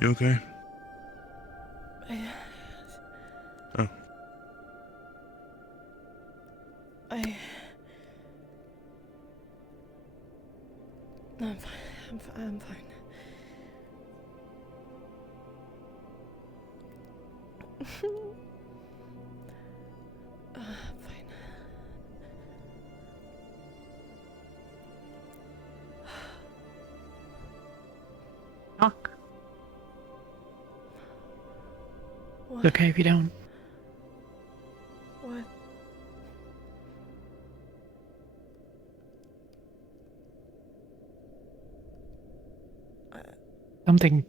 You okay? Oh. I'm fine. I'm fine. Fine. Talk. What? It's okay if you don't. What? Something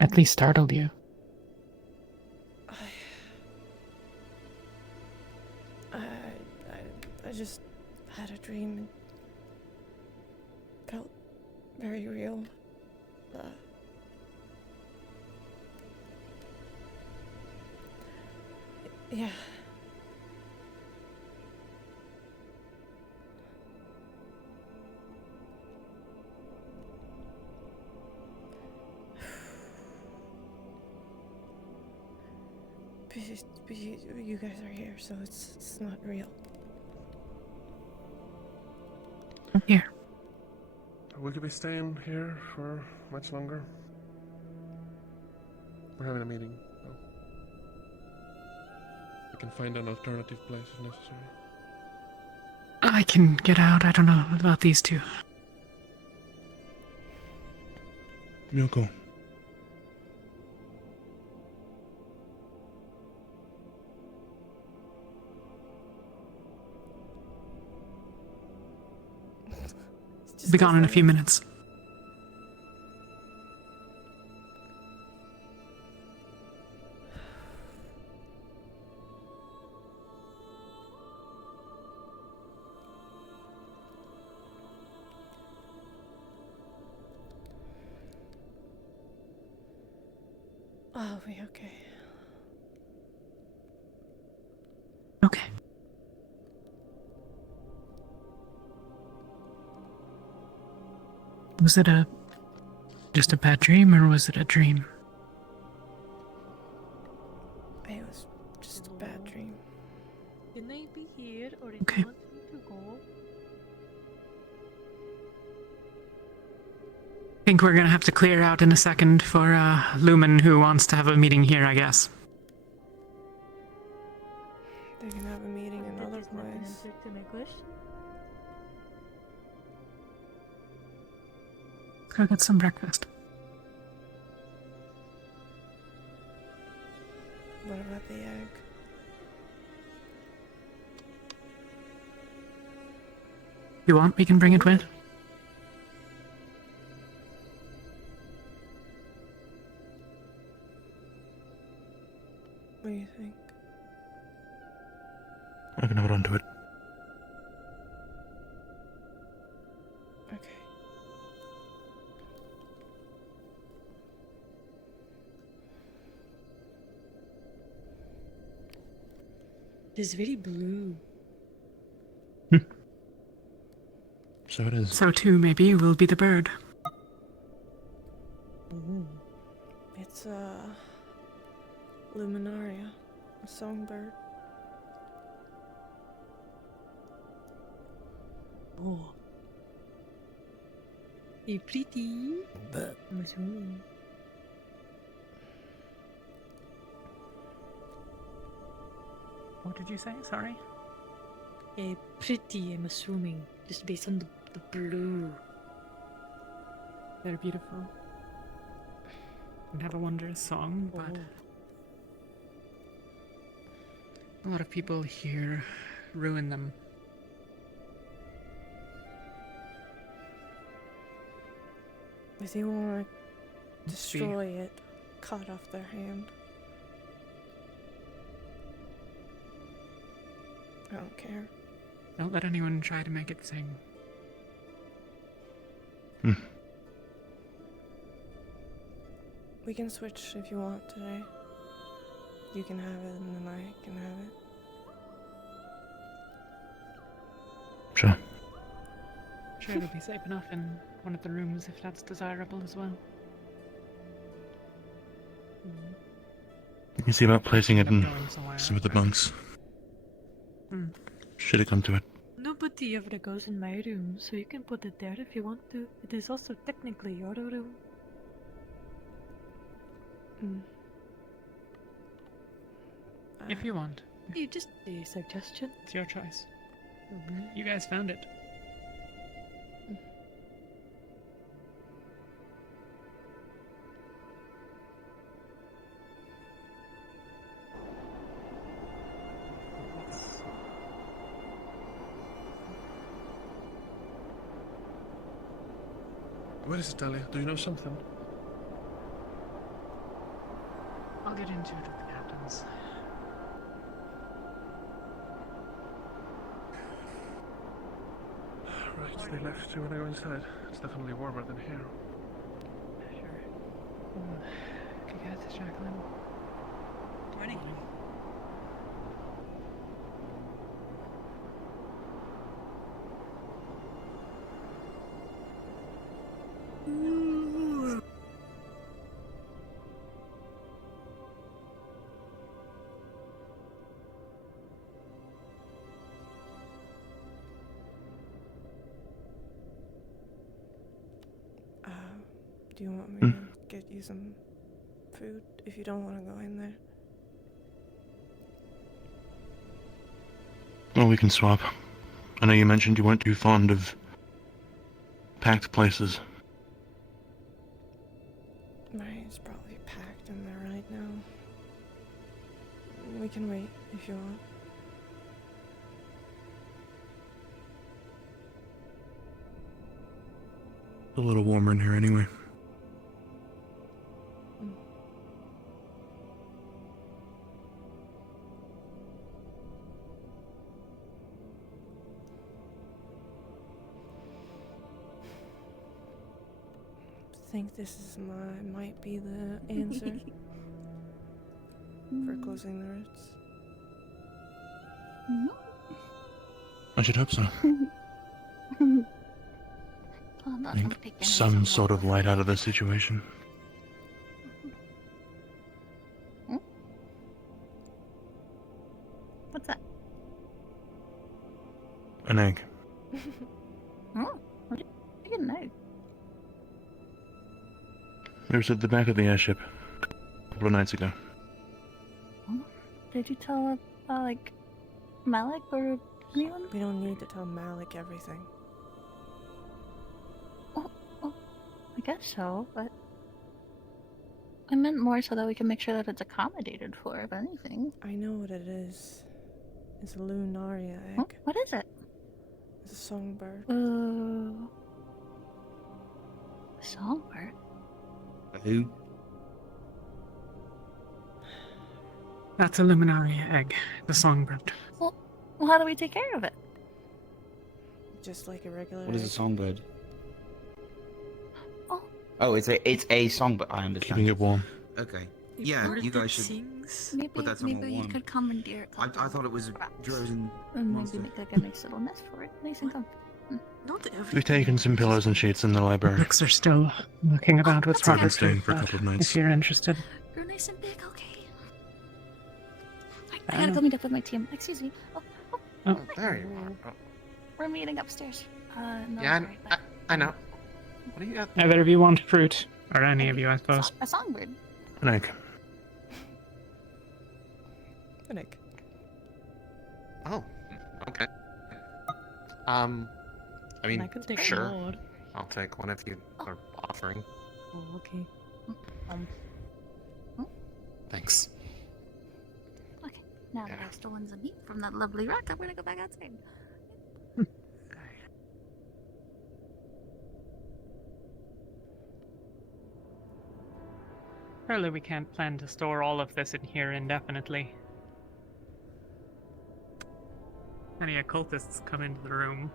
at least startled you. I just had a dream and felt very real. Yeah. But you guys are here, so it's not real. I'm here. Will you be staying here for much longer? We're having a meeting, though. We can find an alternative place if necessary. I can get out. I don't know about these two. Miyoko. Be gone in a few minutes. I'll be okay. Okay. Was it just a bad dream, or was it a dream? It was just a bad dream. Can I be here, or do Okay. you want me to go? I think we're gonna have to clear out in a second for Lumen, who wants to have a meeting here, I guess. They can have a meeting That another is not an place. answer to my question. Let's go get some breakfast. What about the egg? You want? We can bring it with. What do you think? I can hold on to it. Okay. It's very blue. So it is. So too, maybe, will be the bird. It's Luminaria, a songbird. Oh. You're pretty. I'm assuming. What did you say? Sorry? Pretty, I'm assuming. Just based on the blue. They're beautiful. And have a wondrous song, but a lot of people here ruin them. If you want to destroy it, cut off their hand. I don't care. Don't let anyone try to make it sing. We can switch if you want today. You can have it and then I can have it. Sure. Sure, it'll be safe enough in one of the rooms if that's desirable as well. You can see about placing it End in up going somewhere some of the else. bunks. Hmm. Should have come to it. Nobody ever goes in my room, so you can put it there if you want to. It is also technically your room. Mm. If you want. You just a suggestion. It's your choice. You guys found it. What is it, Dahlia? Do you know something? I'll get into it with the captains. Right, they left. Do you want to go inside? It's definitely warmer than here. Sure. Good guess, Jacqueline. Morning. Do you want me to get you some food if you don't want to go in there? Well, we can swap. I know you mentioned you weren't too fond of packed places. Right, it's probably packed in there right now. We can wait if you want. It's a little warmer in here anyway. Think this is might be the answer for closing the routes. I should hope so. Well, not Think gonna pick any some sort of light out of the situation. What's that? An egg. Oh, what did you get an egg? It was at the back of the airship a couple of nights ago. Did you tell, like, Malik or anyone? We don't need to tell Malik everything. I guess so, but I meant more so that we can make sure that it's accommodated for, if anything. I know what it is. It's a lunaria egg. Oh, what is it? It's a songbird. Songbird? Who? That's a Luminaria egg, the songbird. Well, how do we take care of it? Just like a regular What is a egg. songbird? Oh. Oh, it's a songbird. I understand. Keeping it warm. Okay. Yeah, you guys should. Maybe, But that's maybe all you one. could commandeer it. I thought it was drones and And maybe monsters. make like a nice little nest for it. Nice and comfy. Not everything. We've taken some pillows and sheets in the library. Books are still looking about with that's okay. progress. Staying for a but couple of nights. If you're interested. You're nice and big, okay. I I gotta know. go meet up with my team. Excuse me. Oh. There you are. We're meeting upstairs. No, Yeah, sorry, but I know. What do you got? Either of you want fruit, or any of you, I suppose. a songbird. An egg. An egg. Oh, okay. I mean, I could take sure. more. I'll take one if you are offering. Oh, okay. Thanks. Now that I've stolen some meat from that lovely rock, I'm gonna go back outside. Surely we can't plan to store all of this in here indefinitely. Any occultists come into the room.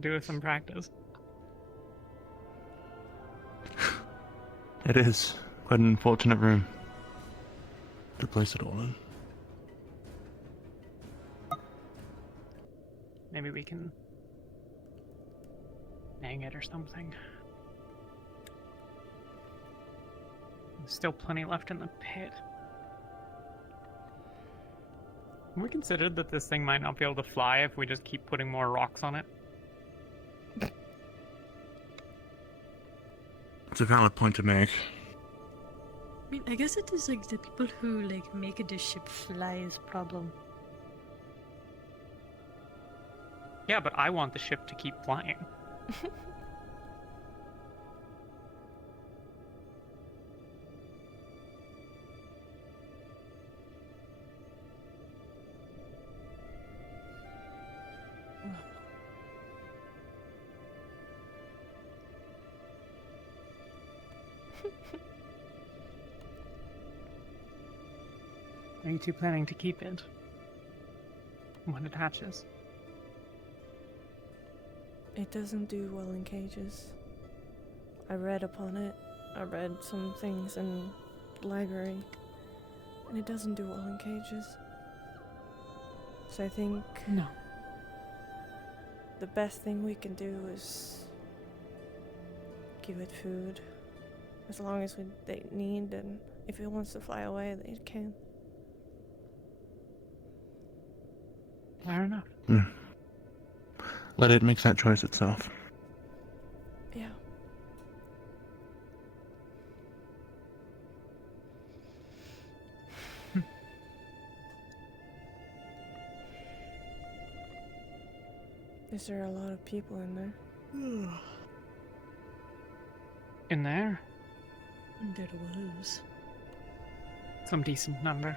Do some practice. It is quite an unfortunate room to place it all in. Maybe we can hang it or something. There's still plenty left in the pit. Have we considered that this thing might not be able to fly if we just keep putting more rocks on it? It's a valid point to make. I mean, I guess it is like the people who like make the ship fly's problem. Yeah, but I want the ship to keep flying. Are you two planning to keep it when it hatches? It doesn't do well in cages. I read upon it. I read some things in the library, and it doesn't do well in cages. So I think No. the best thing we can do is give it food. As long as they need, and if it wants to fly away, they can. Fair enough. Yeah. Let it make that choice itself. Yeah. Is there a lot of people in there? In there? There was. Some decent number.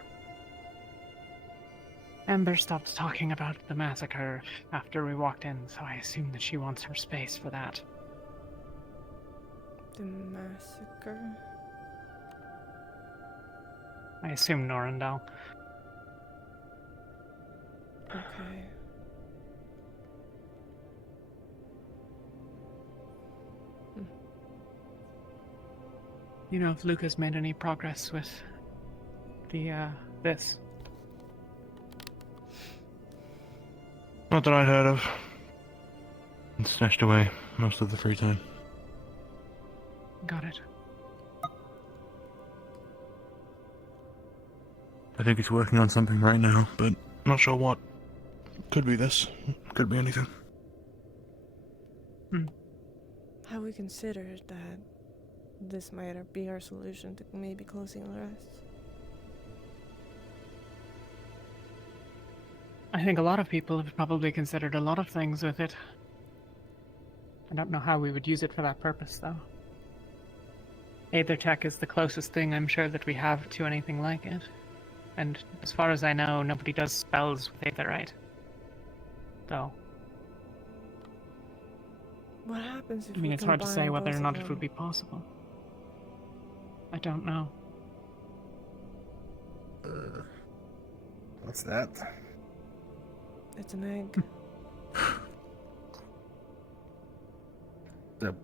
Amber stopped talking about the massacre after we walked in, so I assume that she wants her space for that. The massacre? I assume Norandel. Okay. You know if Luca's made any progress with the, this? Not that I'd heard of. It's stashed away most of the free time. Got it. I think he's working on something right now, but not sure what. Could be this. Could be anything. Have we considered that this might be our solution to maybe closing the rest? I think a lot of people have probably considered a lot of things with it. I don't know how we would use it for that purpose, though. Aether Tech is the closest thing I'm sure that we have to anything like it. And as far as I know, nobody does spells with Aetherite. Though. What happens if I mean, we it's hard to say combine whether both or of not it them? would be possible. I don't know. What's that? It's an egg. The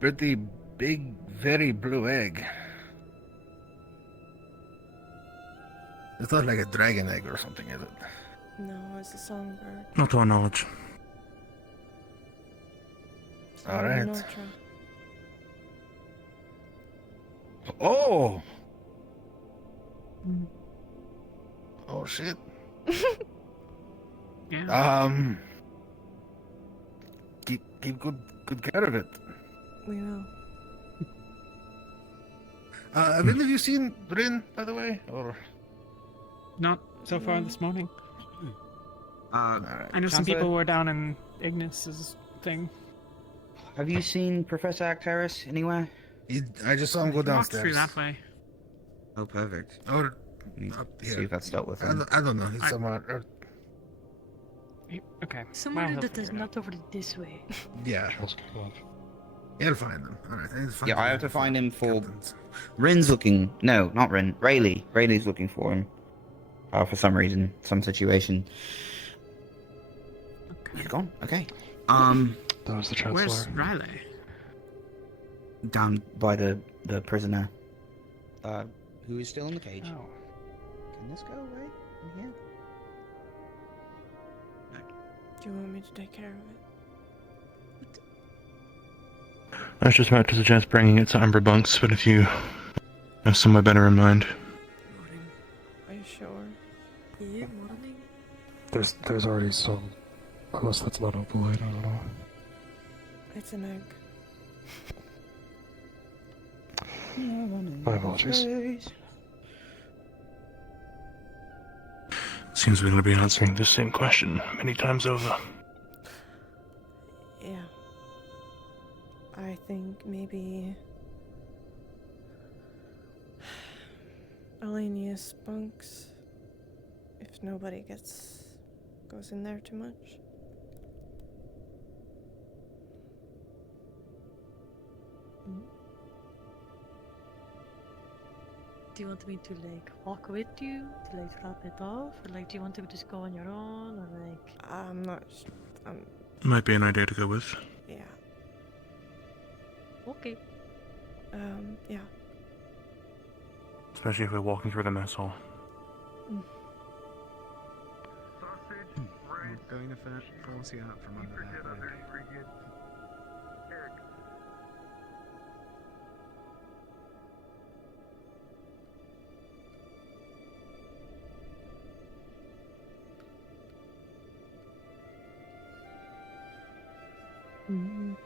pretty big, very blue egg. It's not like a dragon egg or something, is it? No, it's a songbird. Not to our knowledge. Alright. Sinatra. Oh! Mm. Oh shit. Yeah. Keep good care of it. We will. Have any of you seen Rin, by the way? Or Not so far this morning. alright. I know some Chancellor? people were down in Ignis's thing. Have you seen Professor Actaris anywhere? I just saw him go Walked downstairs. through that way. Oh, perfect. Or Let me up see here. if that's dealt with. I don't know. He's I- somewhere. Okay. Somewhere Well, he'll that is figure it not over this way. Yeah. You'll find him. Alright. Yeah, I have to find him for... Rin's looking... No, not Rin. Rayleigh. Rayleigh's looking for him. For some reason. Some situation. Okay. He's gone. Okay. That was the Where's Chancellor. Riley? Down by the prisoner. Who is still in the cage. Oh. Can this go away from here? Do you want me to take care of it? I was just about to suggest bringing it to Amber Bunks, but if you have somewhere better in mind. Morning. Are you sure? Yeah, morning. There's already some. Unless that's not opalite, I don't know. It's an egg. My apologies. Seems we're going to be answering the same question many times over. Yeah. I think maybe Alenia spunks if nobody goes in there too much. Do you want me to like walk with you to like drop it off, or like do you want to just go on your own, or like? I'm not. Might be an idea to go with. Yeah. Okay. Yeah. Especially if we're walking through the mess hall. We're going to force you out from under that hood.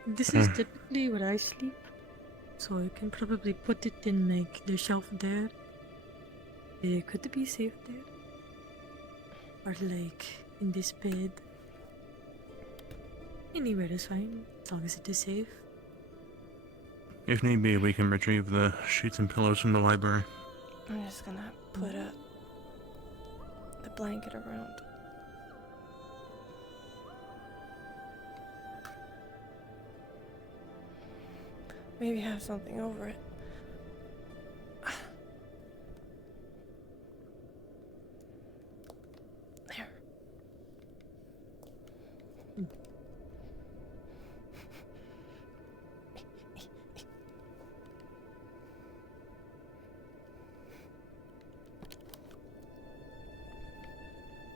This is typically where I sleep, so you can probably put it in like the shelf there. Could it be safe there? Or like in this bed? Anywhere is fine, as long as it is safe. If need be, we can retrieve the sheets and pillows from the library. I'm just gonna put the blanket around. Maybe have something over it. There.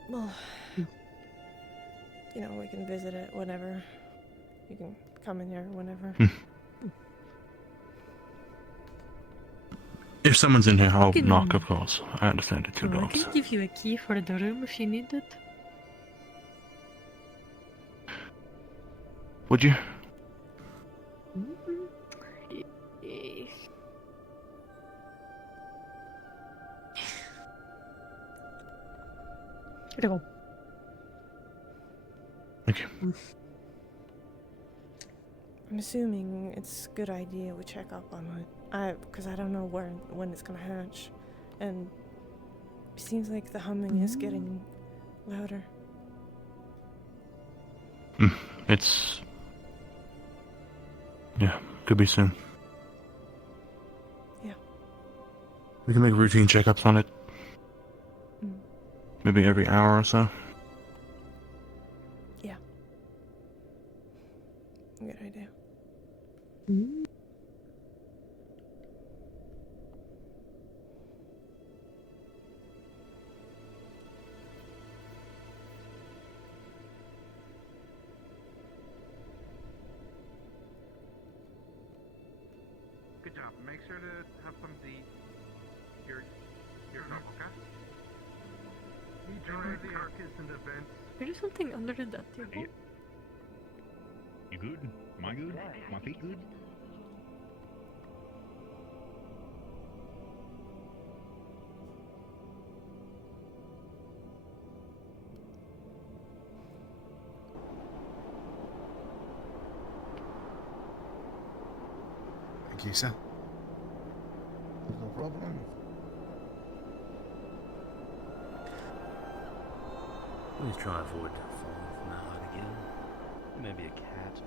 Well, we can visit it whenever. You can come in here whenever. If someone's in here, I'll knock, of course. I understand it, two I dogs. can give you a key for the room if you need it. Would you? Here you go. Thank you. I'm assuming it's a good idea we check up on it. Because I don't know when it's gonna hatch. And it seems like the humming is getting louder. It's... yeah, could be soon. Yeah. We can make routine checkups on it. Maybe every hour or so. Yeah. Good idea. Good job. Make sure to have some of your help, okay? Enjoy the carcass and the vents. There is something under that table. You good? Am I good? My feet good? Thank you, sir. No problem. Please try and avoid falling from that height again. Maybe a cat.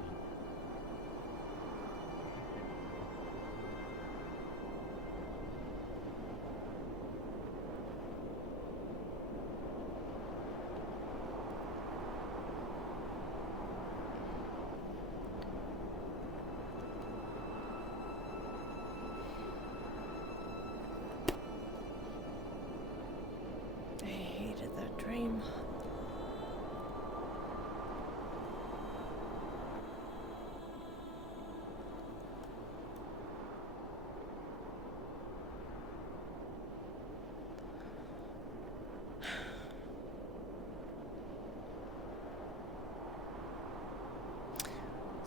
I hated that dream.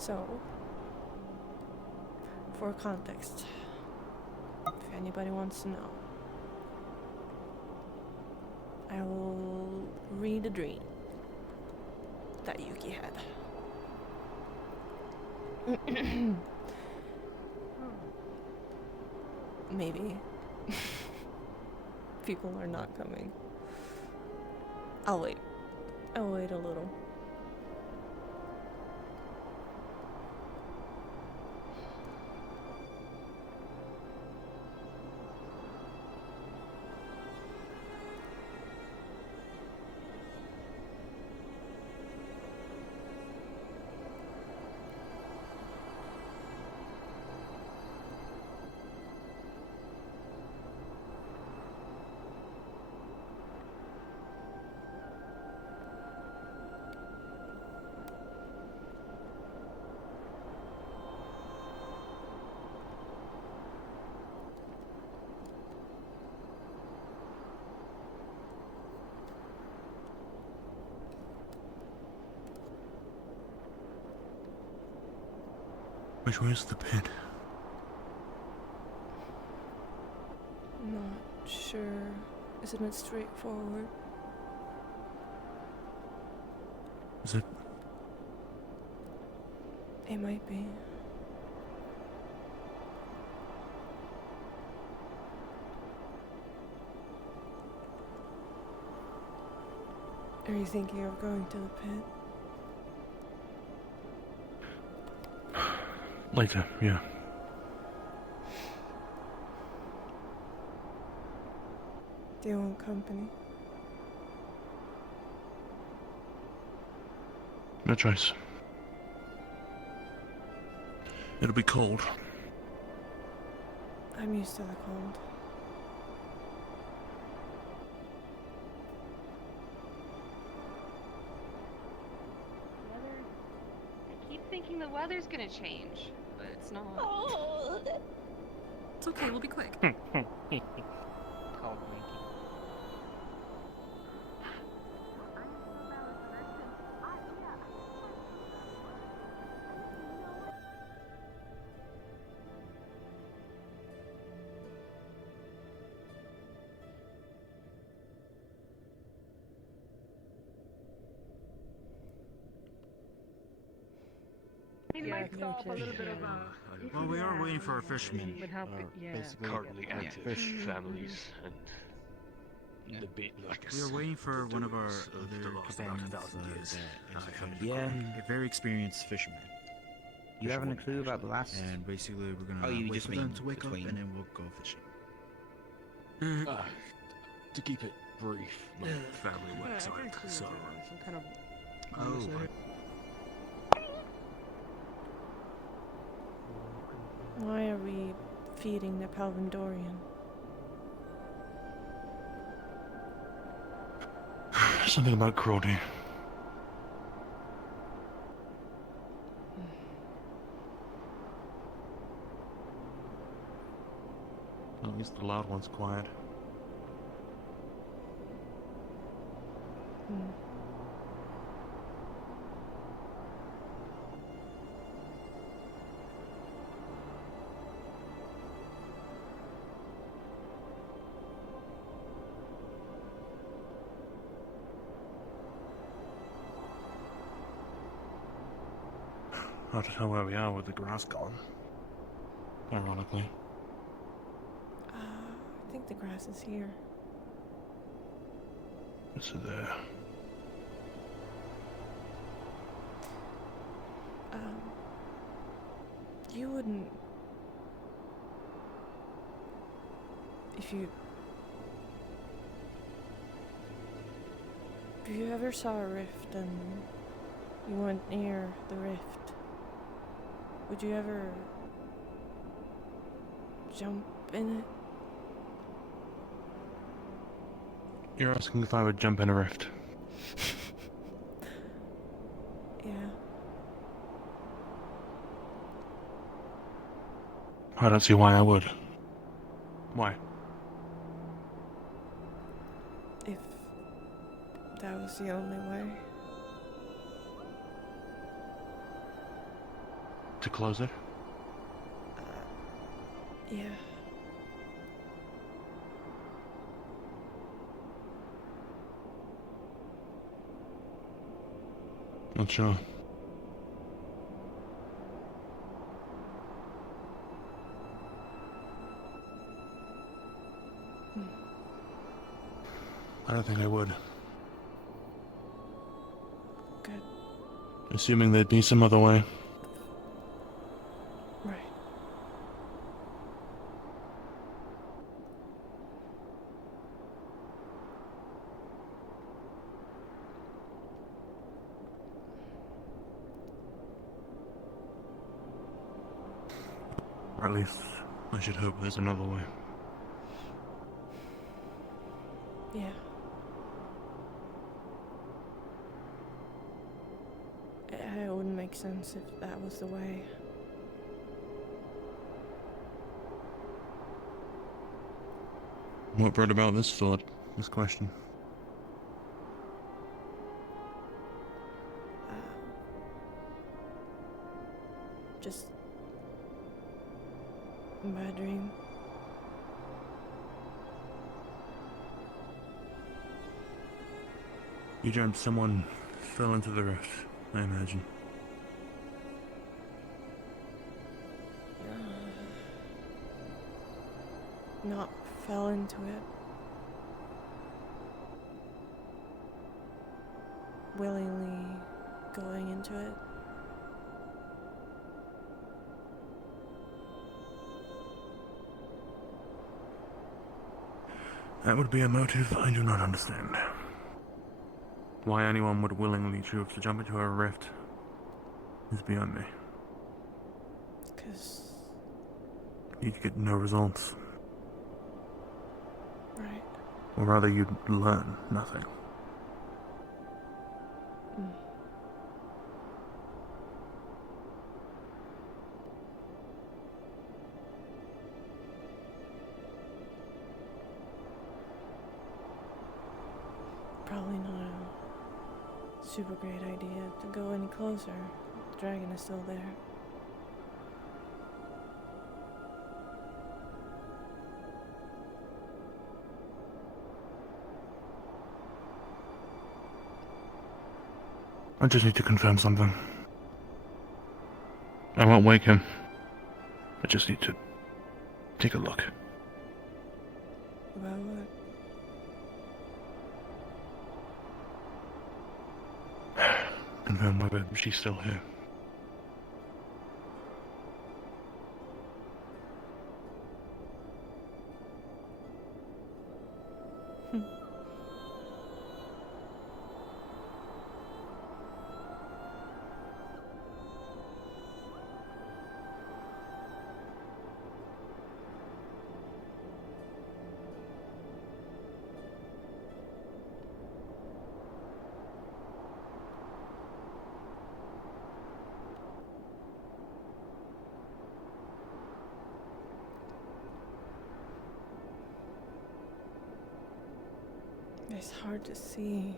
So, for context, if anybody wants to know, I will read a dream that Yuki had. Maybe. People are not coming. I'll wait. I'll wait a little. Which way is the pit? Not sure. Isn't it straightforward? Is it? It might be. Are you thinking of going to the pit? Later, yeah. Do you want company? No choice. It'll be cold. I'm used to the cold. I keep thinking the weather's gonna change, but it's not. It's okay, we'll be quick. Called Winky. It might stop a little bit of Well, we are waiting for our fishermen. Would help it, yeah. Currently active Fish families and Yeah. the bait like We are waiting for one of our of the other last companions. 1,000 years. Yeah. A very experienced fisherman. You haven't a clue about the last? And basically, we're gonna Oh, you wait just for them mean to wake between. up, and then we'll go fishing. To keep it brief, my family works on it, so Some kind of Oh, Why are we feeding the Palvindorian? Something about cruelty. At least the loud one's quiet. Hmm. Hard to tell where we are with the grass gone. Ironically. I think the grass is here. It's there. You wouldn't... If you ever saw a rift and you went near the rift, would you ever jump in it? You're asking if I would jump in a rift. Yeah. I don't see why I would. Why? If that was the only way. to close it? Yeah. Not sure. I don't think I would. Good. Assuming there'd be some other way. Right. Or at least, I should hope there's another way. Yeah. It wouldn't make sense if that was the way. What brought about this thought, this question? Just a bad dream. You dreamt someone fell into the rift, I imagine. Not fell into it. Willingly going into it. That would be a motive I do not understand. Why anyone would willingly choose to jump into a rift is beyond me. 'Cause... You'd get no results. Right. Or rather, you'd learn nothing. Mm. Probably not a super great idea to go any closer. The dragon is still there. I just need to confirm something. I won't wake him. I just need to take a look. About what? Confirm whether she's still here. It's hard to see,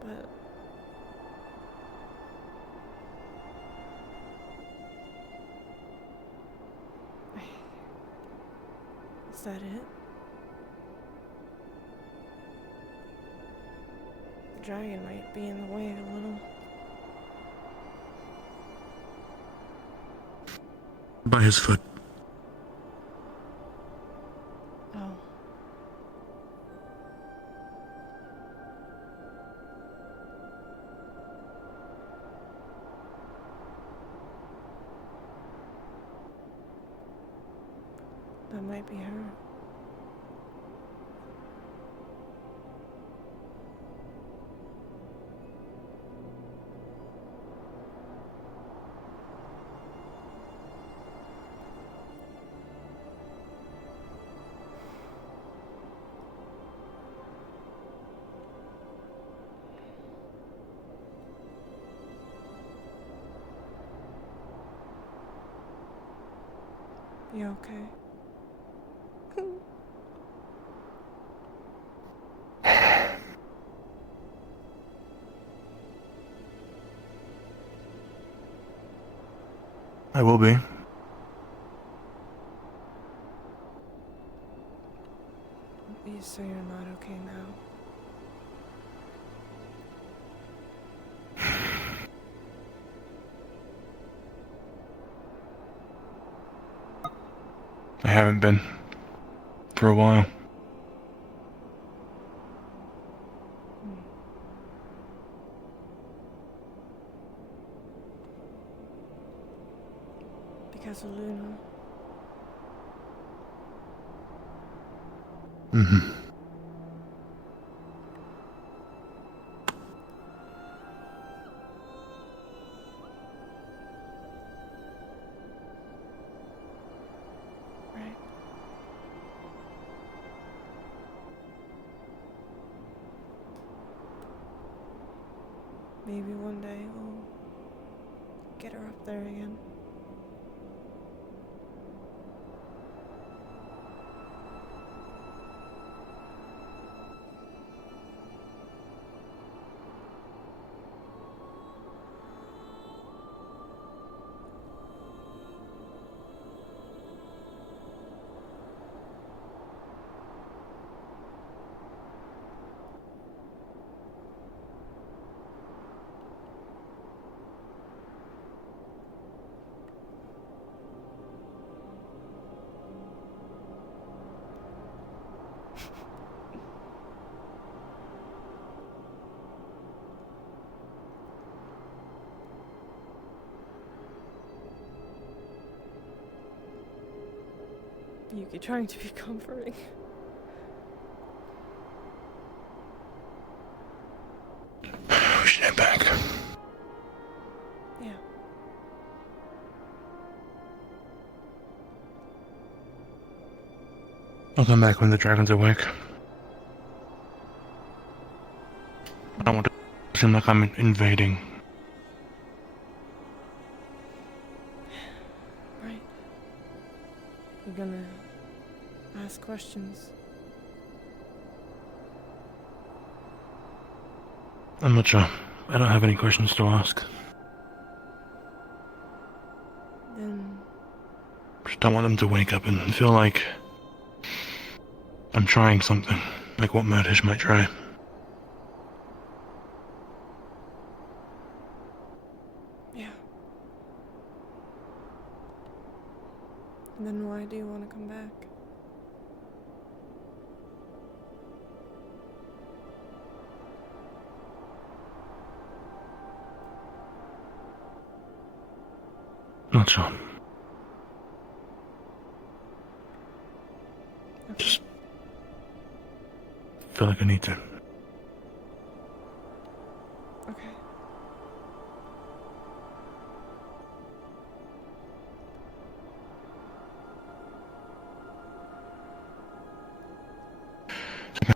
but is that it? The dragon might be in the way a little. By his foot. Oh. That might be her. You okay? I will be. You say you're not okay now? I haven't been. For a while. Because of Luna. Mm-hmm. Right. Maybe one day we'll get her up there again. Yuki trying to be comforting. We should head back. Yeah. I'll come back when the dragon's awake. I don't want to seem like I'm invading. Right. You're gonna ask questions. I'm not sure. I don't have any questions to ask. Then Just don't want them to wake up and feel like I'm trying something, like what Murdish might try. yeah. Then why do you want to come back? Not sure. Okay. Just feel like I need to. Okay.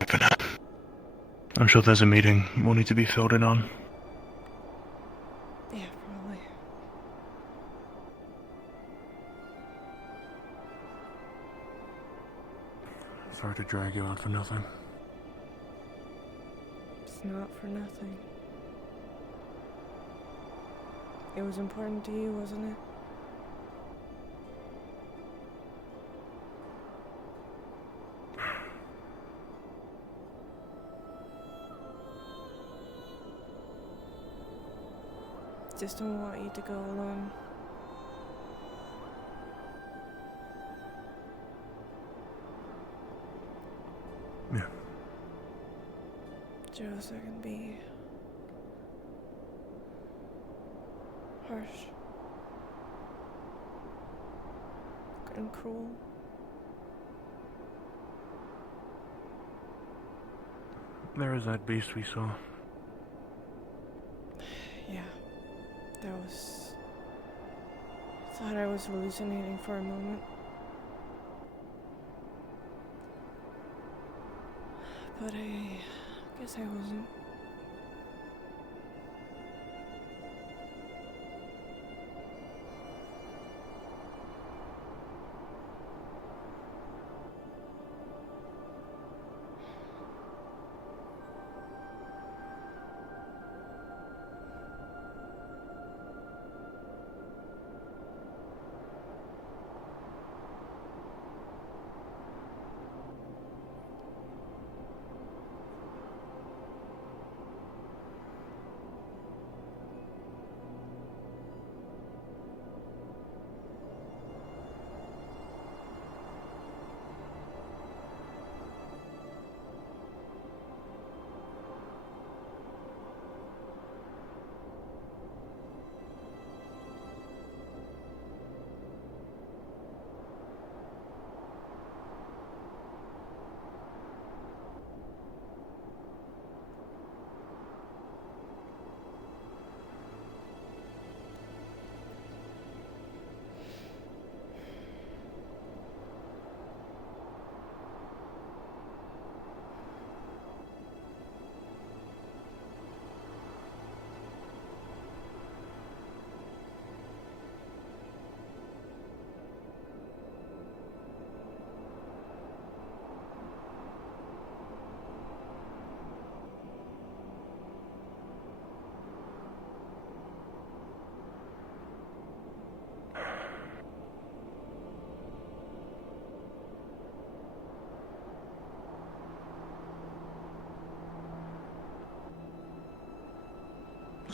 For now. I'm sure there's a meeting we'll need to be filled in on. Yeah, probably. Sorry to drag you out for nothing. It's not for nothing. It was important to you, wasn't it? Just don't want you to go alone. Yeah. Joe's are gonna be harsh and cruel. There is that beast we saw. Yeah, that was... I thought I was hallucinating for a moment. But I guess I wasn't.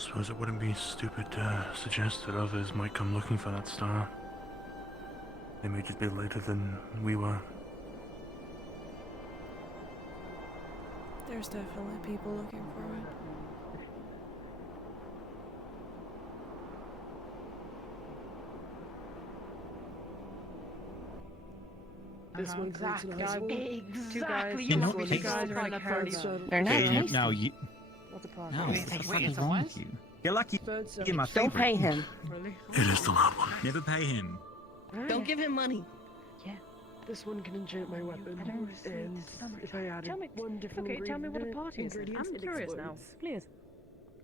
suppose it wouldn't be stupid to suggest that others might come looking for that star. They may just be later than we were. There's definitely people looking for it. This one comes to Exactly. Two guys. You know, Two guys are in a party. They're not tasty. Now you. What's the No, problem? what the fuck is wrong with you? You're lucky. You're my Don't favorite. pay him. It is the loud one. Never pay him. Don't give him money. This one can enchant my weapon, and if I added Tell me- one different Okay, tell me what the ingredient- party is. ingredients, I'm it curious now. explodes. Please.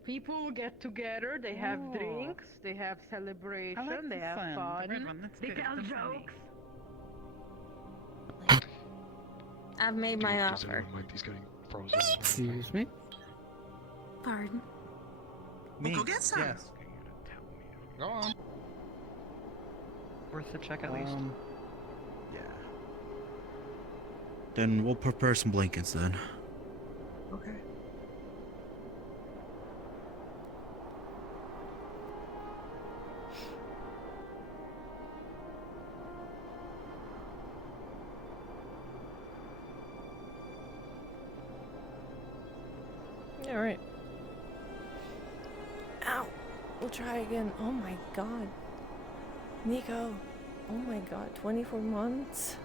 People get together, they have Oh. drinks, they have celebration, I like they the have fun. fun, The red one, that's they good, tell that's funny. jokes. I've made my Does offer. anyone mind these getting frozen? Excuse me? Pardon? Me? Go get some. Yes. Go on. Worth a check at least. Yeah. Then we'll prepare some blankets then. Okay. Alright. Ow! We'll try again. Oh my god. Nico. Oh my god. 24 months?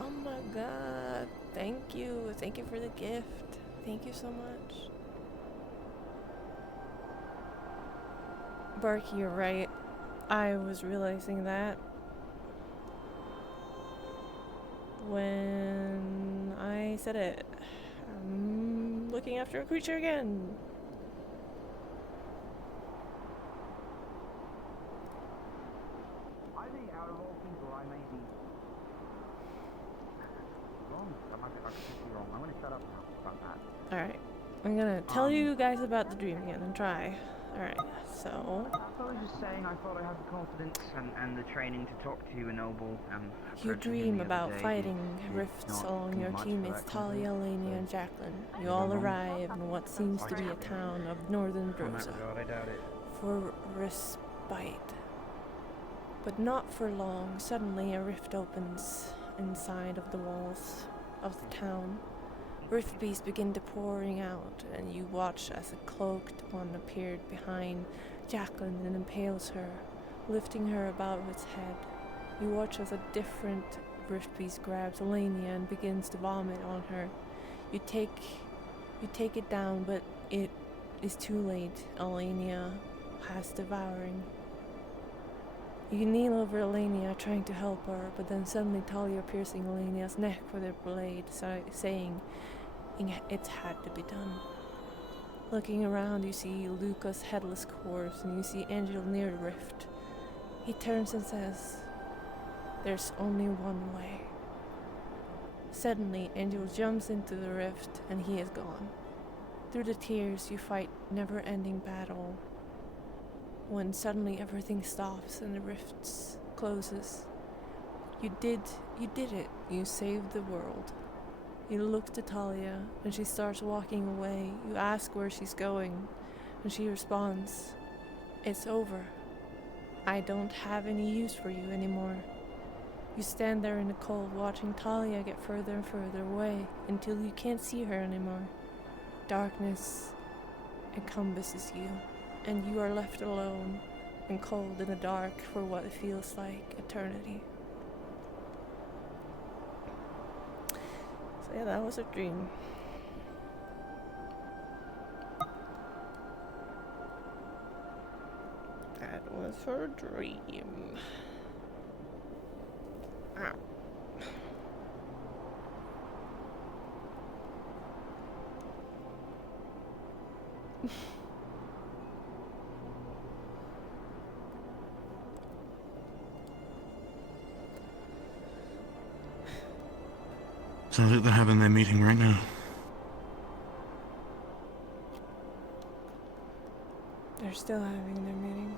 Oh my god. Thank you. Thank you for the gift. Thank you so much. Barky, you're right. I was realizing that when I said it. I'm looking after a creature again. I think out of all people, I may be wrong. I could be wrong. I'm going to shut up now about that. Alright. I'm gonna tell you guys about the dream again and try. Alright, so I was just saying I thought I had the confidence and the training to talk to a noble. you approaching him dream the other about day fighting did rifts not along do your much for teammates that Talia, company, Lania, so and Jacqueline. maybe You all I'm wrong. arrive in what seems to be a town of northern From that Drosa regard, I doubt it. for respite. But not for long. Suddenly a rift opens inside of the walls of the town. Rift beasts begin to pouring out, and you watch as a cloaked one appeared behind Jacqueline and impales her, lifting her above its head. You watch as a different rift beast grabs Elenia and begins to vomit on her. You take it down, but it is too late. Elenia has devouring. You kneel over Elenia, trying to help her, but then suddenly Talia piercing Elenia's neck with her blade, saying it had to be done. Looking around, you see Luca's headless corpse, and you see Angel near the rift. He turns and says, "There's only one way." Suddenly, Angel jumps into the rift, and he is gone. Through the tears, you fight never-ending battle, when suddenly everything stops and the rift closes. You did it. You saved the world. You look to Talia, and she starts walking away. You ask where she's going, and she responds, "It's over. I don't have any use for you anymore." You stand there in the cold, watching Talia get further and further away, until you can't see her anymore. Darkness encompasses you, and you are left alone and cold in the dark for what it feels like eternity. So yeah, that was a dream. That was her dream. Ow. Sounds like they're having their meeting right now. They're still having their meeting.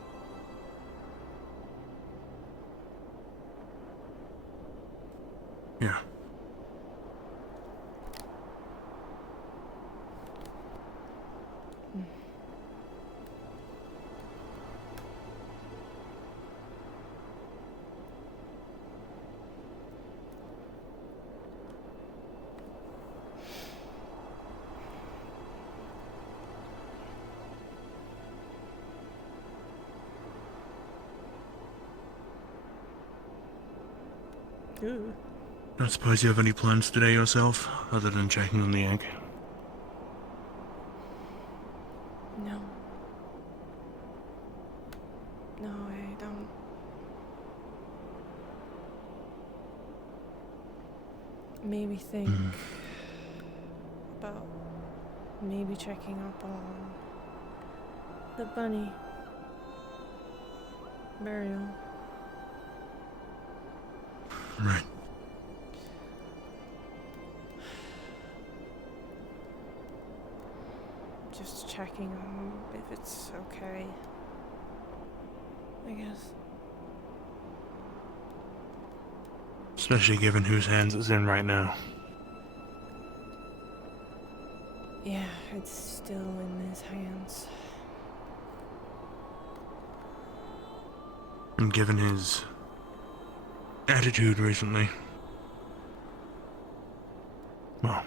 Yeah. Ooh. Don't suppose you have any plans today yourself, other than checking on the egg? No. No, I don't. Maybe think about maybe checking up on the bunny burial. Right. Just checking on if it's okay, I guess. Especially given whose hands it's in right now. Yeah, it's still in his hands. And given his attitude recently. Well,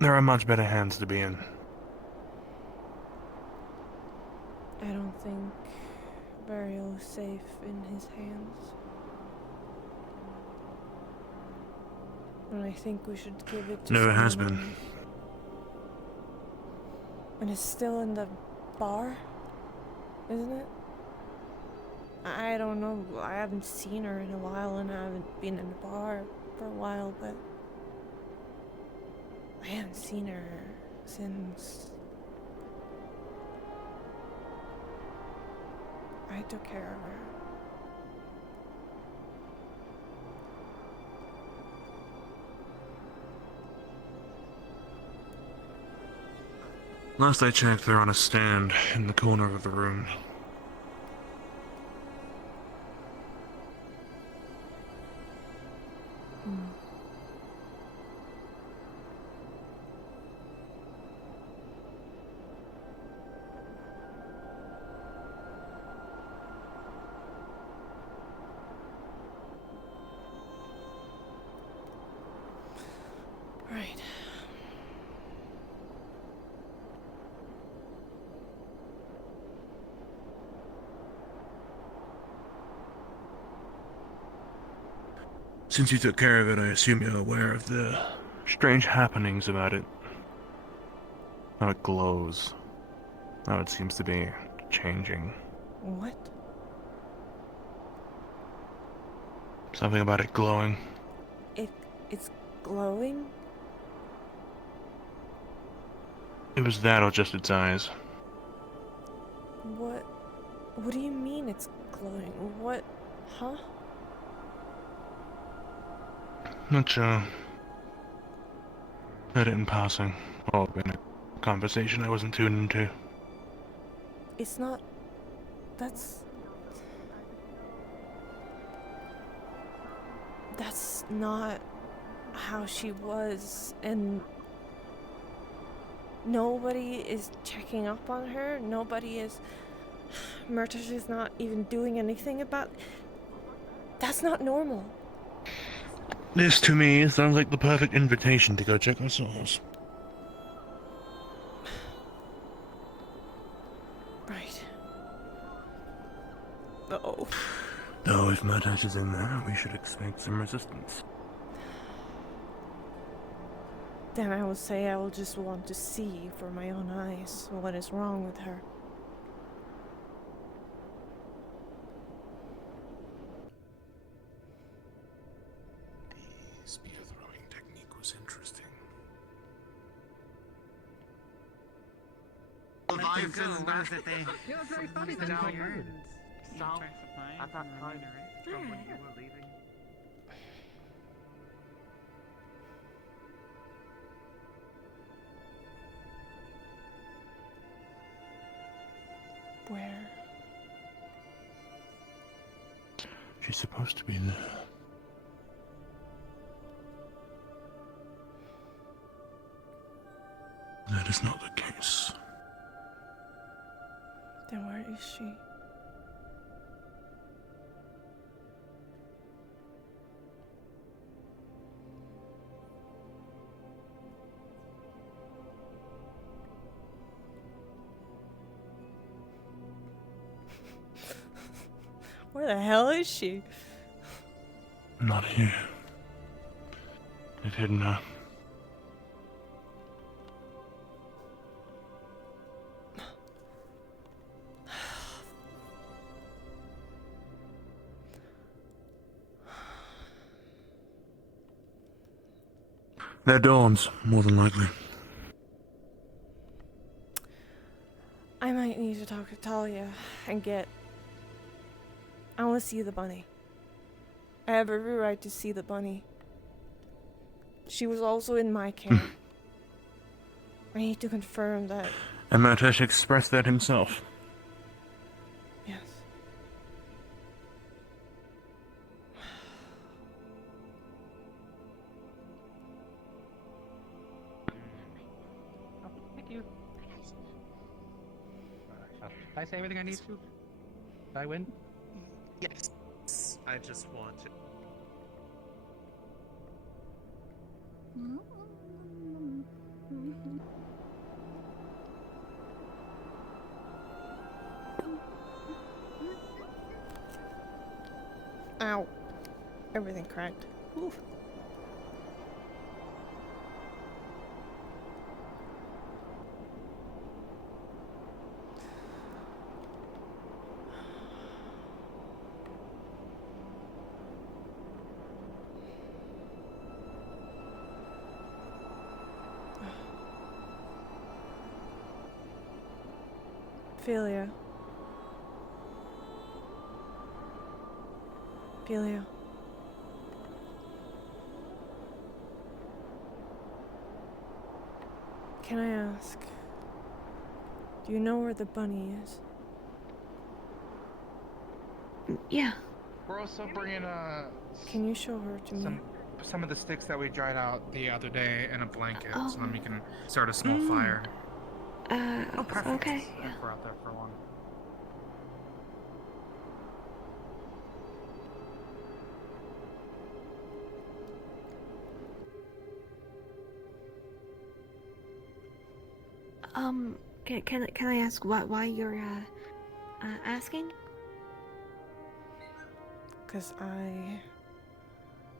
there are much better hands to be in. I don't think burial is safe in his hands. And I think we should give it to Never has someone been. else. And it's still in the bar, isn't it? I don't know. I haven't seen her in a while, and I haven't been in the bar for a while, but I haven't seen her since I took care of her. Last I checked, they're on a stand in the corner of the room. Right. Since you took care of it, I assume you're aware of the strange happenings about it. How it glows. How it seems to be changing. What? Something about it glowing. It's glowing? It was that or just its eyes. What do you mean it's glowing? What? Huh? Not sure. Heard it in passing, or in a conversation I wasn't tuned into. It's not... That's not how she was, and nobody is checking up on her. Nobody is... Murtash is not even doing anything about... That's not normal. This, to me, sounds like the perfect invitation to go check ourselves. Right. Uh-oh. Though if Murtash is in there, we should expect some resistance. Then I will say I will just want to see for my own eyes what is wrong with her. The spear throwing technique was interesting. It was very funny that I heard. South at that time from when you were leaving. Where? She's supposed to be there. That is not the case. Then where is she? Where the hell is she? Not here. It hidden her. They're Dawn's, more than likely. I might need to talk to Talia and get... I want to see the bunny. I have every right to see the bunny. She was also in my camp. I need to confirm that. And Murtash expressed that himself. Yes. Thank you. Did I say everything I need to? Did I win? Yes. I just want to. Ow. Everything cracked. Oof. Ophelia. Ophelia. Can I ask, do you know where the bunny is? Yeah. We're also bringing Can you show her to me? some of the sticks that we dried out the other day in a blanket, so then we can start a small fire. Okay. Yeah. We're out there for long. Can I ask why you're asking? Because I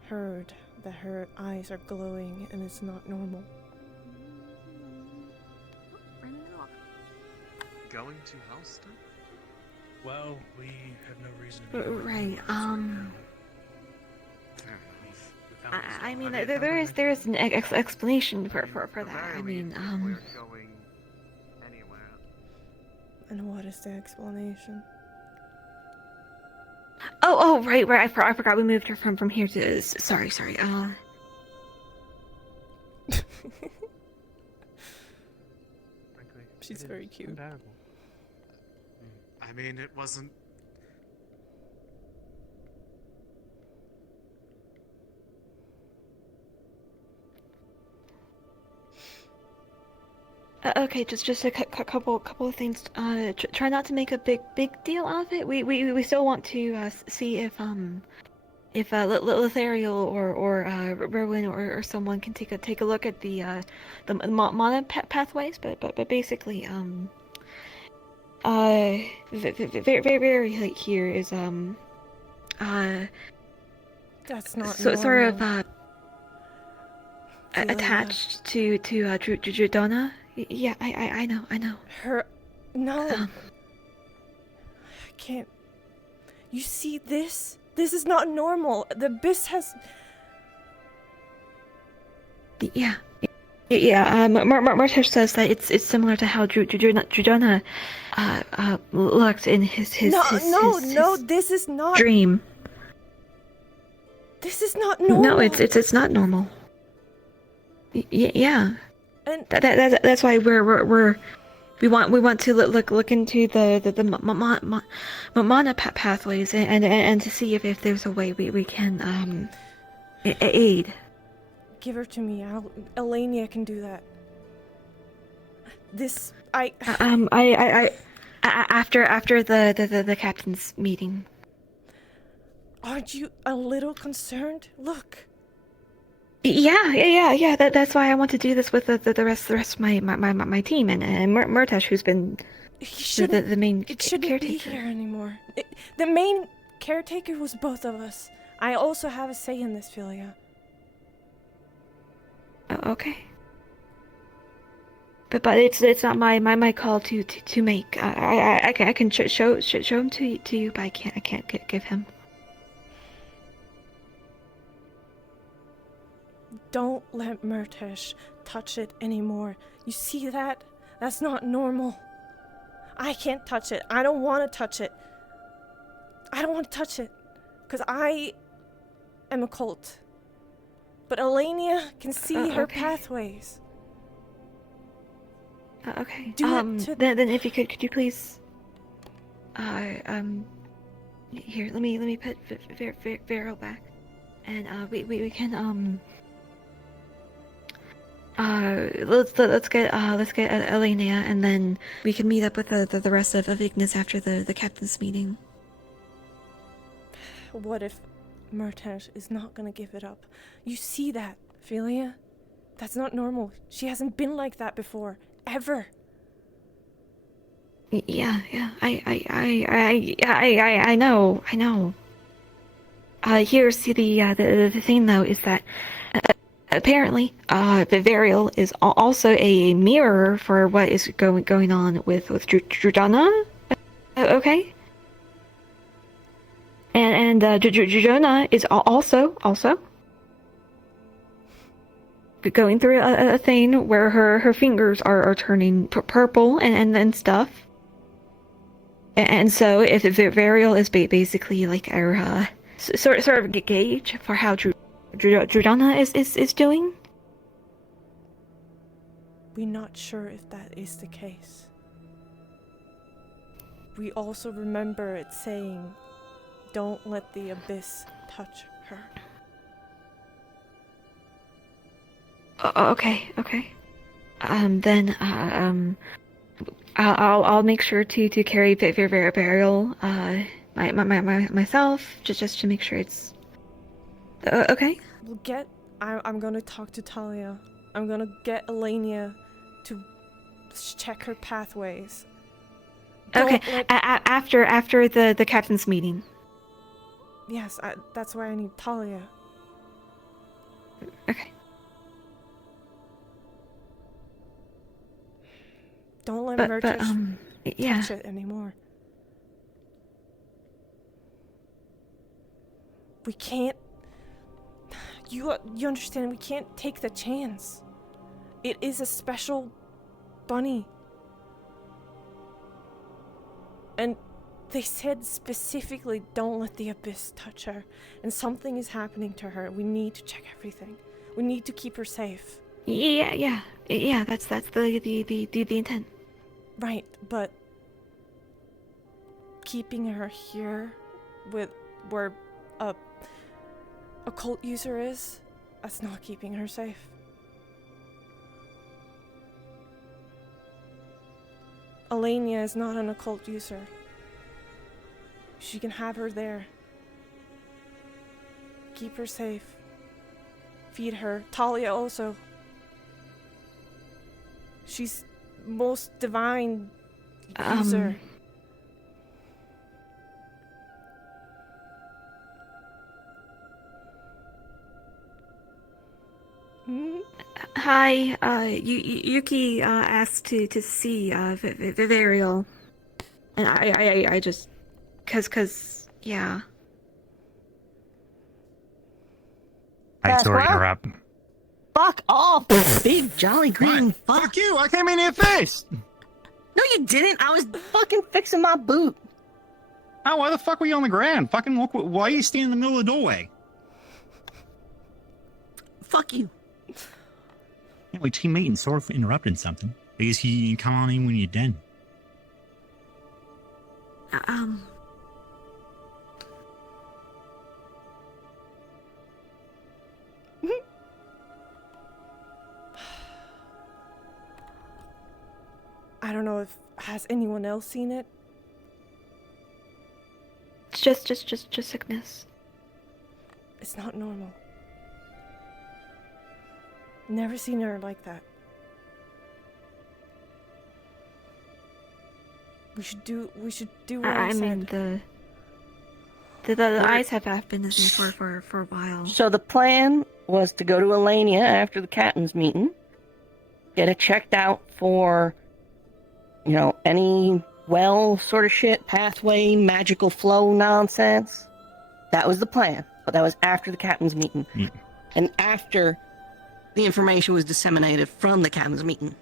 heard that her eyes are glowing and it's not normal. Going to Houston? Well, we have no reason to be Right. I mean, Have you there is an explanation for that. I mean, We're going anywhere. And what is the explanation? Oh, right. I forgot we moved her from here to. Sorry. She's very cute. I mean, it wasn't. Okay, just a couple of things. Try not to make a big deal out of it. We still want to see if Lothario or Rowan or someone can take a look at the mana pathways, but basically very late here is That's not sort of normal. attached to Jordana. Yeah, I know. Her... No. I can't... You see this? This is not normal. The abyss has... Yeah. Martesh says that it's similar to how Jordana looked in his No, this is not... dream. This is not normal. No, it's not normal. Yeah. And that's why we want to look into the mana pathways and to see if there's a way we can aid. Give her to me. Elenia can do that. This after the captain's meeting. Aren't you a little concerned? Look. Yeah. That's why I want to do this with the rest of my team and Murtash, who's been the main It shouldn't caretaker. be here anymore. The main caretaker was both of us. I also have a say in this, Philia. Okay. But it's not my call to make. I can show him to you, but I can't give him. Don't let Murtesh touch it anymore. You see that? That's not normal. I can't touch it. I don't want to touch it. I don't want to touch it. Because I am a cult. But Elenia can see her pathways. Okay. Do then if you could you please here, let me put Vero back. And we can let's get Elenia, and then we can meet up with the rest of Ignis after the captain's meeting. What if Murtesh is not gonna give it up? You see that, Philia? That's not normal. She hasn't been like that before. Ever. Yeah. I know. Here's the thing though, is that apparently the Varial is also a mirror for what is going on with Drudana. Okay. And Drudana is also going through a thing where her fingers are turning purple and stuff. And so if the Varial is basically like our sort of gauge for how Drudana is doing. We're not sure if that is the case. We also remember it saying, don't let the abyss touch her. Okay. Then I'll make sure to carry Varial myself just to make sure it's okay. I'm gonna talk to Talia. I'm gonna get Elenia to check her pathways. Okay. After the captain's meeting. Yes, that's why I need Talia. Okay. Don't let Murtish touch it anymore. We can't... You understand, we can't take the chance. It is a special bunny. And they said specifically, don't let the abyss touch her. And something is happening to her. We need to check everything. We need to keep her safe. Yeah. That's the intent. Right, but keeping her here with where a cult user is, that's not keeping her safe. Elenia is not an occult user. She can have her there. Keep her safe. Feed her. Talia also. She's most divine user. Hi, Yuki asked to see Vivarial, and I just, cause yeah. Hey, sorry to interrupt. Fuck off, big jolly green fuck. Fuck you! I came in here first! No, you didn't! I was fucking fixing my boot! Oh, why the fuck were you on the ground? Fucking look, why are you standing in the middle of the doorway? Fuck you. Anyway, team meeting, sorry for interrupting something. Because you come on in when you're done. I don't know if has anyone else seen it? It's just sickness. It's not normal. Never seen her like that. We should do what I mean said. the eyes have been missing for a while. So the plan was to go to Elania after the captain's meeting, get it checked out for, any well sort of shit, pathway, magical flow nonsense. That was the plan, but that was after the captain's meeting. And after the information was disseminated from the captain's meeting.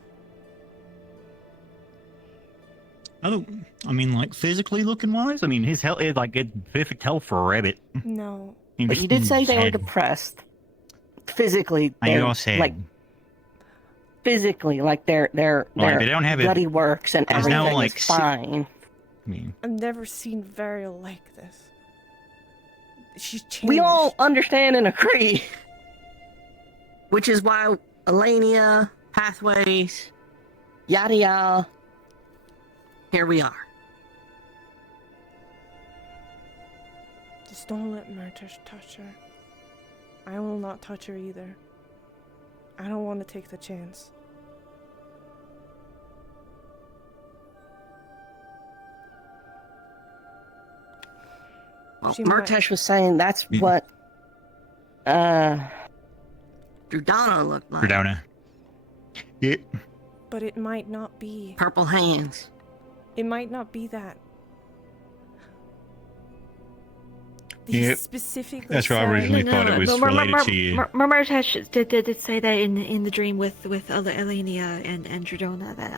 Like physically looking wise, his health is like it's perfect health for a rabbit. No. But you did say they were depressed. Physically, you're sad. Physically, their they don't have bloody works and there's everything no, is fine. I've never seen Varial like this. She's changed. We all understand and agree. Which is why Elania, pathways, yada yada. Here we are. Just don't let Murtish touch her. I will not touch her either. I don't want to take the chance. Well, Murtesh was saying that's what Drudana looked like. Drudana. Yeah. But it might not be. Purple hands. It might not be that. Yep. Specifically that's what I originally thought it was related to you. Murtesh did say that in the dream with Elenia and Drudona that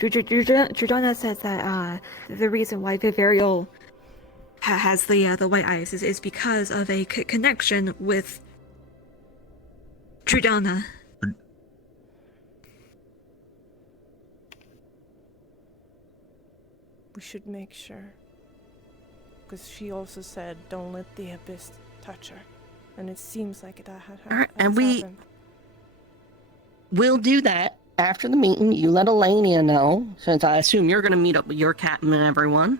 Drudona says that the reason why Vivariel has the white eyes is because of a connection with Drudona. We should make sure. Because she also said, don't let the Abyss touch her. And it seems like that had happened. Alright, and we'll do that after the meeting. You let Elania know, since I assume you're going to meet up with your captain and everyone.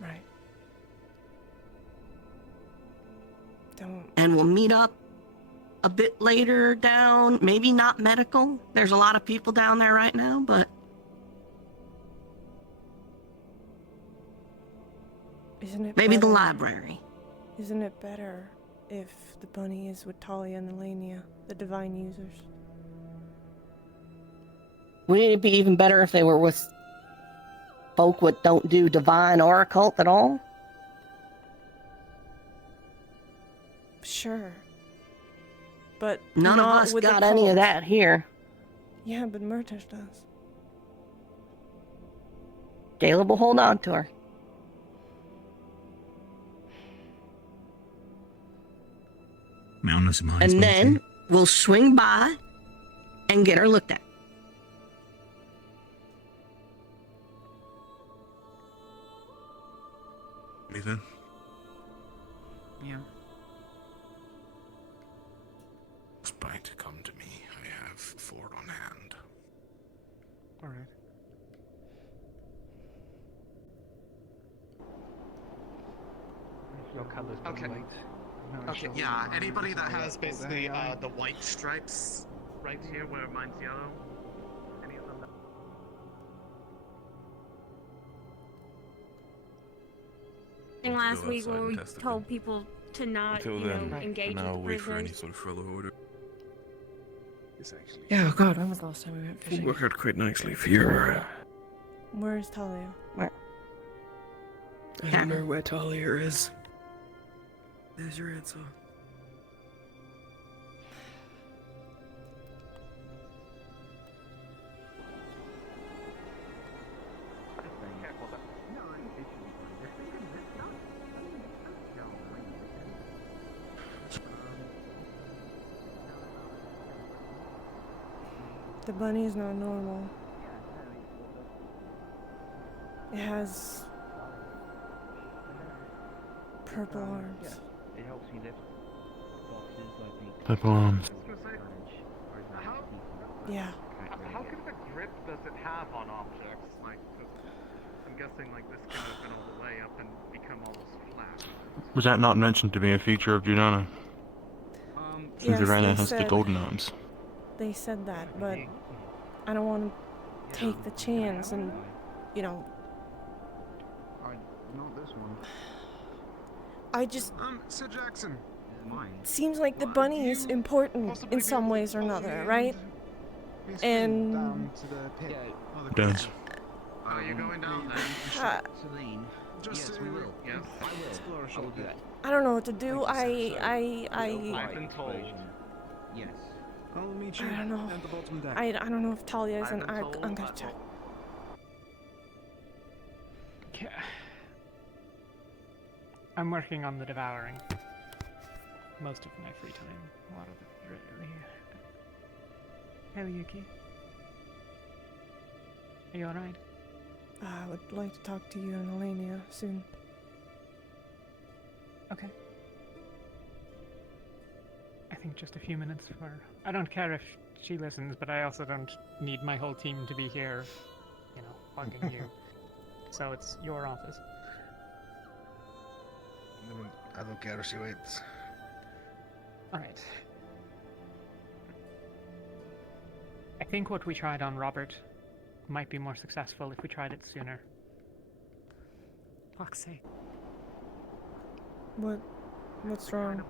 Right. Don't. And we'll meet up a bit later down, maybe not medical. There's a lot of people down there right now, but Isn't it maybe better, the library. Isn't it better if the bunny is with Talia and Elenia, the divine users? Wouldn't it be even better if they were with folk that don't do divine or occult at all? Sure. But none of not us with got the any of cult. that here. Yeah, but Murtish does. Caleb will hold on to her. And then we'll swing by and get her looked at. Anything? Yeah. Spite, come to me. I have Ford on hand. Alright. Your color's Okay. white. Okay, yeah, anybody that has basically the white stripes right here where mine's yellow. Any of them that... Last week when we told people to not, Until then, engage for now, with the wait for any prisoners. sort of further order. It's actually. Yeah, God, when was the last time we went fishing? Worked out quite nicely for your. Where's Talia? Where? I don't know where Talia is. There's your answer. The bunny is not normal. It has purple arms. It helps you lift boxes, I think. Purple arms. Yeah. How good of a grip does it have on objects? Like, 'cause I'm guessing like this can open all the way up and become almost flat. Was that not mentioned to be a feature of Junana? Since Yes, Irana they has the said- golden arms. They said that, but I don't want to take the chance and you know, Not this one. I just Sir Jackson. seems like the bunny is important in some ways or another, right? And To the pit. It does. Are you going down there? Celine. Just Yes, we will. Yes. I will. Explore a I will short do bit. that. I don't know what to do. I've been told. Yes. I'll meet you I don't know. at the bottom deck. I don't know if Talia is I've an been I'm told gonna that check. I'm working on the devouring. Most of my free time. A lot of it, really. Hey, Yuki. Are you alright? I would like to talk to you and Elenia soon. Okay. I think just a few minutes for... I don't care if she listens, but I also don't need my whole team to be here, you know, bugging you. So it's your office. I don't care if she waits. Alright. I think what we tried on Robert might be more successful if we tried it sooner. Fuck's sake. What's wrong?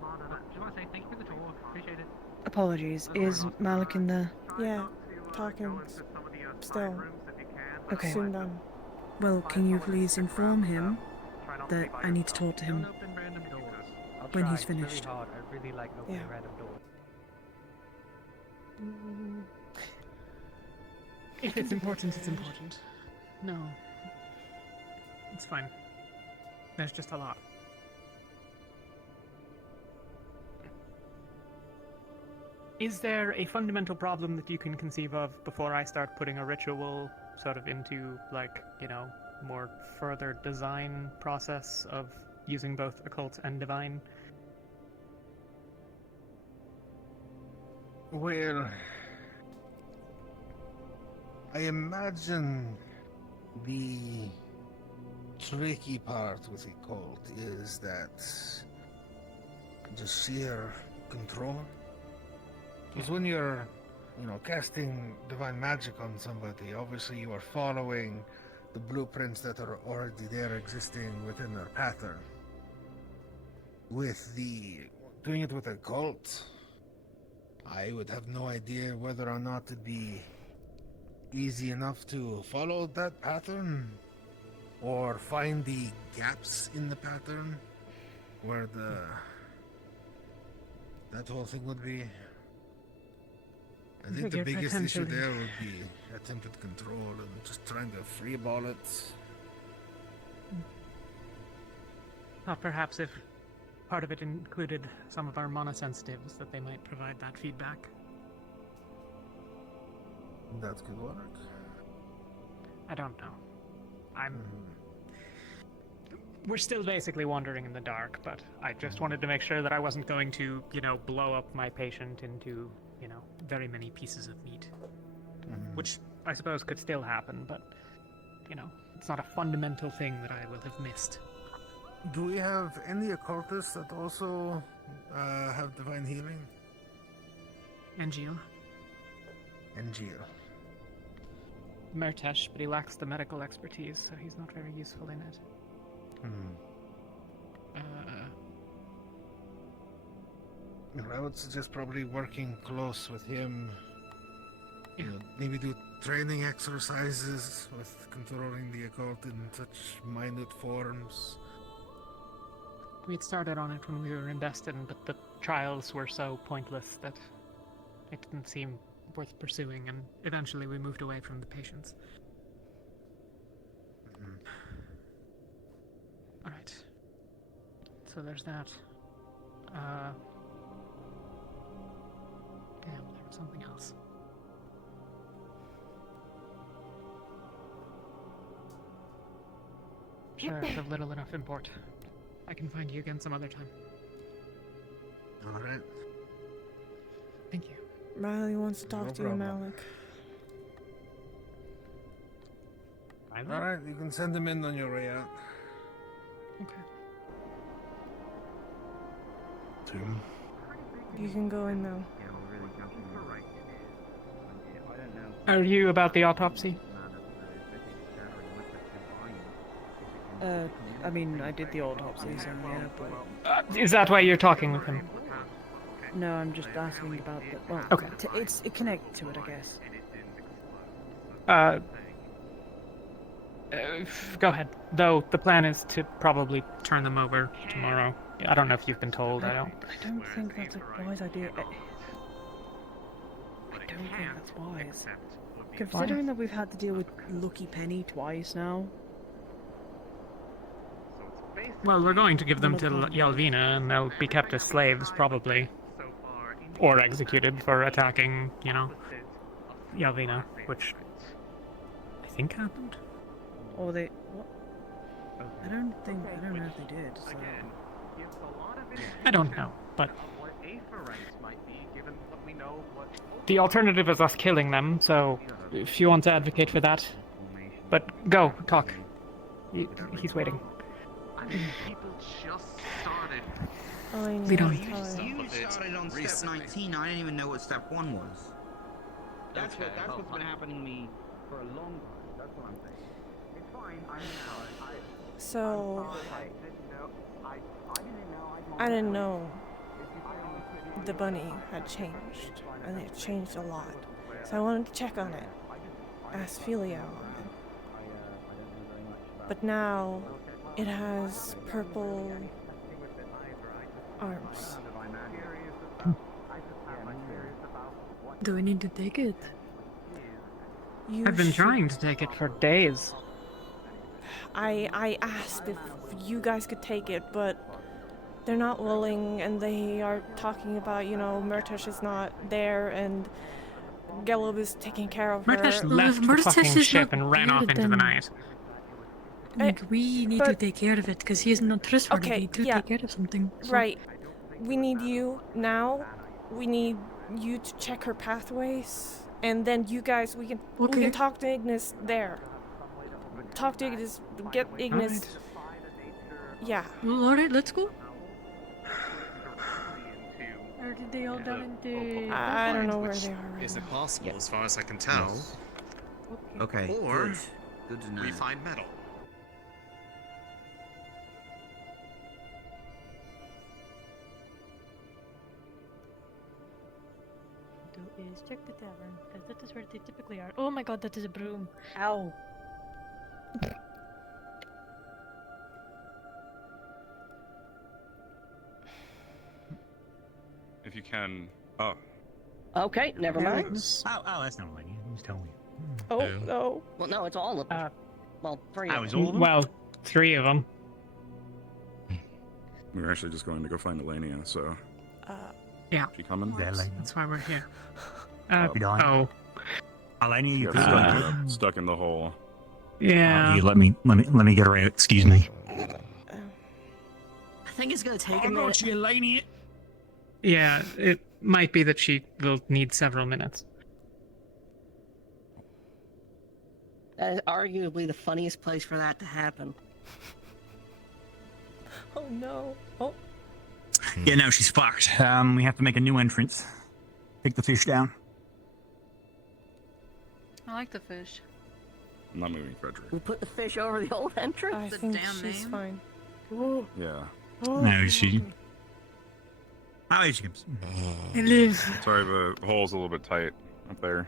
Just want to say thank you for the tour. Appreciate it. Apologies. Is Malik in the... Yeah, talking still. Okay. Soon done. Well, can you please inform him that I need to talk to him when he's finished? I really like opening Yeah. random doors. If it's important, it's important. No. It's fine. There's just a lot. Is there a fundamental problem that you can conceive of before I start putting a ritual sort of into, like, you know, more further design process of using both occult and divine? Well, I imagine the tricky part with the cult is that the sheer control. Because when you're, casting divine magic on somebody, obviously you are following the blueprints that are already there existing within their pattern. With doing it with a cult, I would have no idea whether or not it'd be easy enough to follow that pattern or find the gaps in the pattern where that whole thing would be. I think the biggest issue there would be attempted control and just trying to freeball it. Thought perhaps if part of it included some of our monosensitives, that they might provide that feedback. That could work. I don't know. We're still basically wandering in the dark, but I just wanted to make sure that I wasn't going to, blow up my patient into, very many pieces of meat. Which I suppose could still happen, but, it's not a fundamental thing that I will have missed. Do we have any occultists that also have divine healing? Angeal. Mertesh, but he lacks the medical expertise, so he's not very useful in it. I would suggest probably working close with him. Maybe do training exercises with controlling the occult in such minute forms. We'd started on it when we were in Destin, but the trials were so pointless that it didn't seem worth pursuing, and eventually we moved away from the patients. Alright. So there's that. Damn, there was something else. Sure, it's of little enough import. I can find you again some other time. Alright. Thank you. Riley wants to talk to you, Malik. Alright, you can send him in on your way out. Okay. Tim? You can go in now. Are you about the autopsy? I mean, I did the autopsy, so yeah, but... Is that why you're talking with him? No, I'm just asking about the... Well, Okay. It's connected to it, I guess. Go ahead. Though the plan is to probably turn them over tomorrow. I don't know if you've been told. I don't think that's a wise idea. I don't think that's wise. Considering that we've had to deal with Lucky Penny twice now. Well, we're going to give them to Yalvina, and they'll be kept as slaves, probably. Or executed for attacking, you know, Yalvina, which I think happened. Or they... What? I don't know if they did, so... I don't know, but... The alternative is us killing them, so if you want to advocate for that... But go, talk. He's waiting. People just started. Oh, I know. We don't. You started on step 19. I didn't even know what step 1 was. That's what's been happening to me for a long time. That's what I'm saying. It's fine. So, I didn't know the bunny had changed, and it changed a lot. So I wanted to check on it, ask Philia on it. But now, it has purple arms. Do we need to take it? I've been trying to take it for days. I asked if you guys could take it, but they're not willing, and they are talking about, you know, Murtash is not there, and Gelub is taking care of her. Murtash left the fucking ship and ran off into the night. Like, we need to take care of it, because he is not trustworthy to take care of something. So. Right. We need you now. We need you to check her pathways, and then you guys, we can talk to Ignis there. Talk to Ignis, get Ignis. Right. Yeah. Well, alright, let's go. Or did they all down into... I don't know where they are right Is it now. possible, as far as I can tell? Okay, Or good to know. we find metal. Do is check the tavern, because that is where they typically are. Oh my god, that is a broom. Ow. If you can. Oh. Okay, never mind. Oh, that's not a lady. Who's telling me? Oh, no. Well, no, it's all of them. Well, 3 of them. was all of them? Well, 3 of them. We were actually just going to go find Elenia, so. Yeah. She coming? That's why we're here. Oh. Elenia, you Yeah, stuck in the hole. Yeah. You let me get her out. Excuse me. I think it's gonna take a got minute. you, Elenia. Yeah, it might be that she will need several minutes. That is arguably the funniest place for that to happen. Oh no. Oh. Yeah, no, she's fucked. We have to make a new entrance. Take the fish down. I like the fish. I'm not moving, Frederick. We put the fish over the old entrance? I think she's fine. Yeah. No, she. How is she? It lives. Sorry, the hole's a little bit tight up there.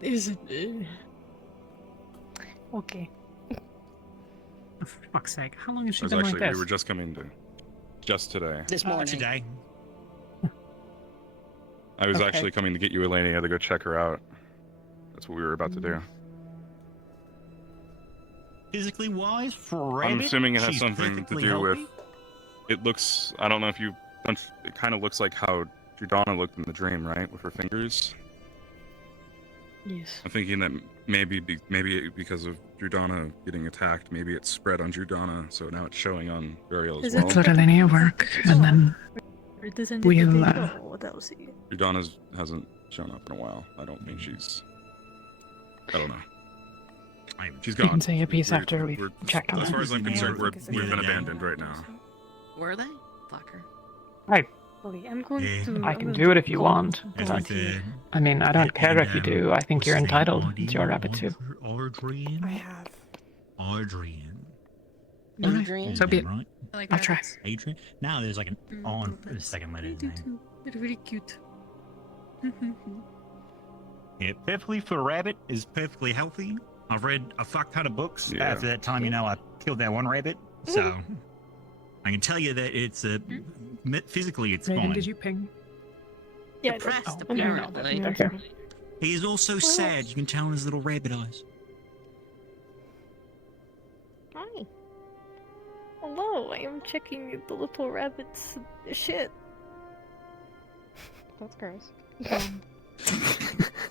Is it? Okay. For fuck's sake, how long has she It was been like actually, this? we were just coming to. Just today. This morning. Today. I was Okay. actually coming to get you, Elenia, to go check her out. That's what we were about to do. Physically wise, I'm assuming it has something to do with. It looks. I don't know if you. It kind of looks like how Judana looked in the dream, right, with her fingers. Yes. I'm thinking that maybe because of Judana getting attacked, maybe it's spread on Judana, so now it's showing on Burial as well. Let's let Elenia work, and then Or doesn't we'll. what else? Judana hasn't shown up in a while. I don't think she's. I don't know. She's You gone. can say your piece after we've we're- checked on As her. far as I'm concerned, Yeah. we've been abandoned right now. Were they? Fucker. Right. Okay, I'm going to. I can do it if you want. But, I mean, I don't care if you do. I think you're entitled. It's your rabbit too. Adrian. I have. Adrian. Adrian. So be it. Right? I like I'll try. rabbits. Adrian? Now there's like an on for the second letter of his name. They're very cute. Yeah, perfectly for a rabbit is perfectly healthy. I've read a fuck ton of books after that time, I killed that one rabbit. So I can tell you that it's physically it's Megan, fine. did you ping? Yeah, depressed, apparently. Okay. He is also sad. You can tell in his little rabbit eyes. Hi. Hello, I am checking the little rabbit's shit. That's gross.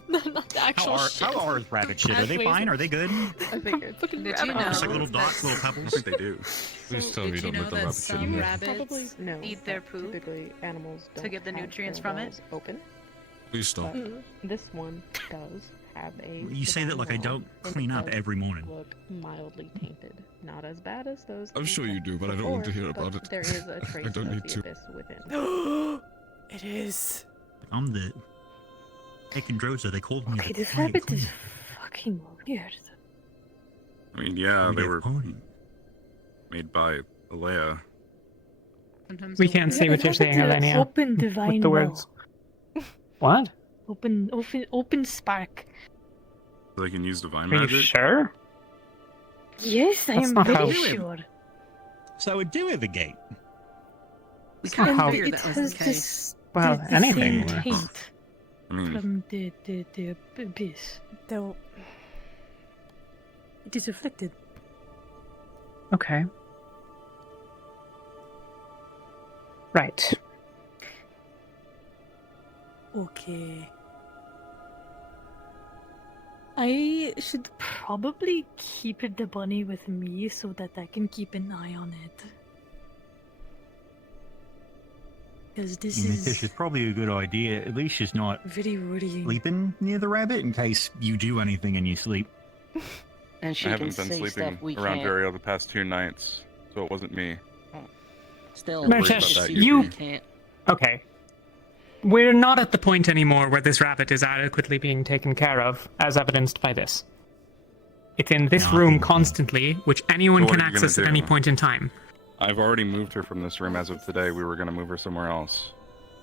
No, not the actual shit. How are his rabbit shit? Are they fine? Are they good? I figured. Did you know Just like little dots, little pebbles. I think they do. Please tell me did you you don't know let the that rabbit shit in some there. rabbits No. eat their poop Typically, animals to don't get the have nutrients their from it? walls Open. Please stop. But this one does have a. You say that like I divine don't wall, and clean it up does every morning. Look mildly tainted. Not as bad as those. I'm sure you do, but I don't want to hear before, about but it. There is a trace I don't of need the to. abyss within. It is. I'm the Ekandrosa. They called me Okay, the this Quiet rabbit Queen. is fucking weird. I mean, yeah, We they have were pony. made by Alea. Sometimes We they'll- can't see what you're saying, Rabbit, Elenia. Open divine With the well. words. What? Open spark. So they can use divine Are you magic. sure? Yes, I That's am not very how- sure. So it do have a gate. We kind of how- figured It that was has the case. this Well, the anything same works. taint I mean, from the abyss. Though It is afflicted. Okay. Right. Okay. I should probably keep the bunny with me so that I can keep an eye on it. Because this This is is probably a good idea. At least she's not very worrying. sleeping near the rabbit in case you do anything in your sleep. And she I can haven't been say sleeping stuff we around can't. Dario the past 2 nights, so it wasn't me. Still, I'm worried about Mercedes, that you- usually. can't. Okay. We're not at the point anymore where this rabbit is adequately being taken care of, as evidenced by this. It's in this room constantly, which anyone So what can are you gonna access at any do? point in time. I've already moved her from this room as of today. We were going to move her somewhere else.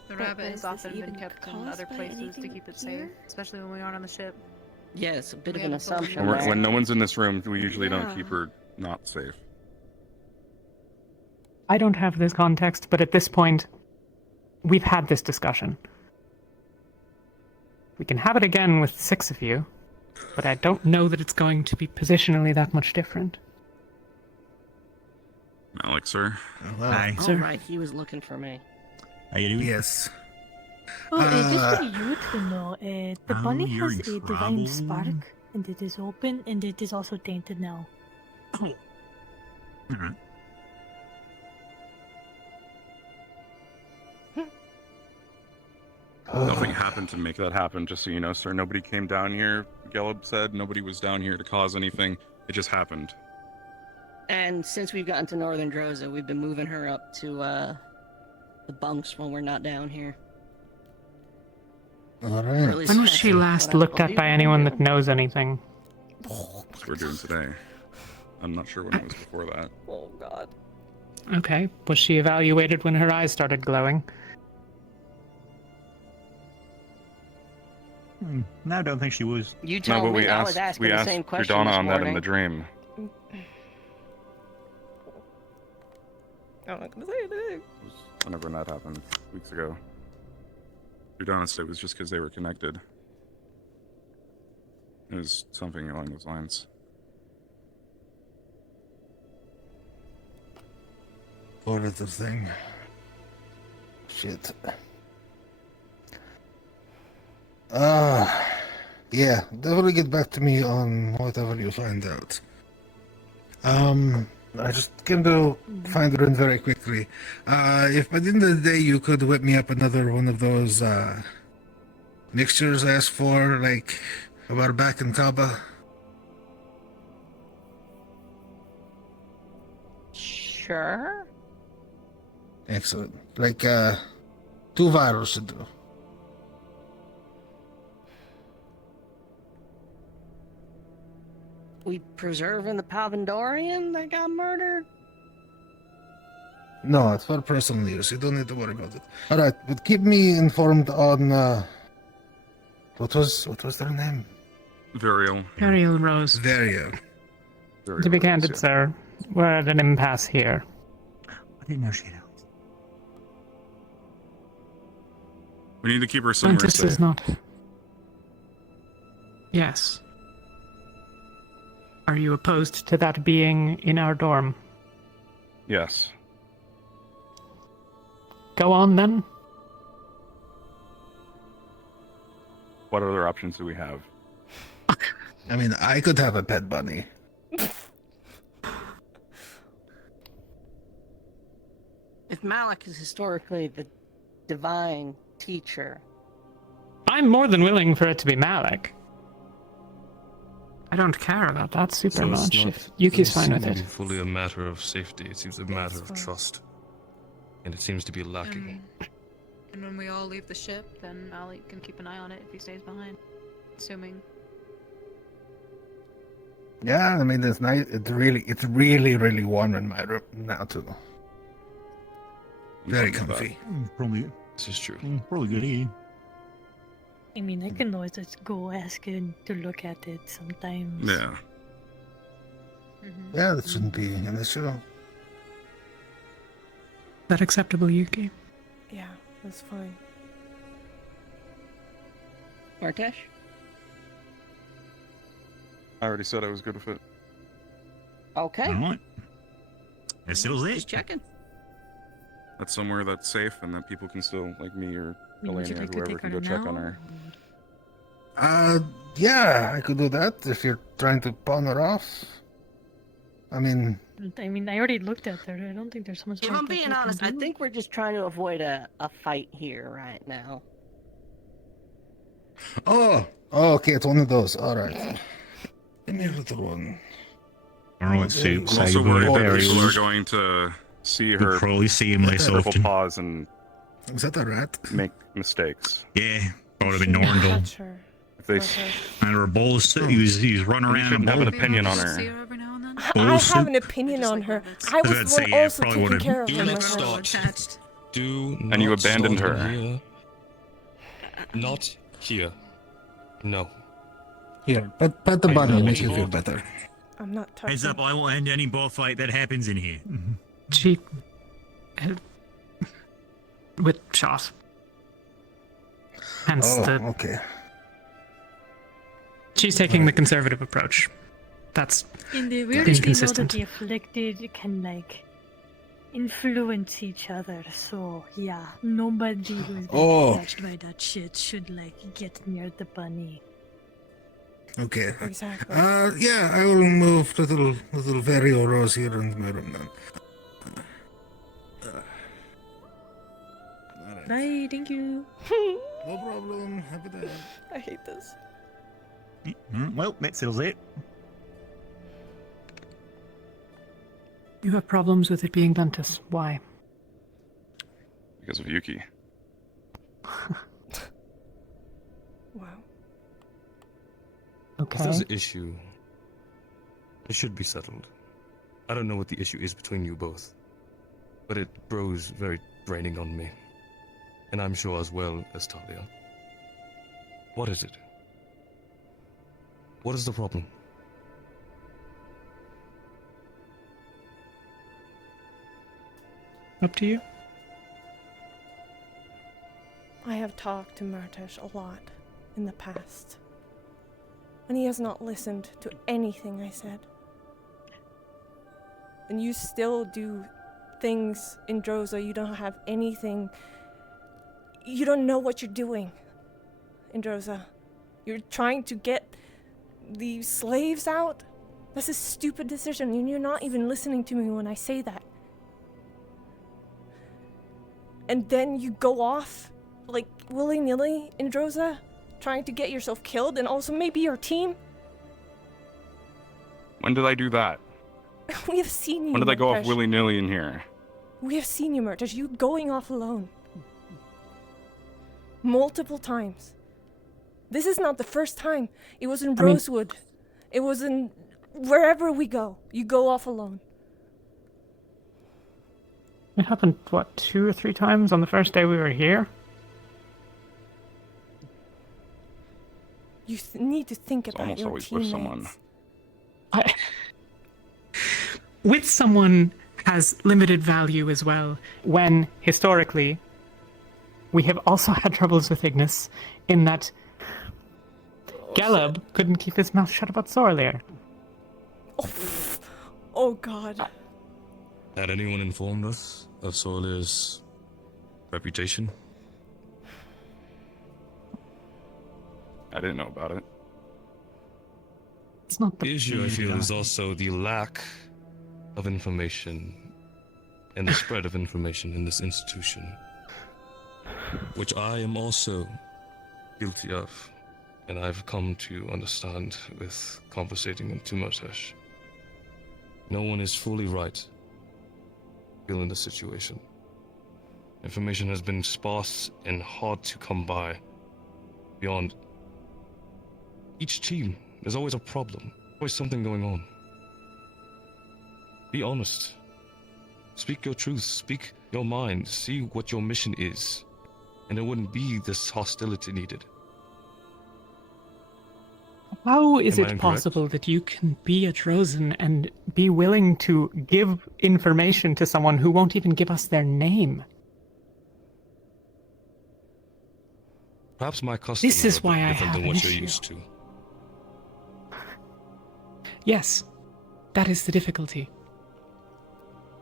The But rabbit was has this often been even kept in caused other by places to anything keep it here? safe, especially when we aren't on the ship. Yeah, it's a bit We of an haven't told you assumption. When, that. when no one's in this room, we usually don't Yeah. keep her not safe. I don't have this context, but at this point, we've had this discussion. We can have it again with 6 of you, but I don't know that it's going to be positionally that much different. Alex, sir. Hi. All right, he was looking for me. How you doing? Yes. Oh, just for you to know, the Oh, bunny you're has in a divine trouble. spark, and it is open, and it is also tainted now. Oh. Alright. Nothing happened to make that happen, just so you know, sir. Nobody came down here. Gelb said nobody was down here to cause anything. It just happened. And since we've gotten to Northern Droza, we've been moving her up to the bunks when we're not down here. All Or right. at least When was that's she what last I looked at believe by we're anyone doing. that knows anything? That's what we're doing today. I'm not sure when it was before that. oh god. Okay. Was she evaluated when her eyes started glowing? No, I don't think she was. You No, told but me we I was asked asking the same question Jordana this on that in morning. the dream. I'm not gonna say anything. It was whenever that happened, weeks ago. Jordana said it was just because they were connected. It was something along those lines. What other thing? Shit. Yeah, definitely get back to me on whatever you find out. I just can go find the rune very quickly. If by the end of the day you could whip me up another one of those mixtures I asked for, like about back in Kaba. Sure. Excellent. Like 2 vials should do. We preserving the Palvandorian that got murdered? No, it's for personal use. You don't need to worry about it. All right, but keep me informed on what was their name? Varial. Ariel Rose. Varial. To be candid, sir, we're at an impasse here. I didn't know she had. We need to keep her somewhere This safe. is not. Yes. Are you opposed to that being in our dorm? Yes. Go on then. What other options do we have? I mean, I could have a pet bunny. If Malik is historically the divine teacher, I'm more than willing for it to be Malik. I don't care about that super So it's much. not- If Yuki's doesn't fine with seem it. to be fully a matter of safety. It seems a matter of fine. trust, and it seems to be lacking. And when we all leave the ship, then Malik can keep an eye on it if he stays behind. Assuming. Yeah, I mean, it's nice. It's really warm in my room now too. Very comfy. Probably. This is true. Probably good eating. I mean, I can always just go ask him to look at it sometimes. Yeah. Yeah, that shouldn't be an issue. Is that acceptable, Yuki? Yeah, that's fine. Martesh? I already said I was good with it. Okay. All right. That settles it. Just checking. That's somewhere that's safe and that people can still, like me or mean, would you Elena or like to whoever, take can her go check now? on her. Yeah, I could do that if you're trying to pawn her off. I mean, I already looked at her. I don't think there's so much. If more I'm that being we can honest, I do. think we're just trying to avoid a fight here right now. oh, okay, it's one of those. All right. Give me a little one. All right, so I'm say also goodbye worried to that people are Ariel. going to see We'll her probably see him less triple often. pause and Is that a rat? make mistakes. Yeah, probably been Norndal. Touch her. If they And her ball is he was running you around shouldn't in a have an ball. opinion on her. I have an opinion on her. I was I'd the say, one yeah, also probably taking would've- care of Do her. not myself. start. Do not And you abandoned start her. Here. Not here. No. Here, pet the I bunny, know make you you feel want. better. I'm not touching. Heads up, I won't end any bar fight that happens in here. She. With shot. Hence Oh, the. okay. She's taking the conservative approach. That's In the weirdest we know that inconsistent. the afflicted can influence each other. So yeah, nobody who's been touched by that shit should get near the bunny. Okay. Exactly. Yeah, I will move little Vario Rose here in my room then. Bye, thank you. No problem. Happy day. I hate this. Well, that settles it. You have problems with it being Ventus. Why? Because of Yuki. Wow. If there's Okay. an issue, it should be settled. I don't know what the issue is between you both, but it grows very draining on me. And I'm sure as well as Talia. What is it? What is the problem? Up to you. I have talked to Martesh a lot in the past, and he has not listened to anything I said. And you still do things in Droza. You don't have anything. You don't know what you're doing in Droza. You're trying to get the slaves out. That's a stupid decision, and you're not even listening to me when I say that. And then you go off willy-nilly in Droza, trying to get yourself killed, and also maybe your team. When did I do that? We have seen you. When did I go off Martesh. willy-nilly in here? We have seen you, Martesh. You going off alone. Multiple times. This is not the first time. It was in Rosewood. It was in wherever we go. You go off alone. It happened, what, 2 or 3 times on the first day we were here? You need to think It's about almost your always teammates. with someone. With someone has limited value as well, when, historically, we have also had troubles with Ignis, in that Geleb couldn't keep his mouth shut about Sorlier. Oh god. Had anyone informed us of Solier's reputation? I didn't know about it. It's not the issue, I feel, is also the lack of information and the spread of information in this institution, which I am also guilty of, and I've come to understand with conversating in Tumotesh. No one is fully right in the situation. Information has been sparse and hard to come by. Beyond each team, there's always a problem, always something going on. Be honest. Speak your truth, speak your mind, see what your mission is, and there wouldn't be this hostility needed. How is Am I it incorrect? possible that you can be a Trojan and be willing to give information to someone who won't even give us their name? Perhaps my customers This is are a bit why I different have than an what you're issue. used to. Yes, that is the difficulty.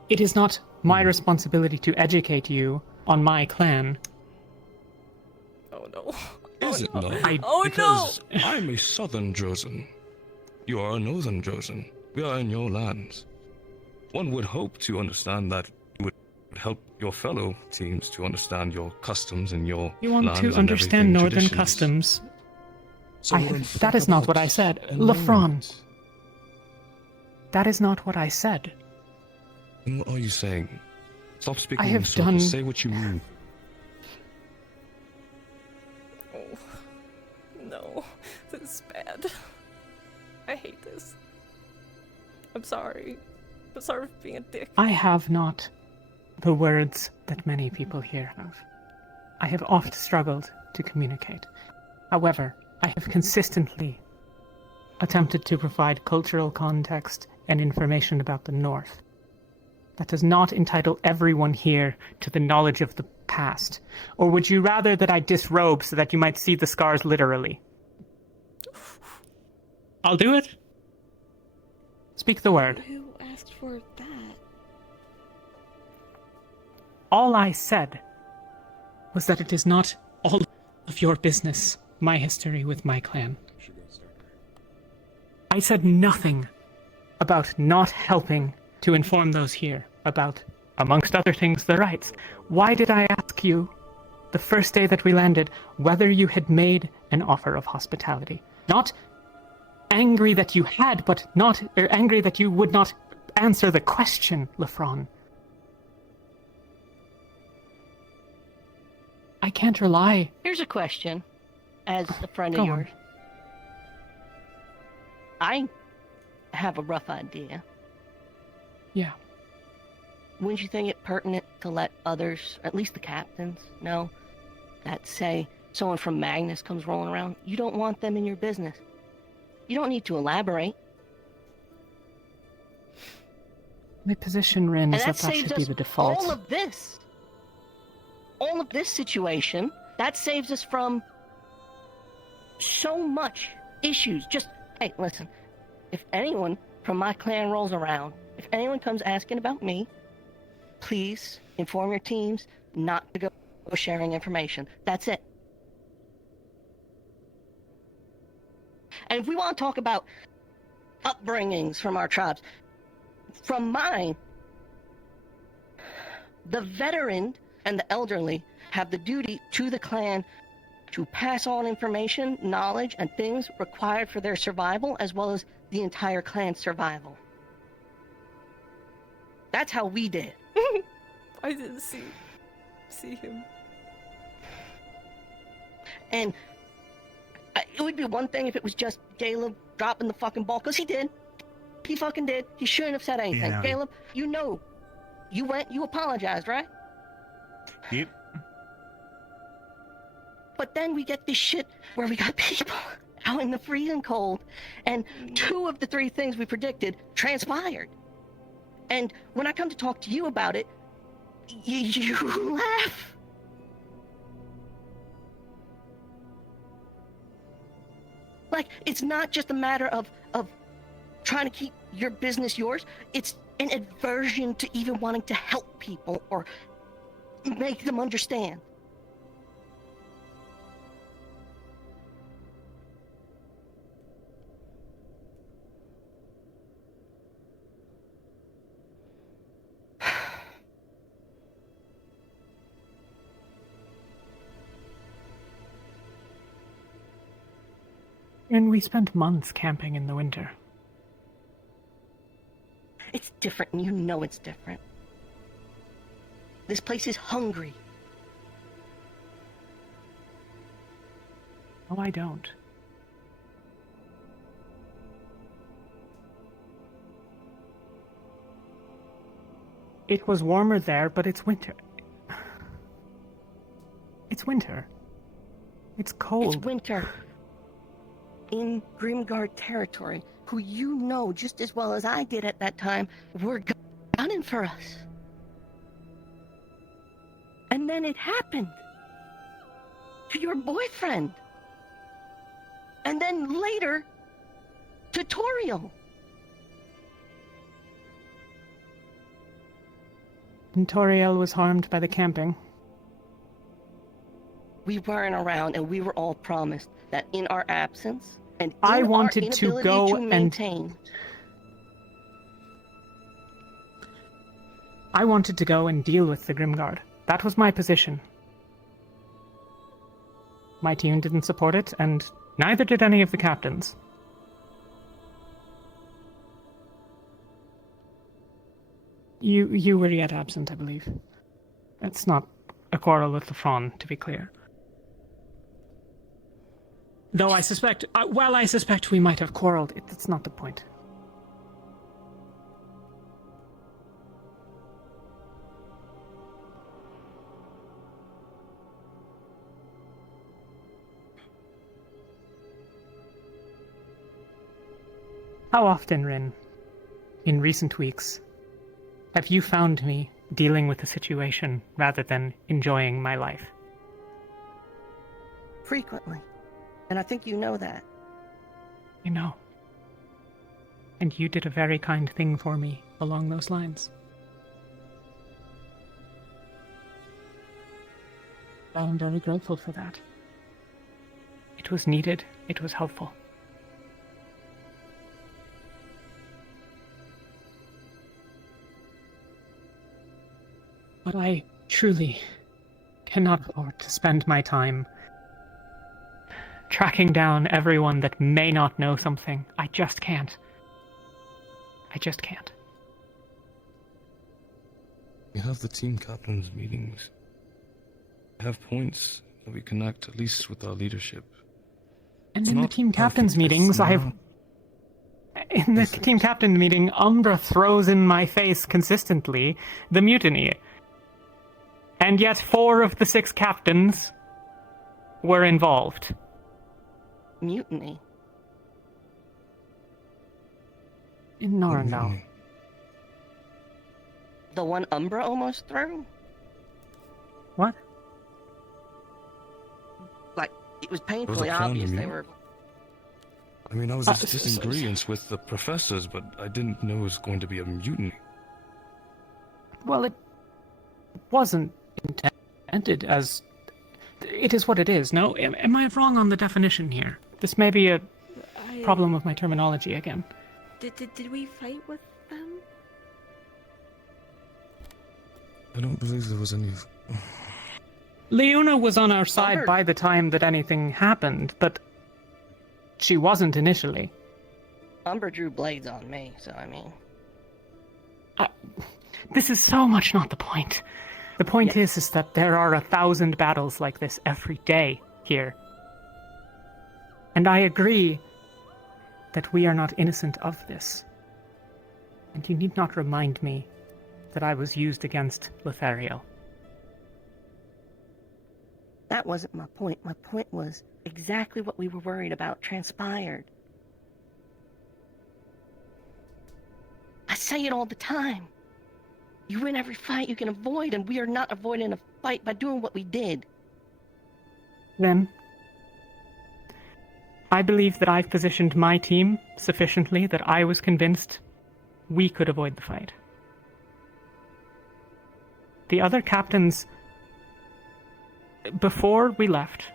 It is not my responsibility to educate you on my clan. Oh no. Is it not? Oh, because I'm a southern Drozen. You are a northern Drozen. We are in your lands. One would hope to understand that you would help your fellow teams to understand your customs and your You want lands to and understand everything, northern traditions. customs? So I- then that fuck is not about what I said. and learn Lefron. it. That is not what I said. Then what are you saying? Stop speaking I in have circles. done- Say what you mean. Oh. No. This is bad. I hate this. I'm sorry. I'm sorry for being a dick. I have not the words that many people here have. I have oft struggled to communicate. However, I have consistently attempted to provide cultural context and information about the North. That does not entitle everyone here to the knowledge of the past. Or would you rather that I disrobe so that you might see the scars literally? I'll do it. Speak the word. Who asked for that? All I said was that it is not all of your business, my history with my clan. I said nothing about not helping to inform those here about, amongst other things, the rights. Why did I ask you, the first day that we landed, whether you had made an offer of hospitality? Not angry that you had, but not angry that you would not answer the question, Lefron. I can't rely. Here's a question, as a friend Go of on. yours. I have a rough idea. Yeah. Wouldn't you think it pertinent to let others, or at least the captains, know that, say, someone from Magnus comes rolling around? You don't want them in your business. You don't need to elaborate. My position, Rin, And is that that saves should be us the default. all of this. All of this situation, that saves us from so much issues. Just, hey, listen, if anyone from my clan rolls around, if anyone comes asking about me, please inform your teams not to go sharing information. That's it. And if we want to talk about upbringings from our tribes, from mine, the veteran and the elderly have the duty to the clan to pass on information, knowledge, and things required for their survival, as well as the entire clan's survival. That's how we did. I didn't see him. And it would be one thing if it was just Caleb dropping the fucking ball, because he did. He fucking did. He shouldn't have said anything. Yeah. Caleb, you know You went, you apologized, right? Yep. But then we get this shit where we got people out in the freezing cold, and 2 of the 3 things we predicted transpired. And when I come to talk to you about it, you laugh. Like, it's not just a matter of trying to keep your business yours. It's an aversion to even wanting to help people or make them understand. And we spent months camping in the winter. It's different, and you know it's different. This place is hungry. Oh, I don't. It was warmer there, but it's winter. It's winter. It's cold. It's winter. In Grimguard territory, who you know just as well as I did at that time, were gunning for us. And then it happened. To your boyfriend. And then later, to Toriel. And Toriel was harmed by the camping. We weren't around, and we were all promised that in our absence, and I wanted to go maintain. I wanted to go and deal with the Grimguard. That was my position. My team didn't support it, and neither did any of the captains. You were yet absent, I believe. It's not a quarrel with the Fawn, to be clear. Though I suspect, I suspect we might have quarreled, that's not the point. How often, Rin, in recent weeks, have you found me dealing with a situation rather than enjoying my life? Frequently. And I think you know that. You know. And you did a very kind thing for me along those lines. I am very grateful for that. It was needed. It was helpful. But I truly cannot afford to spend my time tracking down everyone that may not know something. I just can't. I just can't. We have the team captains meetings. We have points that we connect at least with our leadership. And in the team captains meetings, in the team captain meeting, Umbra throws in my face consistently the mutiny. And yet 4 of the 6 captains were involved. Mutiny? In Norandel. The one Umbra almost threw? What? Like, it was painfully obvious they were... I mean, I was just in agreement with the professors, but I didn't know it was going to be a mutiny. Well, it wasn't intended as... It is what it is, no? Am I wrong on the definition here? This may be a problem with my terminology again. Did we fight with them? I don't believe there was any... Leona was on our side by the time that anything happened, but she wasn't initially. Umbra drew blades on me, so I mean... This is so much not the point. The point is that there are 1,000 battles like this every day here. And I agree that we are not innocent of this. And you need not remind me that I was used against Lothario. That wasn't my point. My point was exactly what we were worried about transpired. I say it all the time. You win every fight you can avoid, and we are not avoiding a fight by doing what we did. Then, I believe that I've positioned my team sufficiently that I was convinced we could avoid the fight. The other captains, before we left,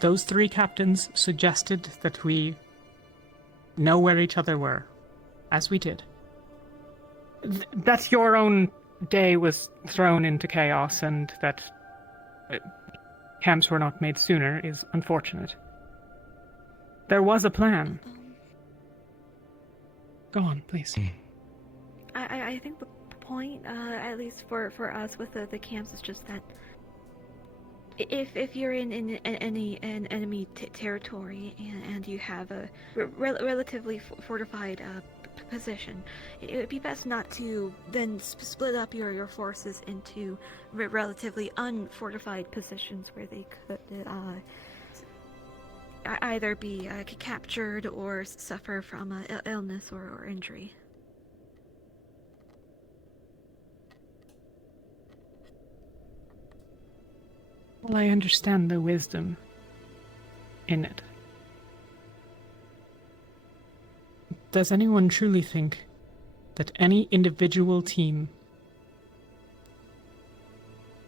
those 3 captains suggested that we know where each other were, as we did. That your own day was thrown into chaos and that camps were not made sooner is unfortunate. There was a plan. Go on, please. I think the point, at least for us with the camps, is just that if you're in any enemy territory and you have a relatively fortified position, it would be best not to then split up your forces into relatively unfortified positions where they could either be captured or suffer from illness or injury. Well, I understand the wisdom in it. Does anyone truly think that any individual team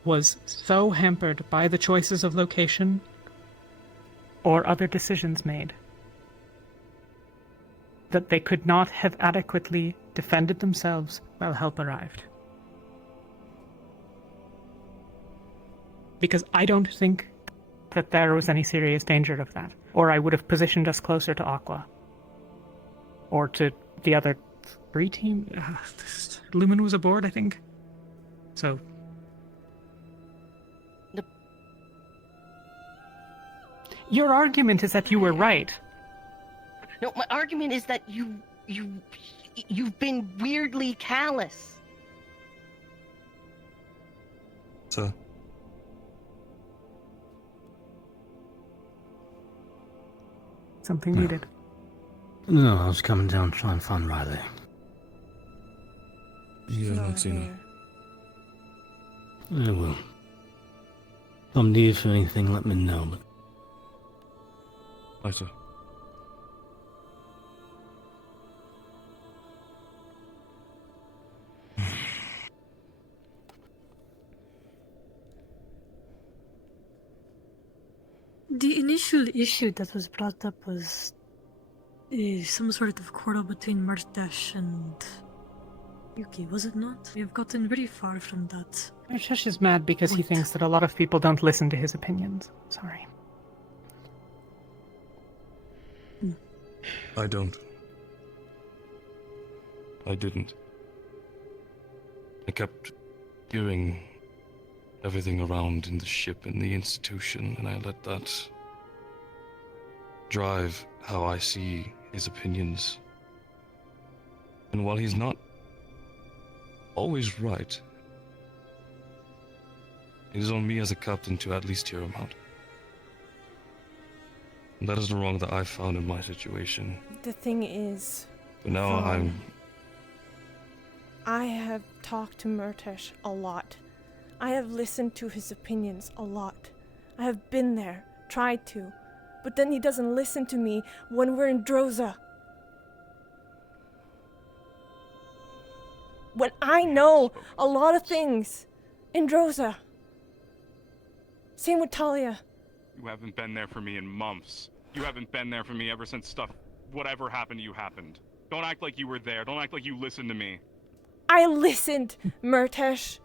was so hampered by the choices of location or other decisions made that they could not have adequately defended themselves while help arrived? Because I don't think that there was any serious danger of that, or I would have positioned us closer to Aqua. Or to the other 3 team. Lumen was aboard, I think. So. Your argument is that you were right. No, my argument is that you've been weirdly callous. Sir? Something needed. No, I was coming down to try and find Riley. You have not seen her. I will. If I'm needed for anything, let me know, but... Aye, sir. The initial issue that was brought up was some sort of quarrel between Murtash and Yuki, was it not? We've gotten very far from that. Murtash is mad because he thinks that a lot of people don't listen to his opinions. Sorry. I don't. I didn't. I kept hearing everything around in the ship and the institution, and I let that drive how I see his opinions. And while he's not always right, it is on me as a captain to at least hear him out. And that is the wrong that I found in my situation. The thing is... But now I have talked to Murtash a lot. I have listened to his opinions a lot. I have been there, tried to. But then he doesn't listen to me when we're in Droza. When I know a lot of things in Droza. Same with Talia. You haven't been there for me in months. You haven't been there for me ever since whatever happened to you happened. Don't act like you were there. Don't act like you listened to me. I listened, Murtash.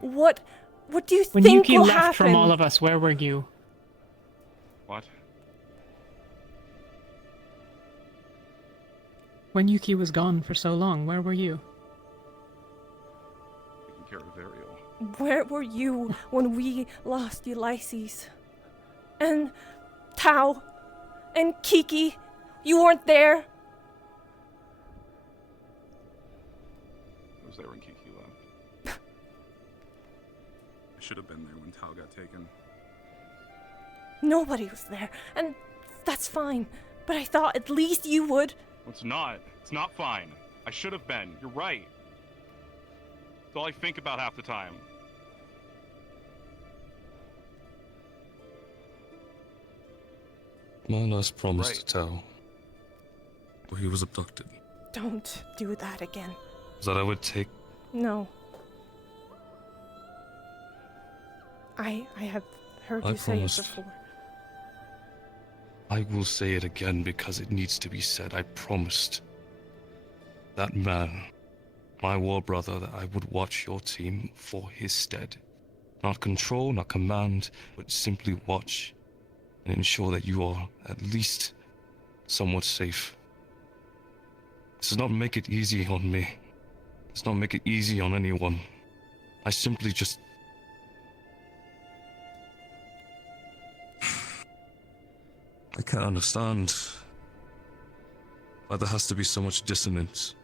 What do you when think Yuki will left happen? from all of us, where were you? What? When Yuki was gone for so long, where were you? Taking care of Ariel. Where were you when we lost Ulysses? And Tao? And Kiki? You weren't there. I was there when Kiki left. I should have been there when Tal got taken. Nobody was there, and that's fine. But I thought at least you would. It's not. It's not fine. I should have been. You're right. It's all I think about half the time. My last promise to Tal, where he was abducted, Don't do that again. was that I would take. No. I have heard I you say it promised. before. I will say it again because it needs to be said. I promised that man, my war brother, that I would watch your team for his stead. Not control, not command, but simply watch and ensure that you are at least somewhat safe. This does not make it easy on me. It does not make it easy on anyone. I simply just... I can't understand why there has to be so much dissonance.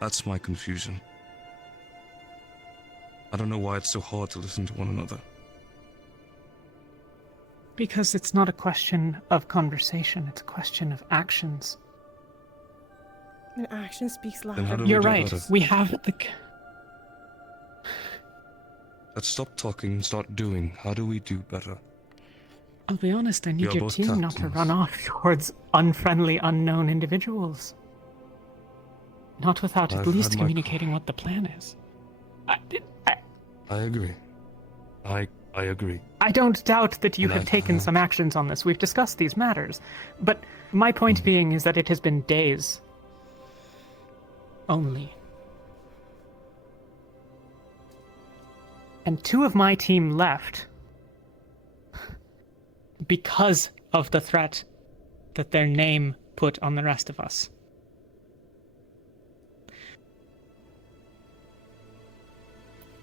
That's my confusion. I don't know why it's so hard to listen to one another. Because it's not a question of conversation, it's a question of actions. And action speaks Then how louder. do we You're do right. better? We have the... Let's stop talking and start doing. How do we do better? I'll be honest, I We need are your both team not to captains. run off towards unfriendly, unknown individuals. Not without at I've least had my- communicating what the plan is. I agree. I agree. I don't doubt that you And have I- taken some actions on this. We've discussed these matters. But my point being is that it has been days. Only. And 2 of my team left because of the threat that their name put on the rest of us.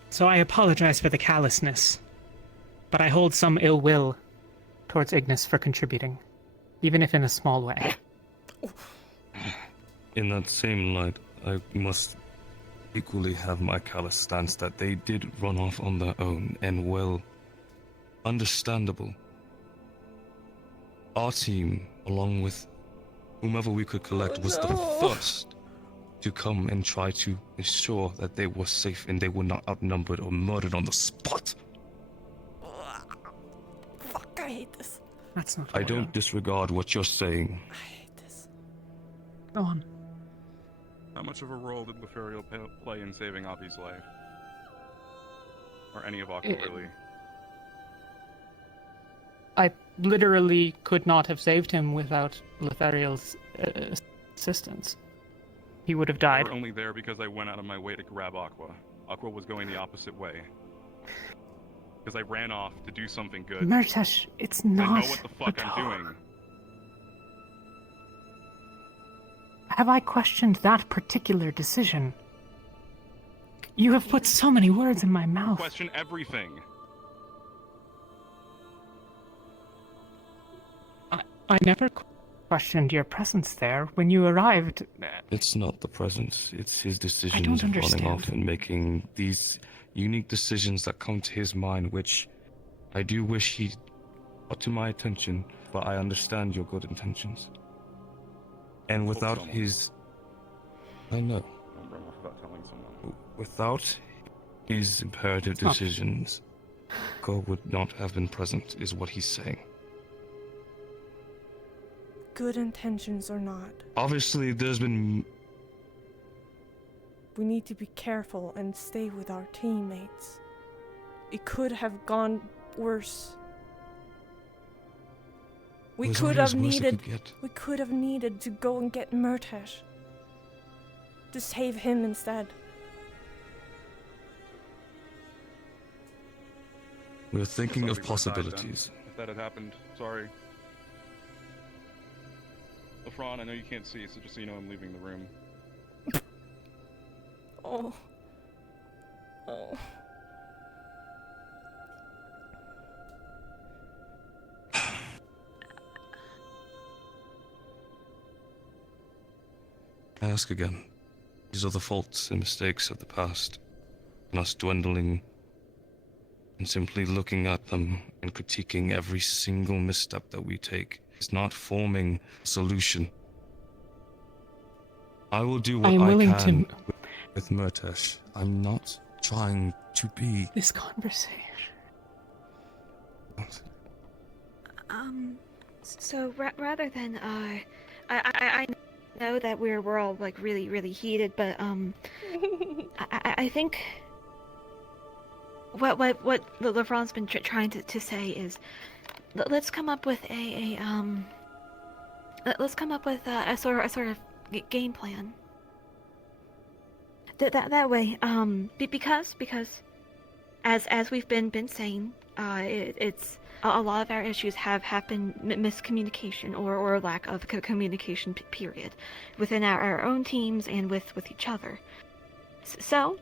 So I apologize for the callousness, but I hold some ill will towards Ignis for contributing, even if in a small way. In that same light, I must equally have my callous stance that they did run off on their own, and well, understandable. Our team, along with whomever we could collect, was the first to come and try to ensure that they were safe and they were not outnumbered or murdered on the spot. Fuck, I hate this. That's not I don't disregard what you're saying. Go on. How much of a role did Lothario play in saving Avi's life? Or any of Aqua, really? I literally could not have saved him without Lothario's assistance. He would have They died. were only there because I went out of my way to grab Aqua. Aqua was going the opposite way. Because I ran off to do something good. Murtash, it's I not know what the fuck I'm doing. Have I questioned that particular decision? You have put so many words in my mouth. Question everything. I never questioned your presence there. When you arrived, It's not the presence, it's his decisions don't of running understand. off and making these unique decisions that come to his mind, which I do wish he brought to my attention, but I understand your good intentions. And without someone. his... I know. Don't run off without telling someone. Without his imperative not- decisions, God would not have been present, is what he's saying. Good intentions or not, Obviously, there's been... we need to be careful and stay with our teammates. It could have gone worse. We There's could always have worse it needed. could get. We could have needed to go and get Murtash. To save him instead. We're thinking of Somebody would've died then. possibilities. If that had happened, sorry. Lafron, I know you can't see, so just so you know I'm leaving the room. Oh. Oh. I ask again, these are the faults and mistakes of the past, and us dwindling and simply looking at them and critiquing every single misstep that we take is not forming a solution. I will do what I am I willing can to... with Murtesh. I'm not trying to be... This conversation... So rather than I know that we're all like really heated, but I think what LeBron's been trying to say is let's come up with a sort of game plan. That way, because as we've been saying, it's a lot of our issues have been miscommunication or lack of communication period within our own teams and with each other. So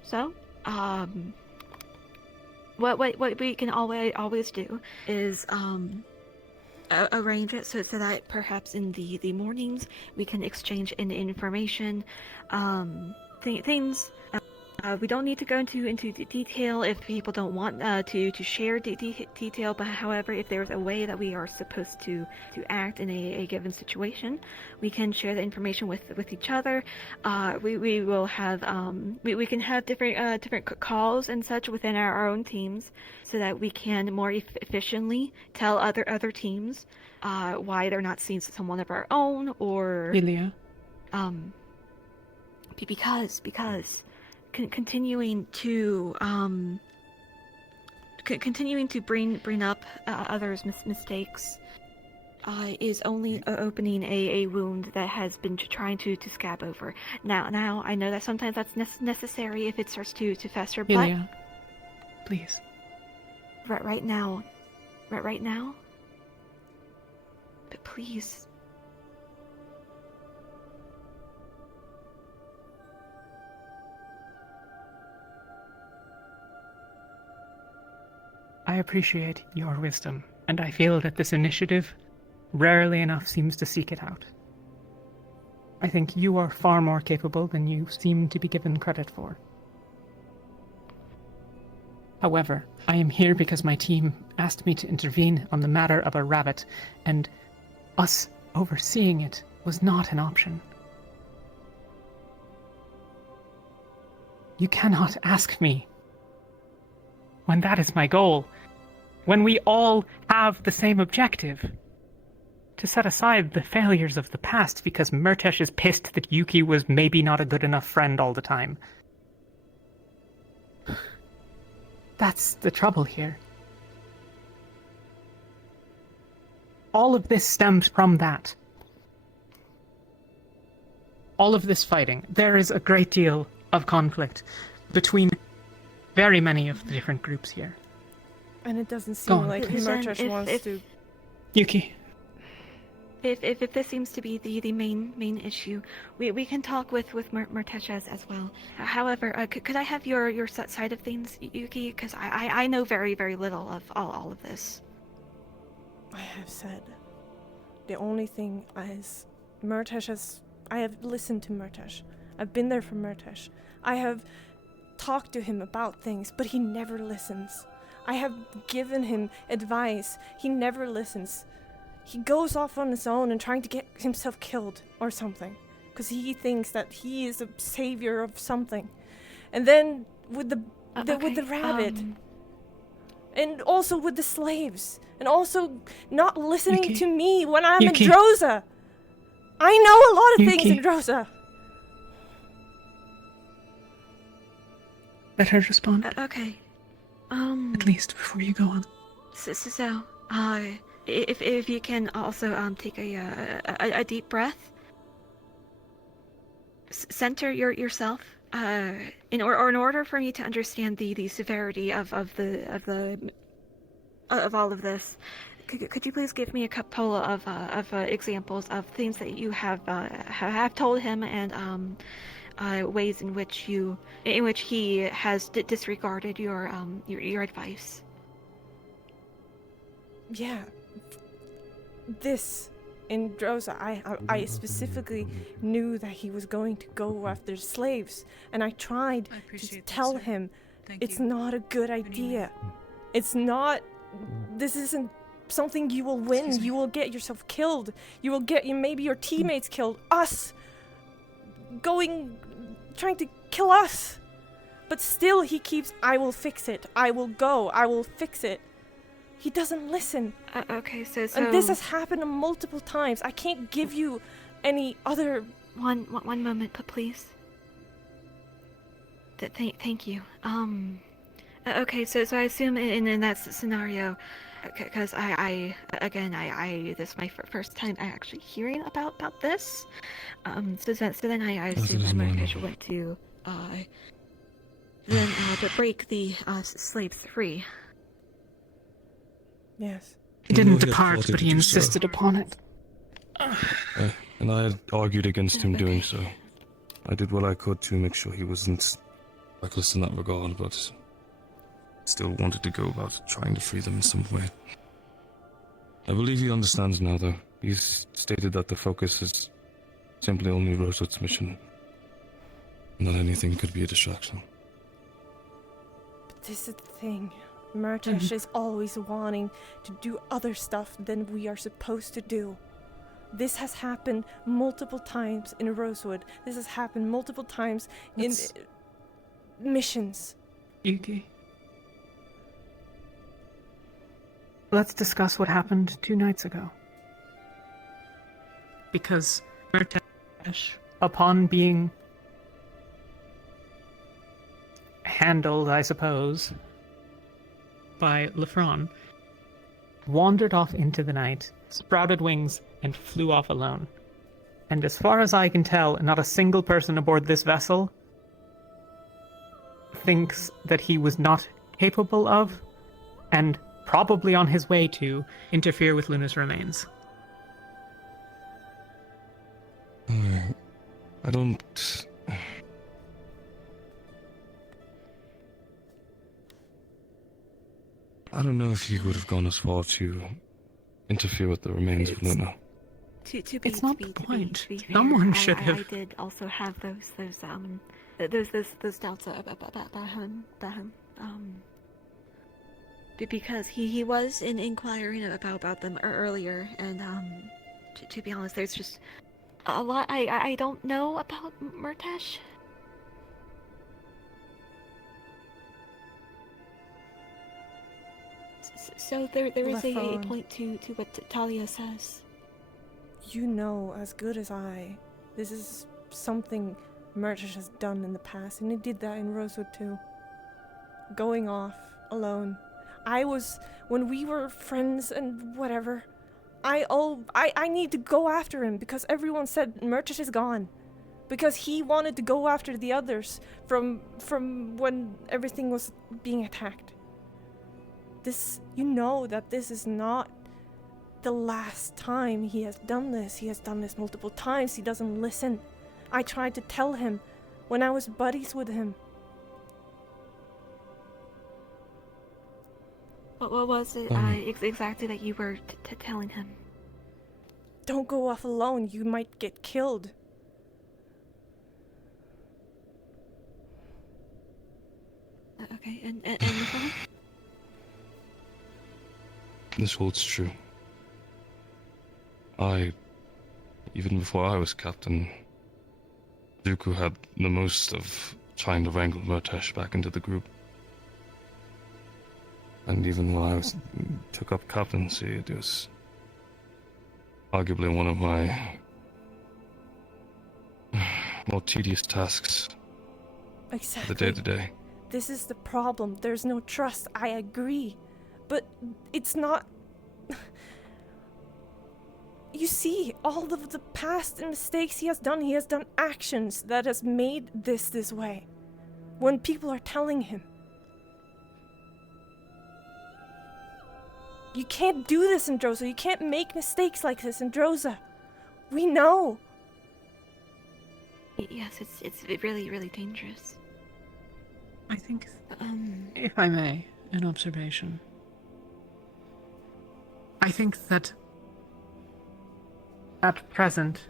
what we can always do is arrange it so that perhaps in the mornings we can exchange information, things. We don't need to go into detail if people don't want to share detail, but however, if there's a way that we are supposed to act in a given situation, we can share the information with each other. We will have we can have different calls and such within our own teams, so that we can more efficiently tell other teams why they're not seeing someone of our own, or Ilya. Because continuing to bring up others' mistakes is only opening a wound that has been trying to scab over. Now I know that sometimes that's necessary if it starts to fester, but Ilya, please. Right now, but please. I appreciate your wisdom, and I feel that this initiative rarely enough seems to seek it out. I think you are far more capable than you seem to be given credit for. However, I am here because my team asked me to intervene on the matter of a rabbit, and us overseeing it was not an option. You cannot ask me when that is my goal, when we all have the same objective, to set aside the failures of the past because Murtesh is pissed that Yuki was maybe not a good enough friend all the time. That's the trouble here. All of this stems from that. All of this fighting. There is a great deal of conflict between very many of the different groups here. And it doesn't seem like Murtesh wants to... Yuki. If this seems to be the main issue, we can talk with Murtesh as well. However, could I have your side of things, Yuki? Because I know very little of all of this. I have said the only thing is Murtesh has... I have listened to Murtesh. I've been there for Murtesh. I have talked to him about things, but he never listens. I have given him advice. He never listens. He goes off on his own and trying to get himself killed or something, because he thinks that he is a savior of something. And then with the rabbit, and also with the slaves, and also not listening Yuki. to me when I'm Yuki. in Droza. I know a lot of things Yuki. in Droza. Let her respond. Okay. At least before you go on. So, if you can also take a deep breath, center yourself. In order for me to understand the severity of all of this, could you please give me a couple of examples of things that you have told him, and ways in which he has disregarded your advice? Yeah. This in Drosa. I specifically knew that he was going to go after slaves, and I tried to tell him it's not a good idea. It's not. This isn't something you will win. You will get yourself killed. You will get maybe your teammates killed. Us trying to kill us. But still he keeps, I will fix it. I will go. I will fix it. He doesn't listen. Okay, so... And this has happened multiple times. I can't give you any other... One moment, please. Thank you. Okay, so I assume in that scenario, because this is my first time actually hearing about this. So then I assume that Murtash went to break the slaves free. Yes. He didn't depart, but he insisted upon it. And I had argued against him doing so. I did what I could to make sure he wasn't reckless in that regard, but still wanted to go about trying to free them in some way. I believe he understands now, though. He's stated that the focus is simply only Rosewood's mission. Not anything could be a distraction. But this is the thing. Murtash is always wanting to do other stuff than we are supposed to do. This has happened multiple times in Rosewood. This has happened multiple times in missions. Yuki. Let's discuss what happened 2 nights ago. Because Murtash, upon being handled, I suppose, by Lefron, wandered off into the night, sprouted wings, and flew off alone. And as far as I can tell, not a single person aboard this vessel thinks that he was not capable of, and probably on his way to, interfere with Luna's remains. I don't... I don't know if he would have gone as far to interfere with the remains of Luna. It's not the point. Someone should have... I did also have those doubts about him. Because he was inquiring about them earlier, and to be honest, there's just a lot I don't know about Murtash. So there is a point to what Talia says. You know as good as I, this is something Murtash has done in the past, and he did that in Rosewood too. Going off alone. When we were friends and whatever, I need to go after him because everyone said Murtash is gone. Because he wanted to go after the others from when everything was being attacked. You know that this is not the last time he has done this. He has done this multiple times. He doesn't listen. I tried to tell him when I was buddies with him. What was it exactly that you were telling him? Don't go off alone. You might get killed. Okay, and anything? This holds true. Even before I was captain, Dooku had the most of trying to wrangle Murtash back into the group. And even when I took up captaincy, it was arguably one of my more tedious tasks. Exactly. The day-to-day. This is the problem. There's no trust. I agree. But it's not... You see, all of the past mistakes he has done actions that has made this way. When people are telling him. You can't do this in Drosa. You can't make mistakes like this in Drosa. We know. Yes, it's really, really dangerous. I think, if I may, an observation. I think that At present,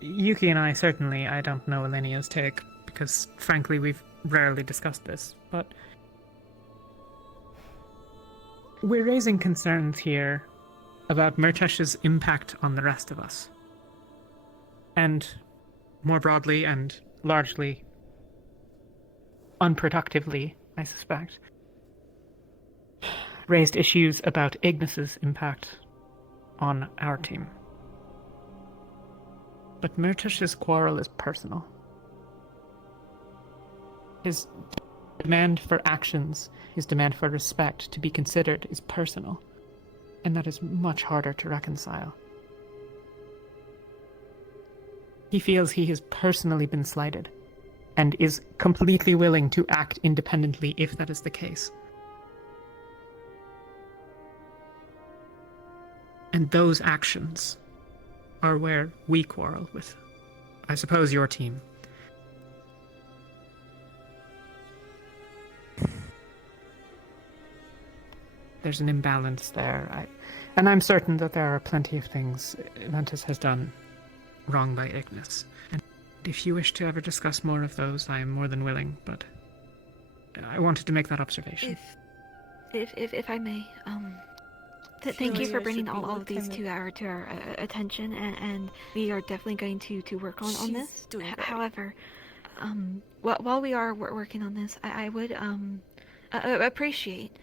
Yuki and I certainly, I don't know Elenia's take, because frankly we've rarely discussed this, but we're raising concerns here about Murtesh's impact on the rest of us. And more broadly and largely unproductively, I suspect, raised issues about Ignis's impact on our team. But Murtesh's quarrel is personal. His demand for actions, his demand for respect to be considered is personal, and that is much harder to reconcile. He feels he has personally been slighted, and is completely willing to act independently if that is the case. And those actions are where we quarrel with, I suppose, your team. There's an imbalance there, and I'm certain that there are plenty of things Ventus has done wrong by Ignis. And if you wish to ever discuss more of those, I am more than willing, but I wanted to make that observation. If I may, thank you for bringing all of these to our attention, and we are definitely going to work on this. However, while we are working on this, I would appreciate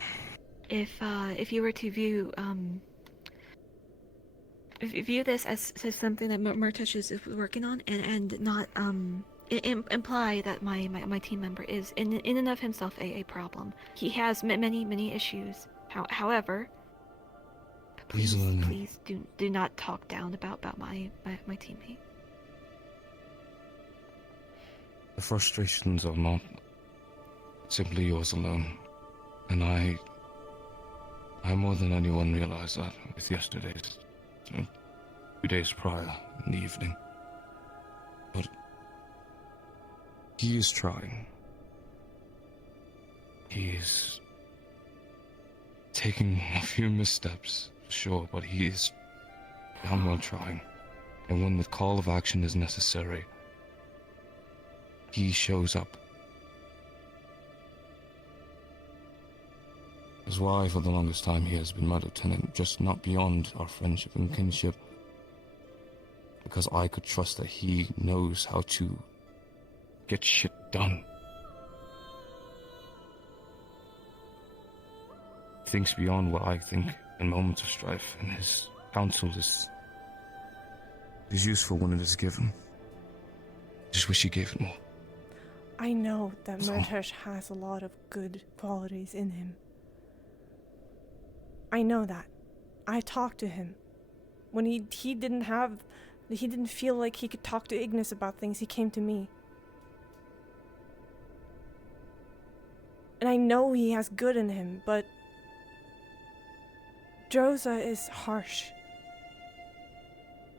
if you were to view this as something that Murtesh is working on, and not imply that my team member is in and of himself a problem. He has many issues. However, please do not talk down about my teammate. The frustrations are not simply yours alone, and I more than anyone realized that with yesterday's, 2 days prior in the evening. But he is trying. He is taking a few missteps, sure, but he is damn well trying. And when the call of action is necessary, he shows up. That's why for the longest time he has been my lieutenant, just not beyond our friendship and kinship. Because I could trust that he knows how to get shit done. Thinks beyond what I think in moments of strife, and his counsel is useful when it is given. Just wish he gave it more. I know that Murtesh has a lot of good qualities in him. I know that. I talked to him. When he didn't feel like he could talk to Ignis about things, he came to me. And I know he has good in him, but Droza is harsh.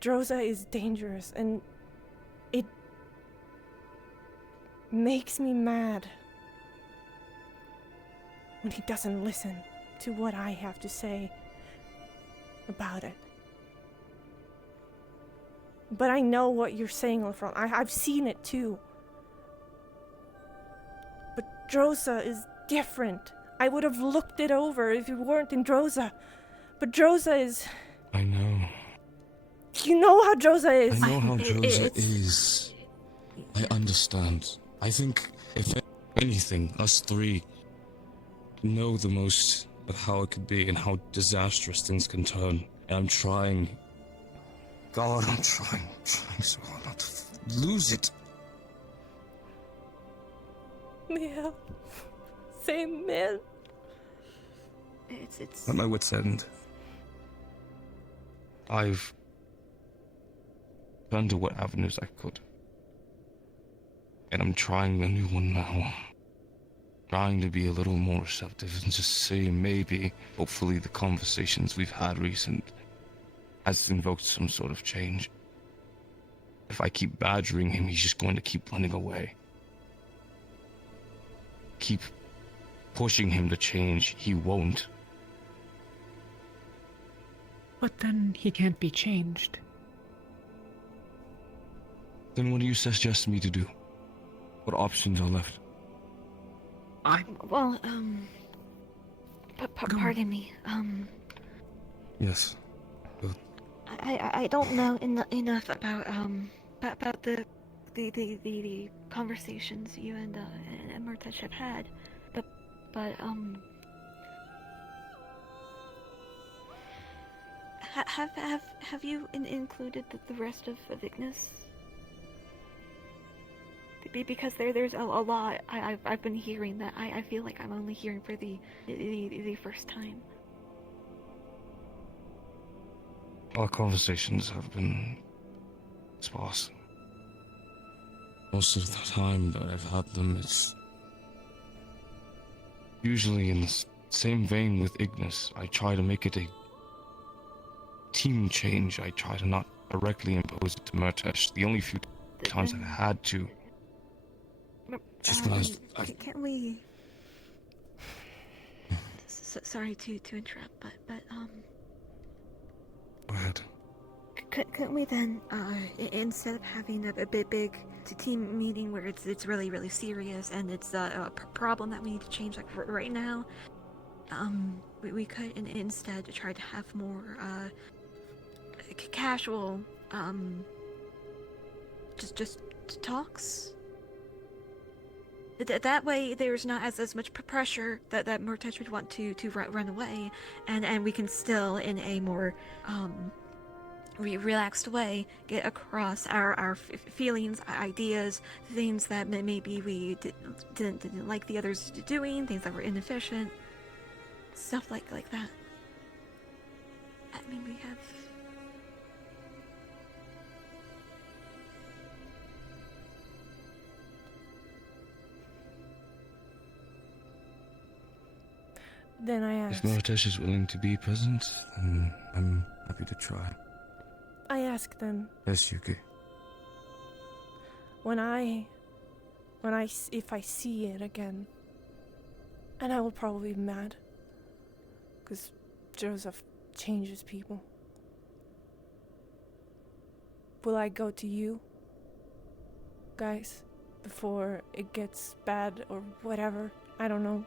Droza is dangerous, and it makes me mad when he doesn't listen to what I have to say about it. But I know what you're saying, Lefron. I've seen it too. But Droza is different. I would have looked it over if you weren't in Droza. But Droza is... I know. You know how Droza is. I know how Droza is. I understand. I think, if anything, us three know the most of how it could be and how disastrous things can turn. And I'm trying. God, I'm trying so hard not to lose it. Yeah. Same, man. It's... At my wit's end. I've turned to what avenues I could. And I'm trying a new one now. Trying to be a little more receptive and just say maybe, hopefully the conversations we've had recent has invoked some sort of change. If I keep badgering him, he's just going to keep running away. Keep pushing him to change, he won't. But then he can't be changed. Then what do you suggest me to do? What options are left? Well, pardon me. Yes. I don't know enough about the conversations you and Murtash have had, but have you included the rest of Ignis? Because there's a lot I've been hearing that I feel like I'm only hearing for the first time. Our conversations have been sparse. Most of the time that I've had them, it's usually in the same vein with Ignis. I try to make it a team change. I try to not directly impose it to Murtash. The only few times I've had to, just because Can't we? Sorry to interrupt, but Go ahead. Couldn't we then, instead of having a big team meeting where it's really serious and it's a problem that we need to change, like right now, we could instead try to have more casual just talks. That way, there's not as much pressure that Murtash would want to run away, and we can still, in a more relaxed way, get across our feelings, ideas, things that maybe we didn't like the others doing, things that were inefficient, stuff like that. I mean, we have. Then I asked. If Murtash is willing to be present, then I'm happy to try. I asked then. Yes, Yuki. If I see it again, and I will probably be mad, because Joseph changes people. Will I go to you, guys, before it gets bad or whatever? I don't know.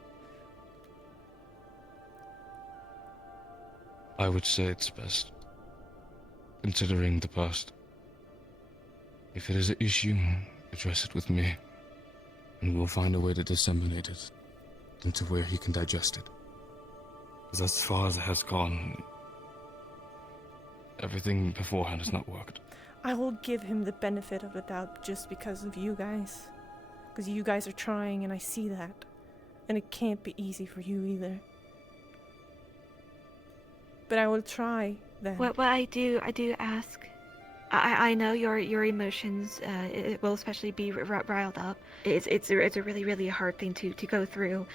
I would say it's best, considering the past. If it is an issue, address it with me, and we'll find a way to disseminate it into where he can digest it. Because as far as it has gone, everything beforehand has not worked. I will give him the benefit of the doubt just because of you guys. Because you guys are trying and I see that. And it can't be easy for you either. But I will try then. What I do ask. I know your emotions. It will especially be riled up. It's a really hard thing to go through,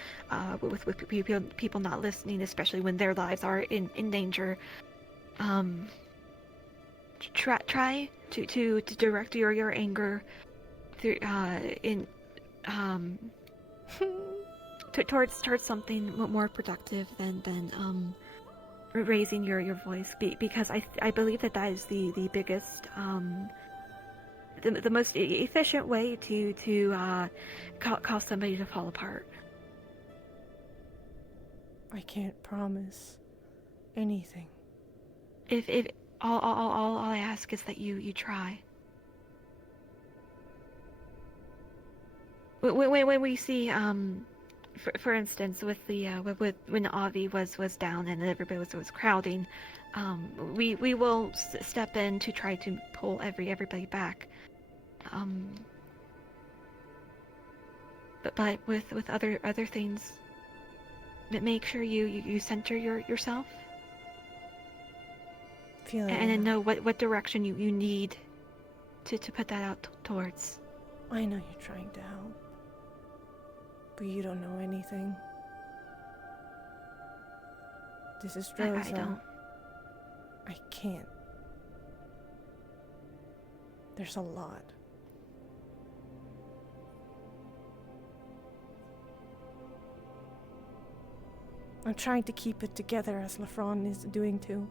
with people not listening, especially when their lives are in danger. Try to direct your anger through towards something more productive than raising your voice, because I believe that is the biggest the most efficient way to cause somebody to fall apart. I can't promise anything. If all I ask is that you try. When we see for instance, with the when Avi was down and everybody was crowding, we will step in to try to pull everybody back. But with other things, make sure you center yourself. And then know what direction you need to put that out towards. I know you're trying to help. But you don't know anything. This is Rosa. I don't. I can't. There's a lot. I'm trying to keep it together as Lafron is doing too.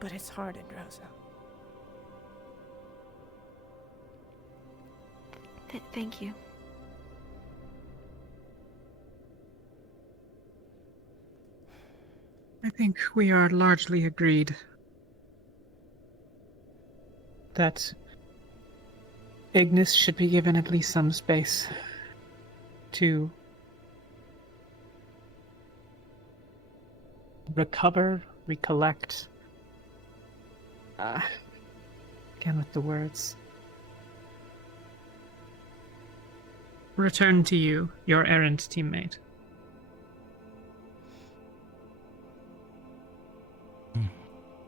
But it's hardened, Rosa. Thank you. I think we are largely agreed that Ignis should be given at least some space to recover, recollect. Again with the words. Return to you, your errant teammate.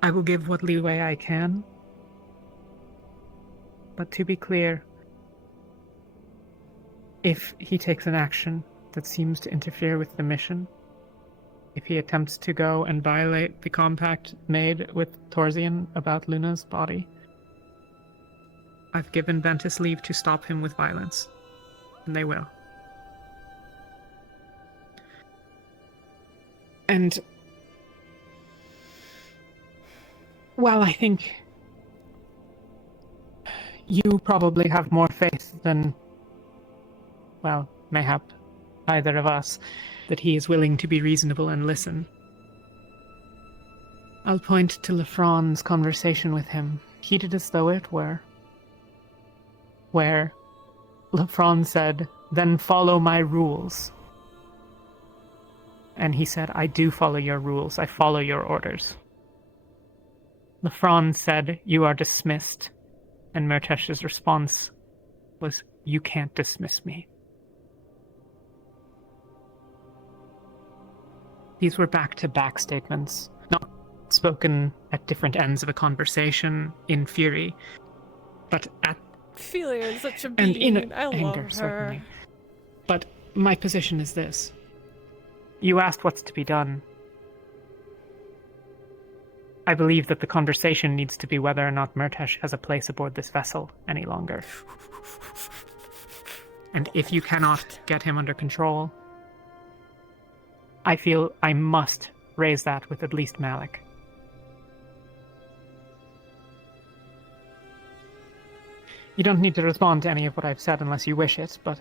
I will give what leeway I can, but to be clear, if he takes an action that seems to interfere with the mission, if he attempts to go and violate the compact made with Torsian about Luna's body, I've given Ventus leave to stop him with violence, and they will. And while I think you probably have more faith than, well, mayhap either of us, that he is willing to be reasonable and listen, I'll point to Lefran's conversation with him, heated as though it were, where Lefran said, "Then follow my rules." And he said, "I do follow your rules. I follow your orders." Lefran said, "You are dismissed." And Murtesh's response was, "You can't dismiss me." These were back-to-back statements, not spoken at different ends of a conversation in fury, but at Ophelia is such a and in bean. I anger, love her. certainly. But my position is this. You asked what's to be done. I believe that the conversation needs to be whether or not Murtesh has a place aboard this vessel any longer. And if you cannot get him under control, I feel I must raise that with at least Malik. You don't need to respond to any of what I've said unless you wish it, but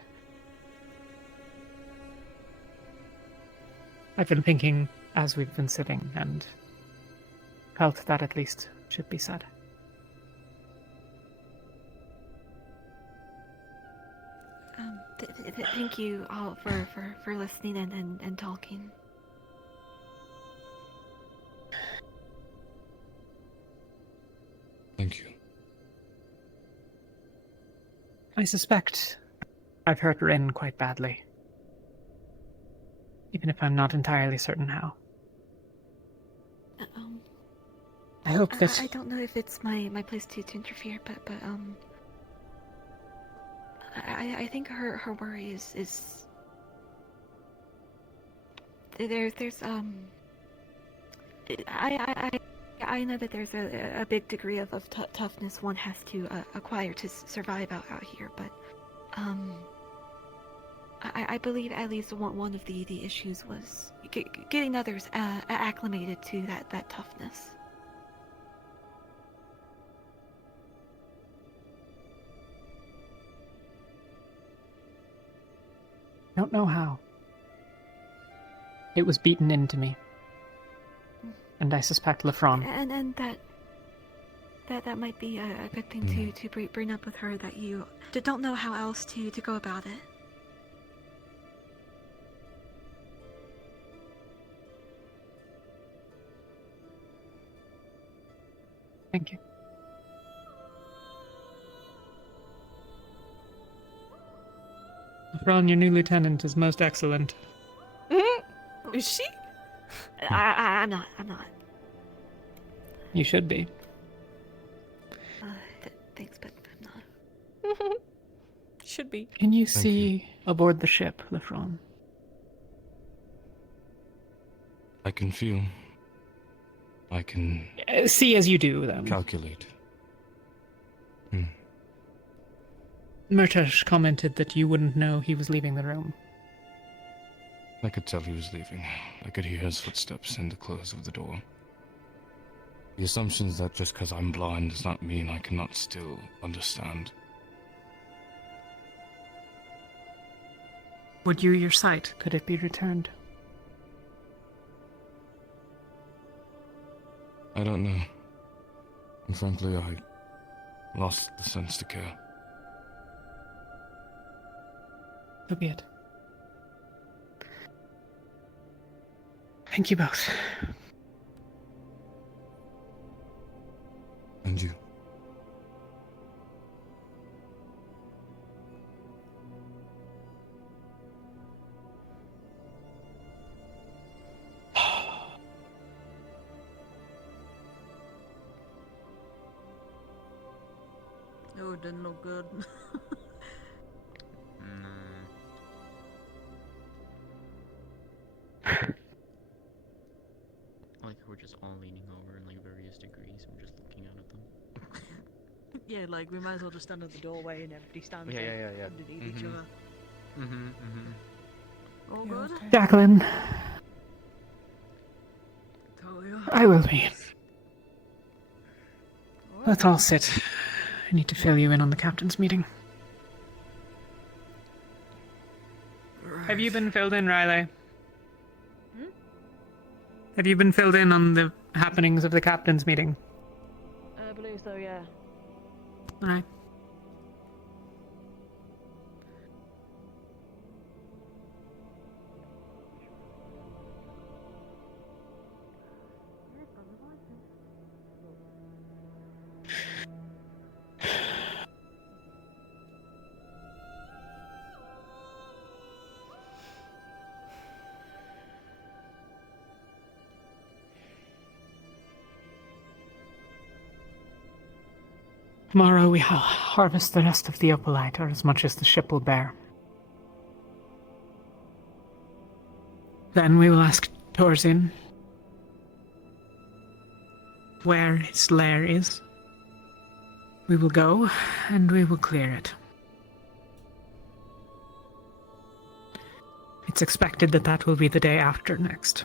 I've been thinking as we've been sitting and felt that at least should be said. Thank you all for listening and talking. Thank you. I suspect I've hurt Rin quite badly, even if I'm not entirely certain how. I hope that... I don't know if it's my place to interfere, but I think her worry is there's I know that there's a big degree of toughness one has to acquire to survive out here, but I believe at least one of the issues was getting others acclimated to that toughness. I don't know how. It was beaten into me. And I suspect Lefran. And that might be a good thing to bring up with her, that you don't know how else to go about it. Thank you. Lefran, your new lieutenant is most excellent. Is she? I'm not. You should be. Thanks, but I'm not. Should be. Can you see aboard the ship, Lefran? I can feel. I can... see as you do, then. Calculate. Murtesh commented that you wouldn't know he was leaving the room. I could tell he was leaving. I could hear his footsteps and the close of the door. The assumptions that just because I'm blind does not mean I cannot still understand. Would you your sight? Could it be returned? I don't know. And frankly, I lost the sense to care. So be it. Thank you both. And you. Oh, it didn't look good. Like we're just all leaning over in like various degrees and we're just looking out at them. Yeah, like we might as well just stand at the doorway and everybody stands Yeah, like, yeah, yeah. underneath each other. All Yeah, good? okay. Jacqueline, Talia? I will be. Let's all sit. I need to fill you in on the captain's meeting. Have you been filled in, Riley? Have you been filled in on the happenings of the captain's meeting? I believe so, yeah. Alright. Tomorrow we harvest the rest of the opalite, or as much as the ship will bear. Then we will ask Torzin where his lair is. We will go, and we will clear it. It's expected that that will be the day after next.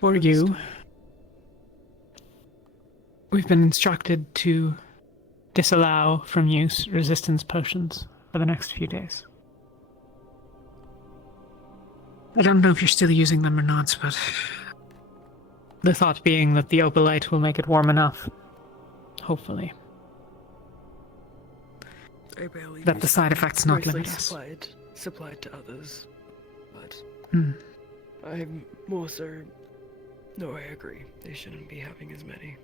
For you, we've been instructed to disallow from use resistance potions for the next few days. I don't know if you're still using them or not, but the thought being that the opalite will make it warm enough, hopefully, that the side effects not limit us. Supplied to others, but Hmm. I'm more so. No, I agree. They shouldn't be having as many.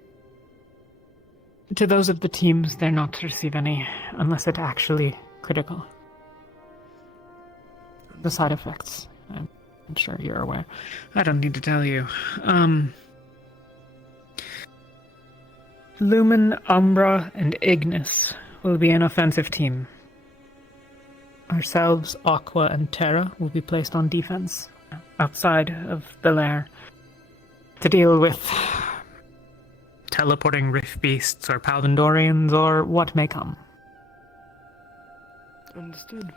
To those of the teams, they're not to receive any unless it's actually critical. The side effects, I'm sure you're aware. I don't need to tell you. Lumen, Umbra, and Ignis will be an offensive team. Ourselves, Aqua, and Terra will be placed on defense outside of the lair to deal with teleporting rift beasts or Palvandorians or what may come. Understood.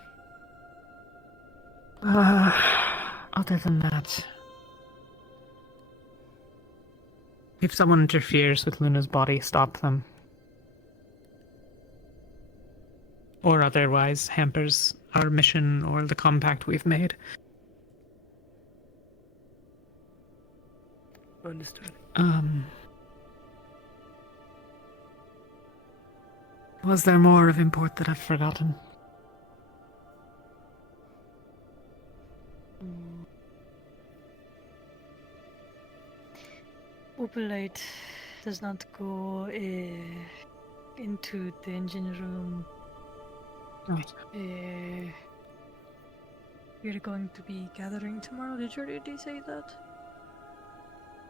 Other than that, if someone interferes with Luna's body, stop them. Or otherwise hampers our mission or the compact we've made. Understood. Was there more of import that I've forgotten? Opalite does not go into the engine room. Right. We're going to be gathering tomorrow. Did you already say that?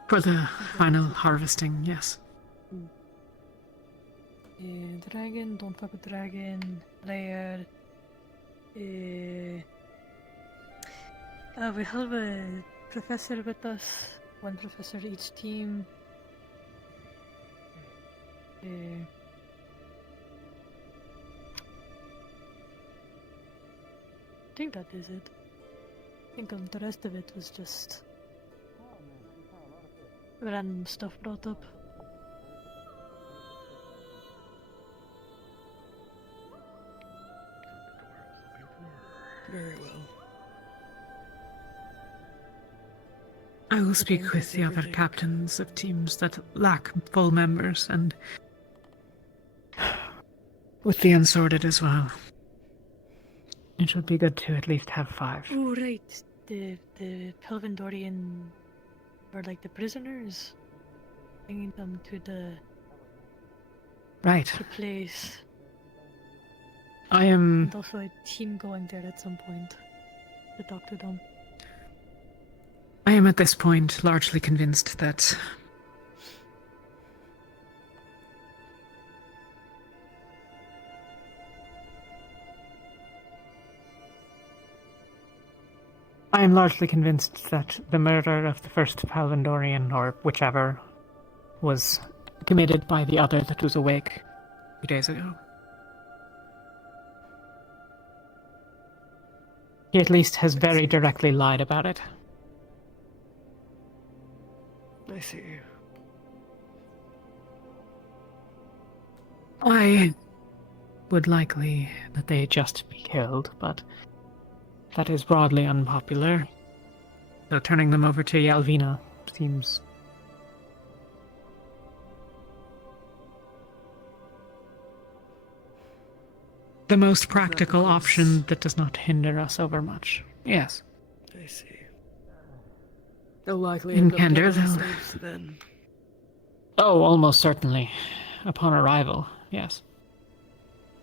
For the final harvesting, yes. Dragon, don't fuck with dragon. Layer. We have a professor with us. One professor each team. I think that is it. I think the rest of it was just random stuff brought up. Very well. I will speak with the other captains of teams that lack full members and with the unsorted as well. It would be good to at least have 5. Oh, right. The Pelvindorian were like the prisoners. Bringing them to the Right. the place. I am. And also a team going there at some point to talk to them. I am at this point largely convinced that the murder of the first Palvandorian, or whichever, was committed by the other that was awake 2 days ago. He at least has very directly lied about it. I see. I would likely that they just be killed, but that is broadly unpopular. So turning them over to Yalvina seems the most practical option that does not hinder us over much. Yes. I see. They'll likely In end up candor, getting they'll- slaves then. Oh, almost certainly. Upon arrival, yes.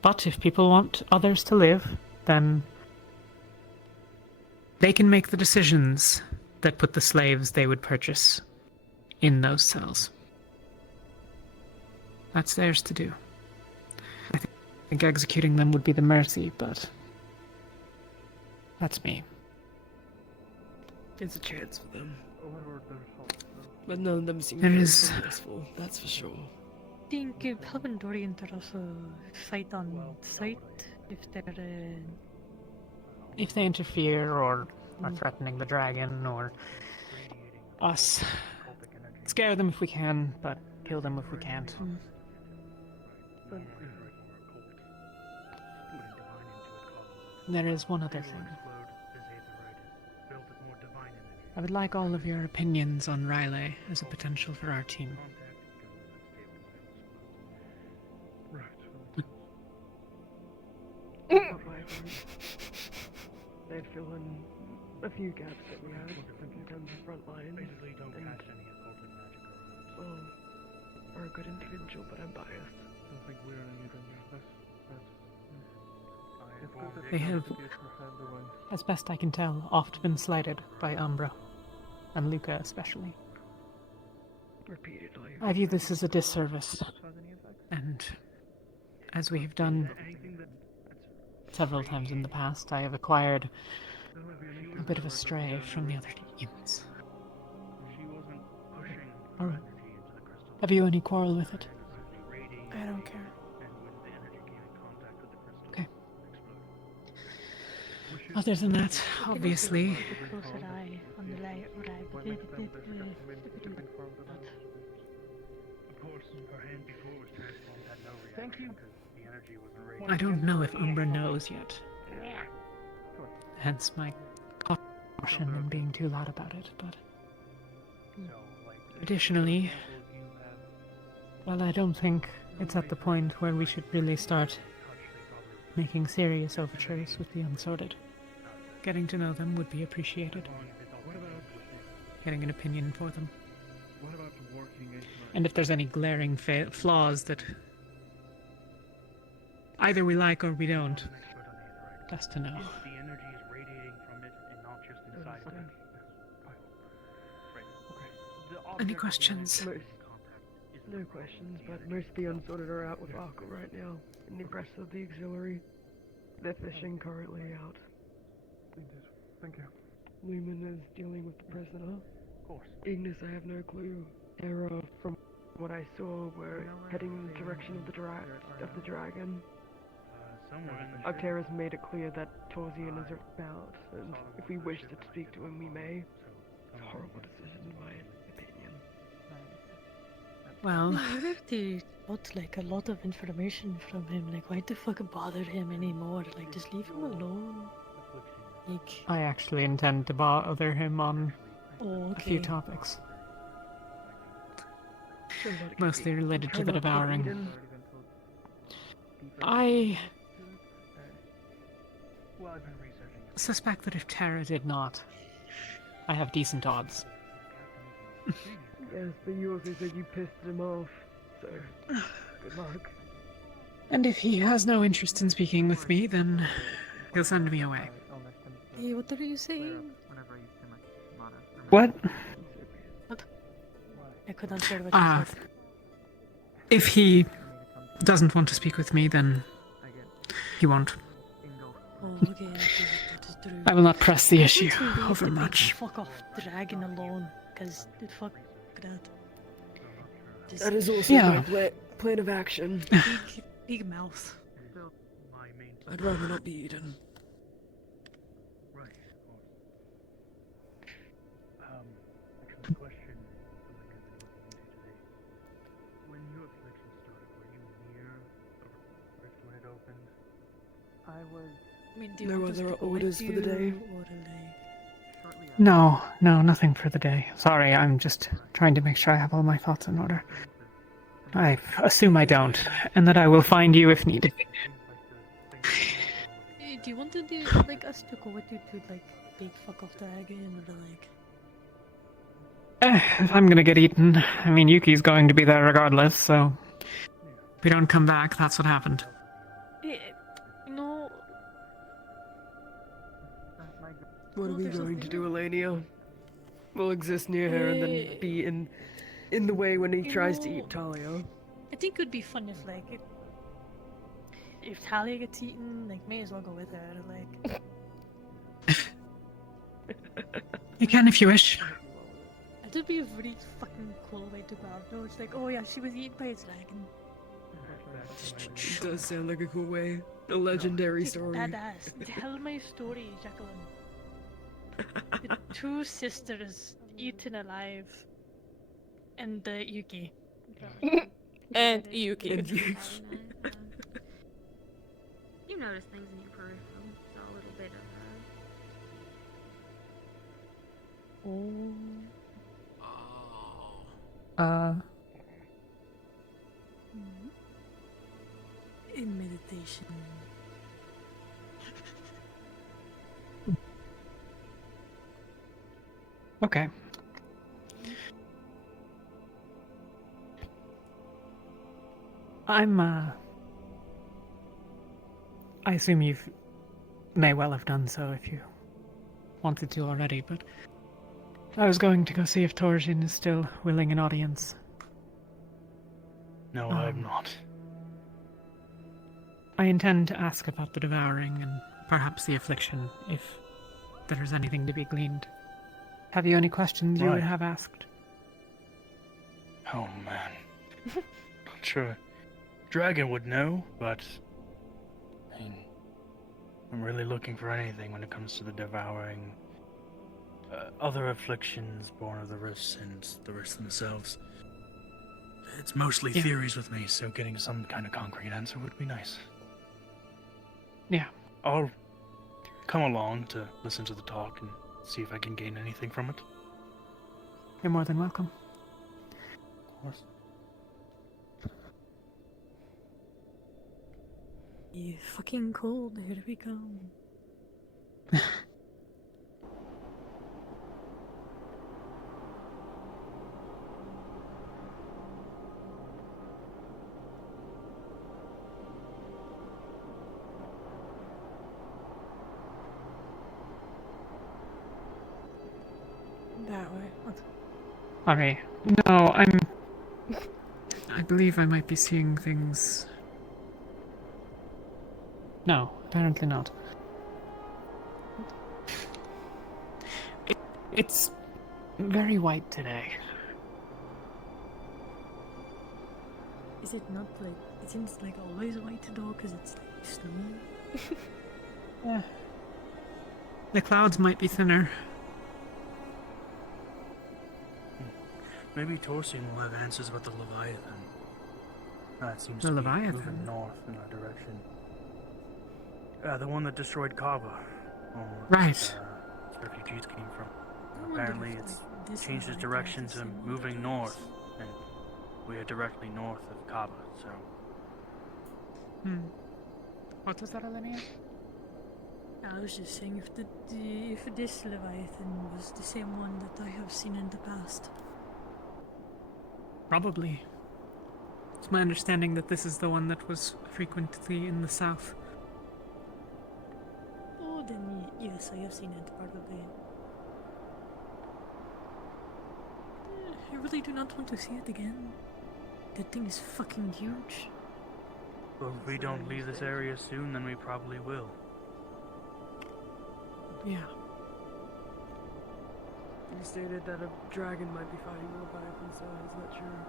But if people want others to live, then they can make the decisions that put the slaves they would purchase in those cells. That's theirs to do. I think executing them would be the mercy, but that's me. It's a chance for them. But none of them seem There very is- successful, that's for sure. I think Pelvindorian are also sight on sight if they're If they interfere or are threatening the dragon or us, scare them if we can, but kill them if we can't. There is one other thing. I would like all of your opinions on Riley as a potential for our team. They'd fill in a few gaps that we had in terms of front line. Basically, don't cast any occultic magic. Well, are a good individual, but I'm biased. I don't think we're anything. They have, as best I can tell, oft been slighted by Umbra, and Luca especially. Repeatedly. I view this as a disservice, and as we have done several times in the past, I have acquired a bit of a stray from the other teams. Alright. Have you any quarrel with it? I don't care. Okay. Other than that, obviously, closer eye on the right. Thank you. I don't know if Umbra knows yet. Hence my caution in being too loud about it, but... Additionally, well, I don't think it's at the point where we should really start making serious overtures with the Unsorted. Getting to know them would be appreciated. Getting an opinion for them. And if there's any glaring flaws that either we like or we don't, best to know. The energy is radiating from it and not just inside of it. Any questions? No questions, but most of the Unsorted are out with Arco right now, and the rest of the auxiliary. They're fishing currently out. Thank you. Lumen is dealing with the prisoner. Of course. Ignis, I have no clue. Era, from what I saw, we're heading in the direction of the dragon. Octara's made it clear that Torsian is about, and if we wish to speak to him, we may. It's a horrible decision, in my opinion. Well, What if they got like a lot of information from him? Like, why the fuck bother him anymore? Like, just leave him alone. Like, I actually intend to bother him on oh, a few okay. topics. Sure, but Mostly related try to the not get devouring. eaten. I suspect that if Tara did not, I have decent odds. Yes, but you also said you pissed him off, so good luck. And if he has no interest in speaking with me, then he'll send me away. Hey, what are you saying? What? What? I couldn't hear what you said. If he doesn't want to speak with me, then he won't. Oh, okay, that is true. I will not press the I issue think we leave over the big much. Fuck off dragon alone, cause fuck that. Just That is also my plan of action. big mouth. I'd rather not be eaten. Actually, question when your affliction started, were you near the rift when it opened? I was. I mean, do you No want us to other go orders with for the you, day. or like... No, nothing for the day. Sorry, I'm just trying to make sure I have all my thoughts in order. I assume I don't, and that I will find you if needed. Do you want to do like us to go with you to like big fuck off dragon, or like? If I'm gonna get eaten, I mean, Yuki's going to be there regardless, so... If we don't come back, that's what happened. No. What are we going to do, Elenia? We'll exist near her and then be in the way when he tries to eat Talia. I think it would be fun if like if Talia gets eaten, like may as well go with her, like. You can if you wish. That'd be a really fucking cool way to go out. No, it's like, oh yeah, she was eaten by a dragon. It does sound like a cool way. A legendary story. Badass. Tell my story, Jacqueline. The two sisters eaten alive. And Yuki. And Yuki. You notice things in your peripheral, so a little bit of In meditation. Okay. I assume you may well have done so if you wanted to already, but I was going to go see if Torjin is still willing an audience. No, I'm not. I intend to ask about the devouring and perhaps the affliction, if there is anything to be gleaned. Have you any questions you would Right. have asked? Oh man. Not sure. Dragon would know, but I mean, I'm really looking for anything when it comes to the devouring. Other afflictions born of the rifts and the rifts themselves. It's mostly Yeah. theories with me, so getting some kind of concrete answer would be nice. Yeah. I'll come along to listen to the talk and see if I can gain anything from it. You're more than welcome. Of course. You fucking cold, here we come. That way. Sorry. No, I believe I might be seeing things. No, apparently not. It's very white today. Is it not like, it seems like always white though, because it's like snow? Yeah. The clouds might be thinner. Maybe Torsian will have answers about the Leviathan. That seems The to be Leviathan? moving north in our direction. The one that destroyed Kava. Right. Refugees came from. wonder Apparently if, it's like, this changed its Leviathan direction is the to same one moving that north, was- and we are directly north of Kava, so... What was that, Alenia? I was just saying if this Leviathan was the same one that I have seen in the past. Probably. It's my understanding that this is the one that was frequently in the south. Oh, then yes, I have seen it probably. I really do not want to see it again. That thing is fucking huge. Well, if we don't leave this area soon, then we probably will. Yeah. You stated that a dragon might be fighting the Leviathan, so I was not sure.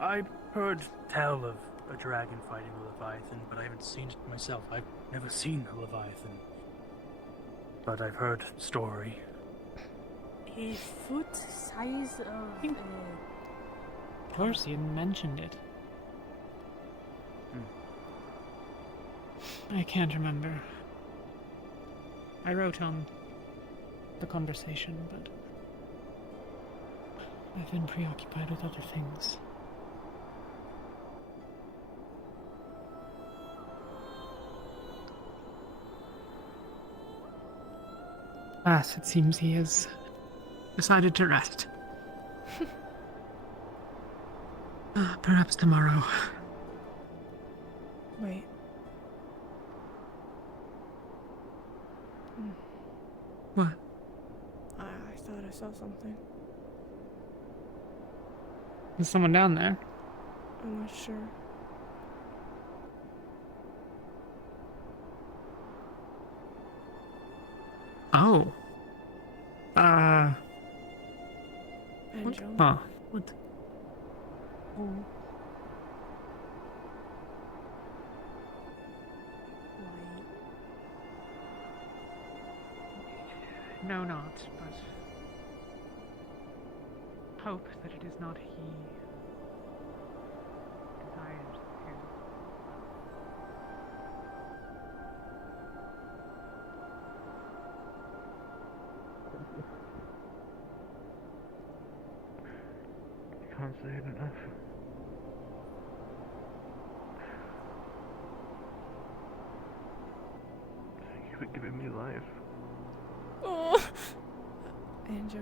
I heard tell of a dragon fighting a Leviathan, but I haven't seen it myself. I've never seen a Leviathan. But I've heard story. A foot size of Torsian mentioned it. I can't remember. I wrote on the conversation, but I've been preoccupied with other things. It seems he has decided to rest. Perhaps tomorrow. Wait. What? I thought I saw something. There's someone down there. I'm not sure. Oh. Banjo. Huh. What? Oh. No, not, but hope that it is not he desired to. Can't say it enough. Thank you for giving me life. Oh, Angel.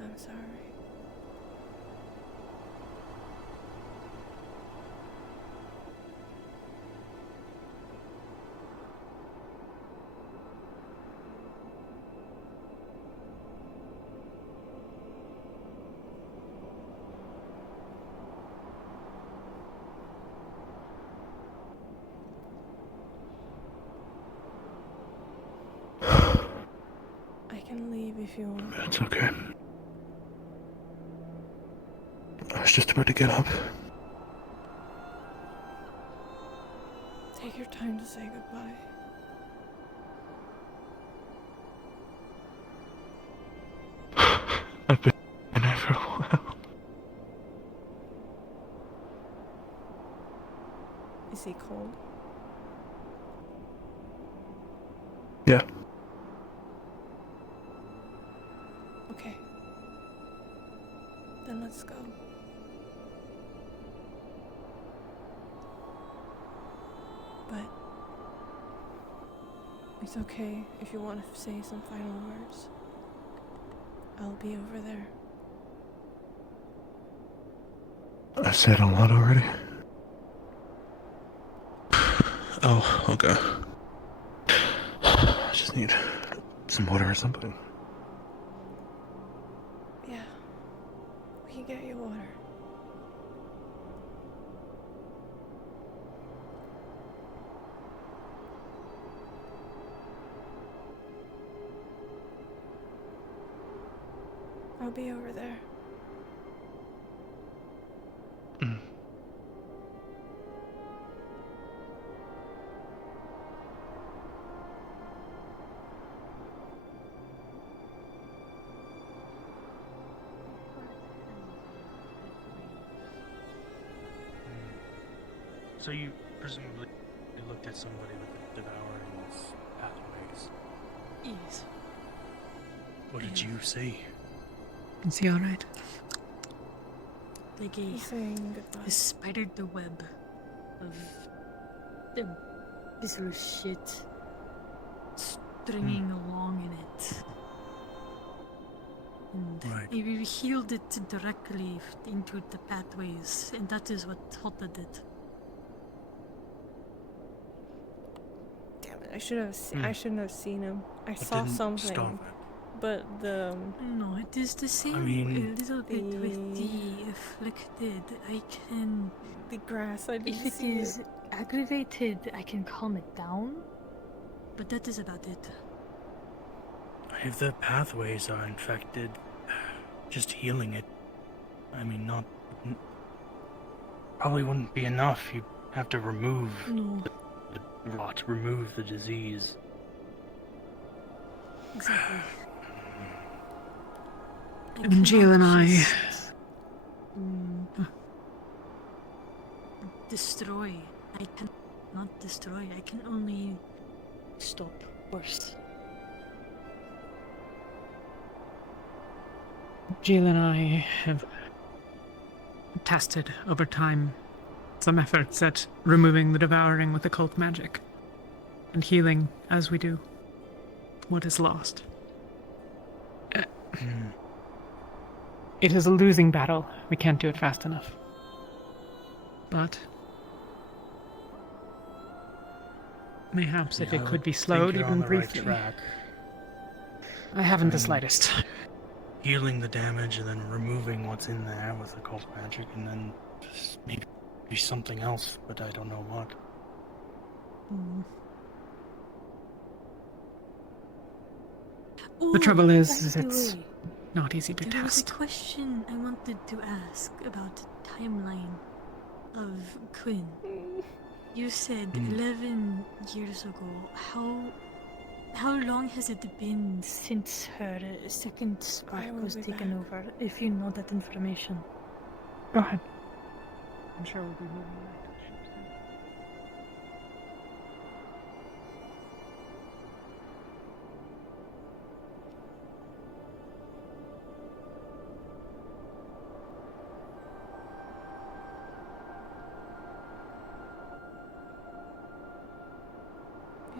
I'm sorry. I can leave if you want. It's okay. I was just about to get up. Take your time to say goodbye. I've been in there for a while. Is he cold? Yeah. Okay. Then let's go. But it's okay if you want to say some final words. I'll be over there. I said a lot already. Oh, okay. I just need need some water or something. Yeah. We can get you water. I'll be over there. So you presumably looked at somebody with the devouring pathways. Yes. What did you see? Is he alright? Like He's saying goodbye. a spidered the web of the visceral shit stringing along in it. And Right. we healed it directly into the pathways, and that is what halted it. Damn it! I should have. I shouldn't have seen him. I It saw didn't something, stop it. but the No, it is the same mean- a little bit with the afflicted. I can. the grass. I didn't If it see is aggravated, I can calm it down. But that is about it. If the pathways are infected, just healing it, I mean, probably wouldn't be enough. You'd have to remove No. the rot, remove the disease. Exactly. And Jill and I. Destroy. I can not destroy. I can only stop worse. Jill and I have tested over time some efforts at removing the devouring with occult magic and healing as we do what is lost. It is a losing battle. We can't do it fast enough. But mayhaps if it could be slowed even briefly. I haven't the slightest. Healing the damage and then removing what's in there with occult magic, and then just maybe something else, but I don't know what. The trouble is by the it's way, not easy to there was a test. question I wanted to ask about the timeline of Quinn. You said 11 years ago. How long has it been since her second spark was taken over? If you know that information. Go ahead. I'm sure we'll be moving back to the ship soon.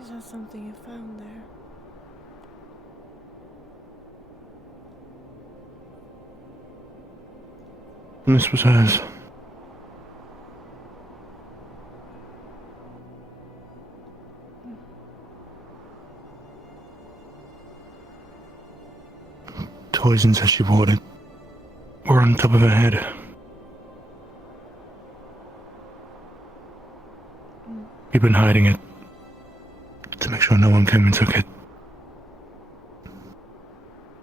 Is that something you found there? And this was hers. Toysons as she wore it were on top of her head. You've been hiding it to make sure no one came and took it.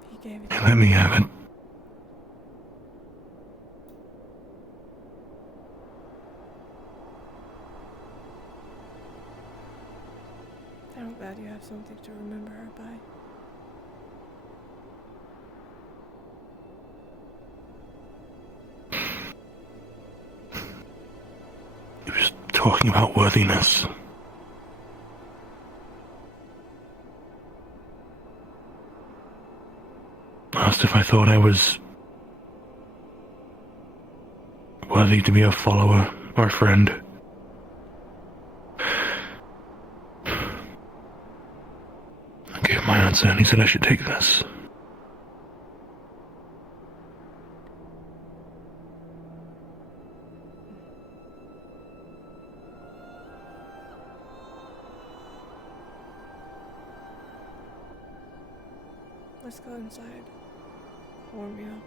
He gave it. You let me have it. I'm glad you have something to remember her by. He was talking about worthiness. Asked if I thought I was worthy to be a follower or a friend. I gave my answer and he said I should take this. Let's go inside. Warm you up.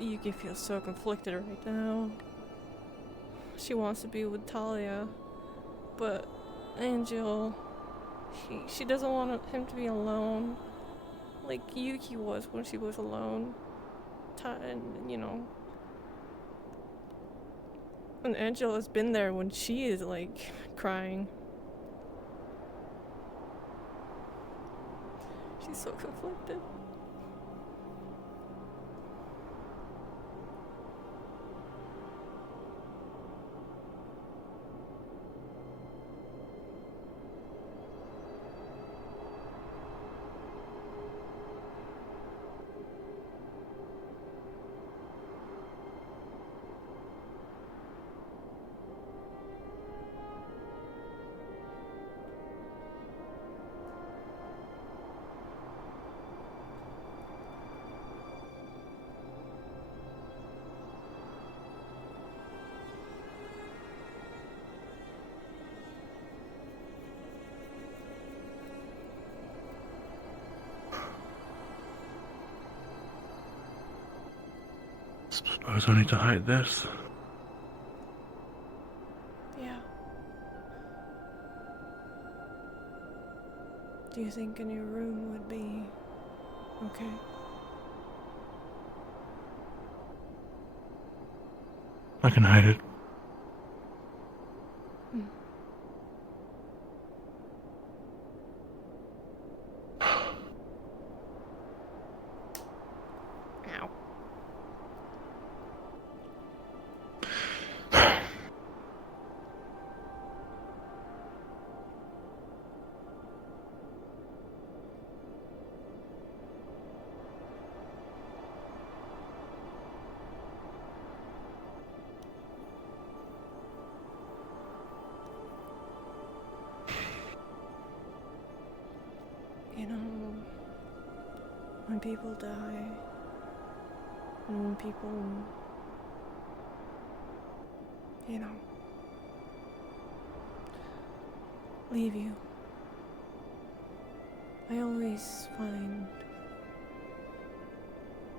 Yuki feels so conflicted right now. She wants to be with Talia, but Angel, she doesn't want him to be alone, like Yuki was when she was alone. And you know, and Angel has been there when she is like crying. She's so conflicted. Suppose I need to hide this. Yeah. Do you think in your room would be okay? I can hide it. Ow. You know, when people die, and when people, you know, leave you, I always find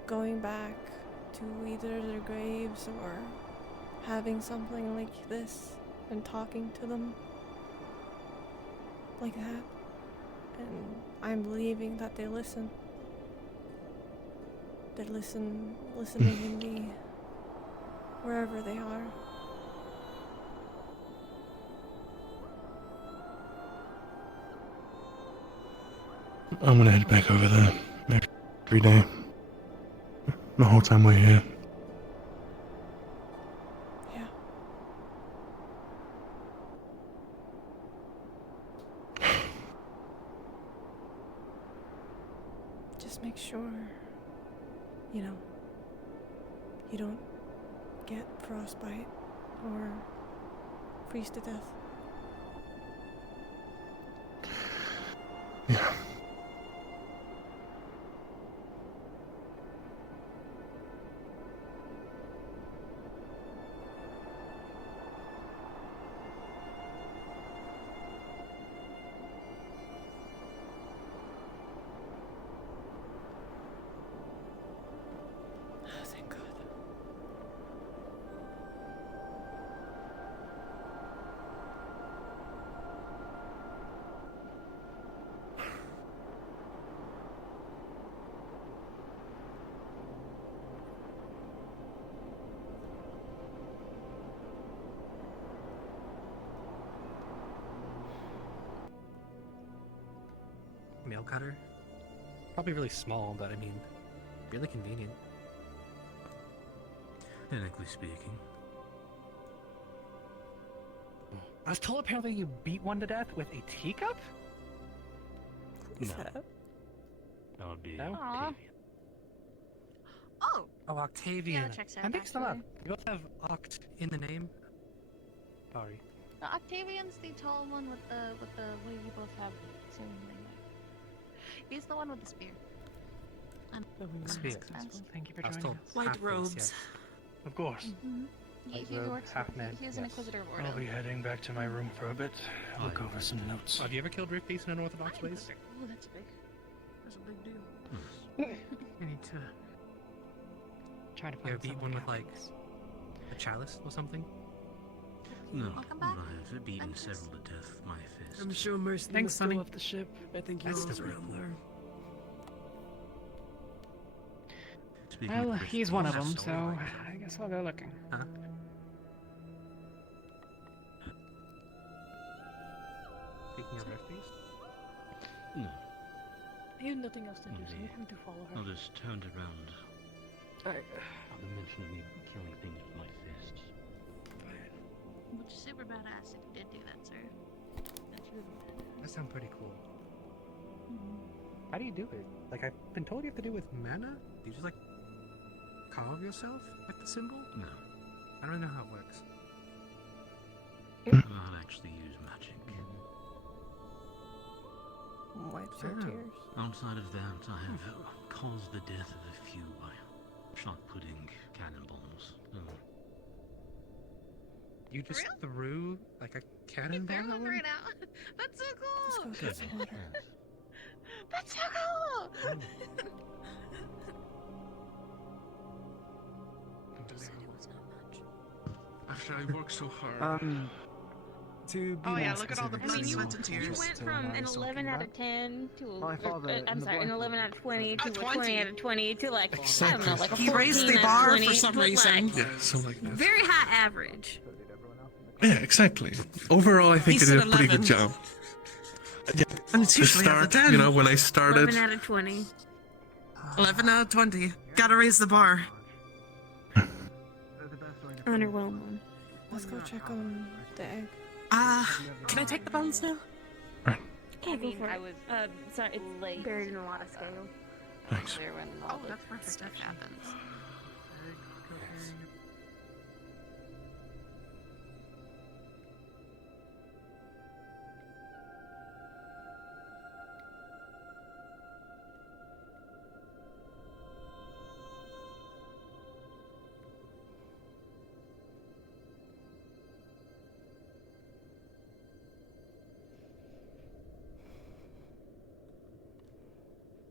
going back to either their graves or having something like this and talking to them like that. And I'm believing that they listen. They're listening in me, wherever they are. I'm gonna head back over there every day. The whole time we're here. Yeah. Just make sure, you know, you don't get frostbite or freeze to death. Yeah. Oh, thank God. Mail cutter? Probably really small, but I mean, really convenient. Technically speaking. I was told apparently you beat one to death with a teacup? Who's No. that? That would be No? Octavian. Oh! Oh, Octavian. Yeah, that checks out, I mixed them up. actually. You both have Oct in the name. Sorry. No, Octavian's the tall one with the what you both have seemingly. He's the one with the spear. Spear. Mask. Thank you for I was joining told us. White half-face, robes. yes. Mm-hmm. Of course. He works. He's an Inquisitor of Ordo. I'll be heading back to my room for a bit. Look over some notes. Have you ever killed Rift Beast in unorthodox ways? Oh, that's big. That's a big deal. You need to Try to go find beat some one with like mechanics. a chalice or something. No, Welcome but back. I have beaten several to death with my fist. I'm sure Mercy Thanks, must still Sonny. off the ship. I think he That's was still around pretty there. Speaking Well, of Rift he's one of Beasts, them, so I guess I'll go looking. Huh? Speaking of Rift Beast? No, I have nothing else to do, so Okay. I'm going to follow I her. just turned around Alright. at the mention of me killing things with my fists. Which is super badass if you did do that, sir. That's really badass. That sounds pretty cool. Mm-hmm. How do you do it? Like, I've been told you have to do it with mana? Do you just, like, carve yourself with the symbol? No, I don't know how it works. I'll actually use magic. Wipes your Oh. tears. Outside of that, I have caused the death of a few by shot putting cannonballs. You just threw, like, a cannonball at one? now. That's so cool. Let's go get some water. That's so cool. After I worked so hard. To be Oh, yeah, more look at all the specific, blood, I mean, sweat, and you tears. went from an 11 out of 10 to My father I'm in the sorry, an Black 11 out of 20 to a 20. 20 out of 20 to like I don't know, Exactly. like a He 14 raised the out of bar 20, for some but, reason. like, Yeah, so like that. very high average. Yeah, exactly. Overall, I think He I did said a pretty good 11. job. And it's To usually out of start, 10. you know, when I started, 11 out of 20. 11 out of 20. Gotta raise the bar. Underwhelming. Let's go check on the egg. Can I take the bones now? Yeah, I go mean, for I it. was Sorry, it's late. buried in a lot of scale. Thanks. there when all the That's perfect. Stuff happens.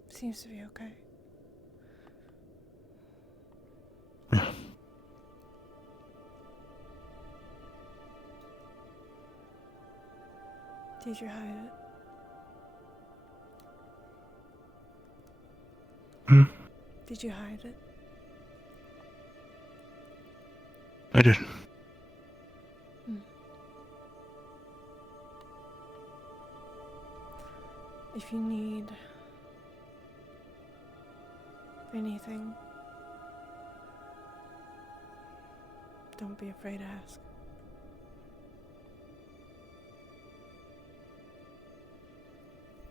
Seems to be okay. Did you hide it? Hmm? Did you hide it? I did. If you need anything, don't be afraid to ask.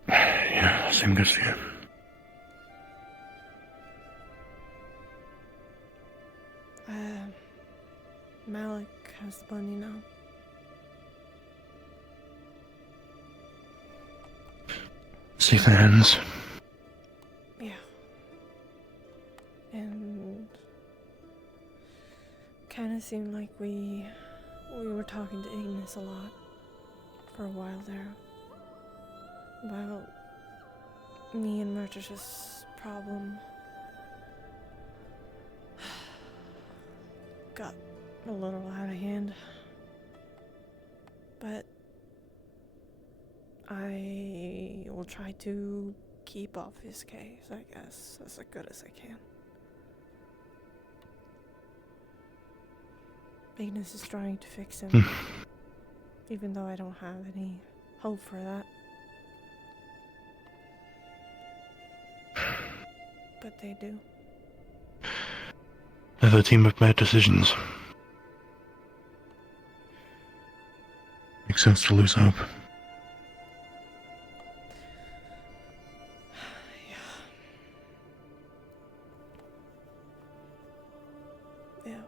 Yeah, same goes for you. Malik has the bunny now. Safe hands. Yeah. And kind of seemed like we were talking to Ignis a lot for a while there about me and Murtish's problem. Got a little out of hand, but I will try to keep off his case, I guess, as good as I can. Ignis is trying to fix him, even though I don't have any hope for that. But they do. They're a team of bad decisions. Makes sense to lose hope. Yeah.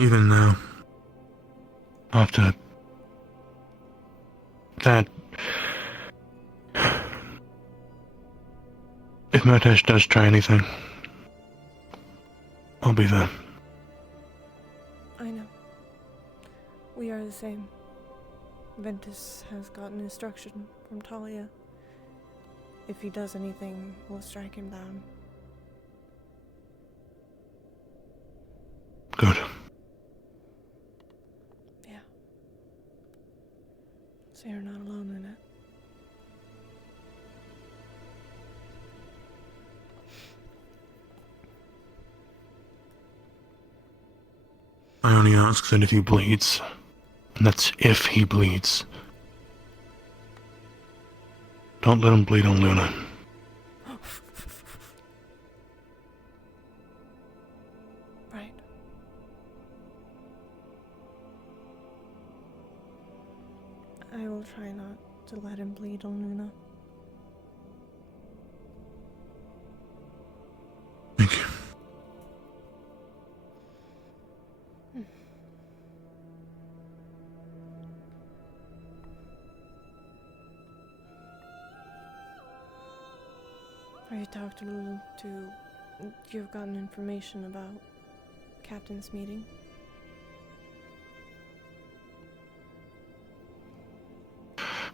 Even now, after that, if Murdesh does try anything, I'll be there. I know. We are the same. Ventus has gotten instruction from Talia. If he does anything, we'll strike him down. Good. Yeah. So you're not alone in it. I only ask that if he bleeds, and that's if he bleeds, don't let him bleed on Luna. Right. I will try not to let him bleed on Luna. Thank you. Have you talked to you've gotten information about Captain's meeting?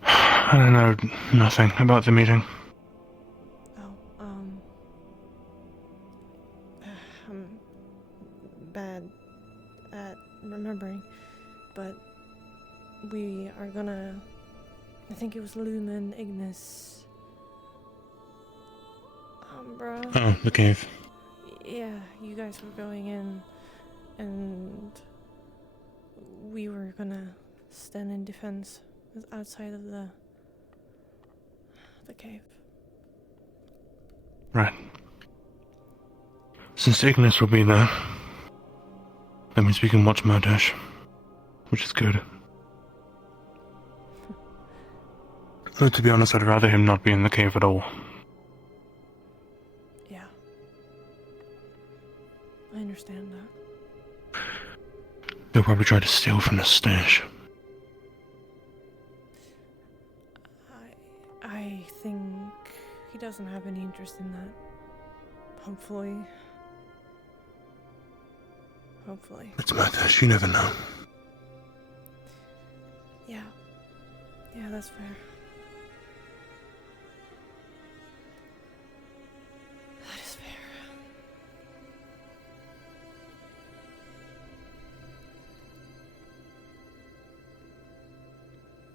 I don't know nothing about the meeting. Oh, I'm bad at remembering, but we are gonna, I think it was Lumen, Ignis, Umbra. Oh, the cave. Yeah, you guys were going in, and we were gonna stand in defense outside of the cave. Right. Since Ignis will be there, that means we can watch Murdesh, which is good. Though, to be honest, I'd rather him not be in the cave at all. Yeah. I understand that. They'll probably try to steal from the stash. I think he doesn't have any interest in that. Hopefully. Hopefully. It's Murdesh, you never know. Yeah. Yeah, that's fair. That is fair.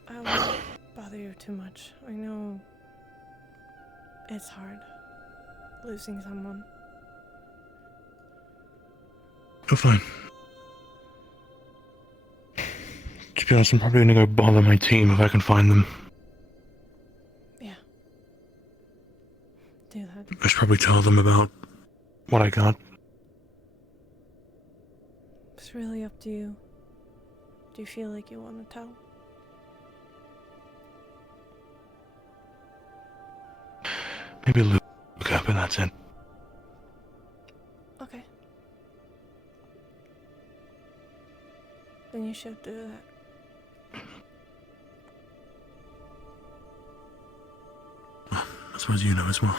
I won't bother you too much. I know it's hard losing someone. You're fine. To be honest, I'm probably gonna go bother my team if I can find them. Yeah. Do that. I should probably tell them about what I got. It's really up to you. Do you feel like you want to tell? Maybe Luke, but that's it. Okay. Then you should do that. I suppose you know as well.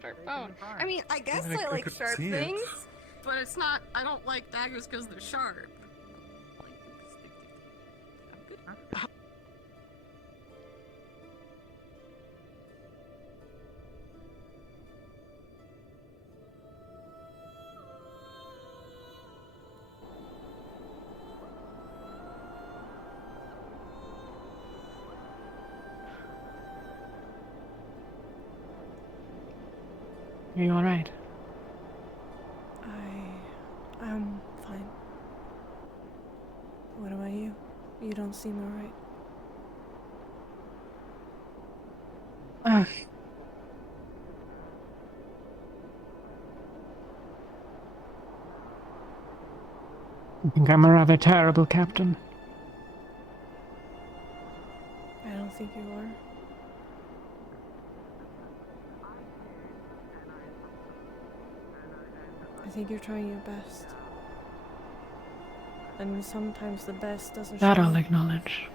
Sharp bone. I mean, I guess I I like could sharp see it. things, but it's not. I don't like daggers because they're sharp. Are you alright? I'm fine. What about you? You don't seem alright. I think I'm a rather terrible captain. I don't think you are. I think you're trying your best. And sometimes the best doesn't That show. I'll acknowledge.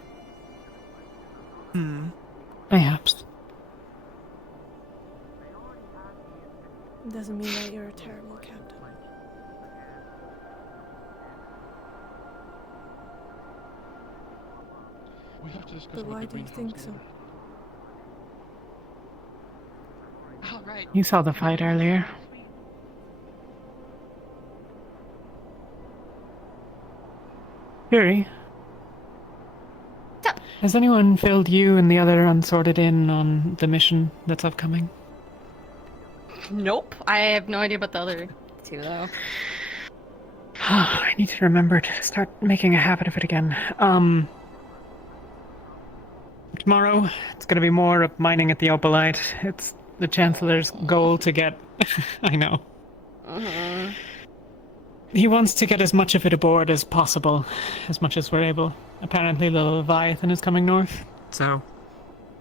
It Perhaps. doesn't mean that you're a terrible captain. But why do you think so? Alright. You saw the fight earlier. Fury. Has anyone filled you and the other unsorted in on the mission that's upcoming? Nope. I have no idea about the other two, though. I need to remember to start making a habit of it again. Tomorrow, it's going to be more of mining at the Opalite. It's the Chancellor's goal to get... I know. He wants to get as much of it aboard as possible, as much as we're able. Apparently the Leviathan is coming north, so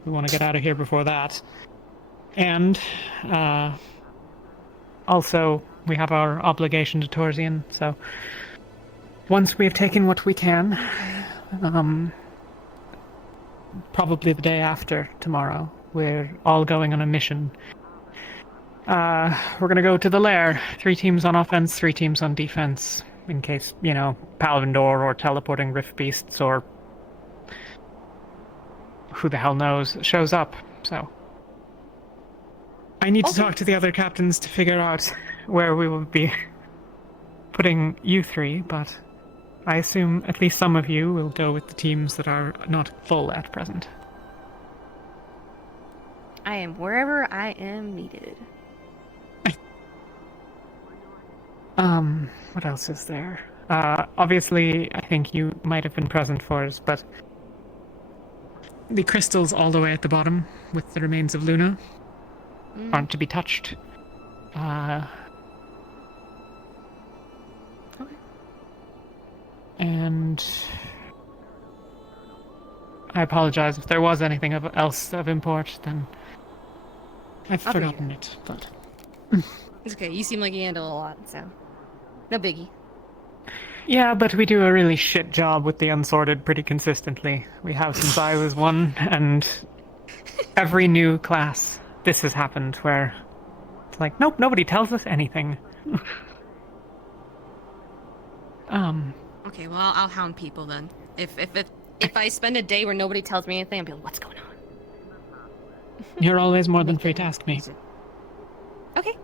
we want to get out of here before that. And, also, we have our obligation to Torsian, so once we've taken what we can, probably the day after tomorrow, we're all going on a mission. We're gonna go to the lair. 3 teams on offense, 3 teams on defense, in case, you know, Palvindor or teleporting Rift Beasts or who the hell knows shows up, so. I need to talk to the other captains to figure out where we will be putting you 3, but I assume at least some of you will go with the teams that are not full at present. I am wherever I am needed. What else is there? Obviously, I think you might have been present for us, but the crystals all the way at the bottom with the remains of Luna aren't to be touched. And I apologize if there was anything else of import, then I've I'll forgotten it, but... It's okay. You seem like you handle a lot, so no biggie. Yeah, but we do a really shit job with the unsorted pretty consistently. We have since I was 1, and every new class this has happened, where it's like, nope, nobody tells us anything. Okay, well, I'll hound people then. If I spend a day where nobody tells me anything, I'll be like, what's going on? You're always more than free to ask me. Okay.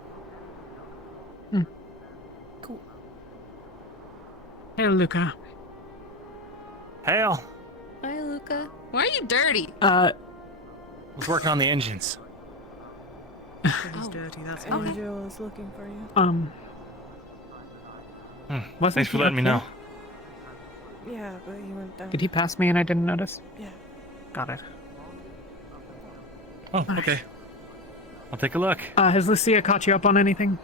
Cool. Hey, Luca. Hail. Hi, Luca. Why are you dirty? Was working on the engines. He's dirty, that's Angel is looking for you. Thanks for letting me know. Yeah, but he went down. Did he pass me and I didn't notice? Yeah. Got it. Oh, okay. I'll take a look. Has Lucia caught you up on anything?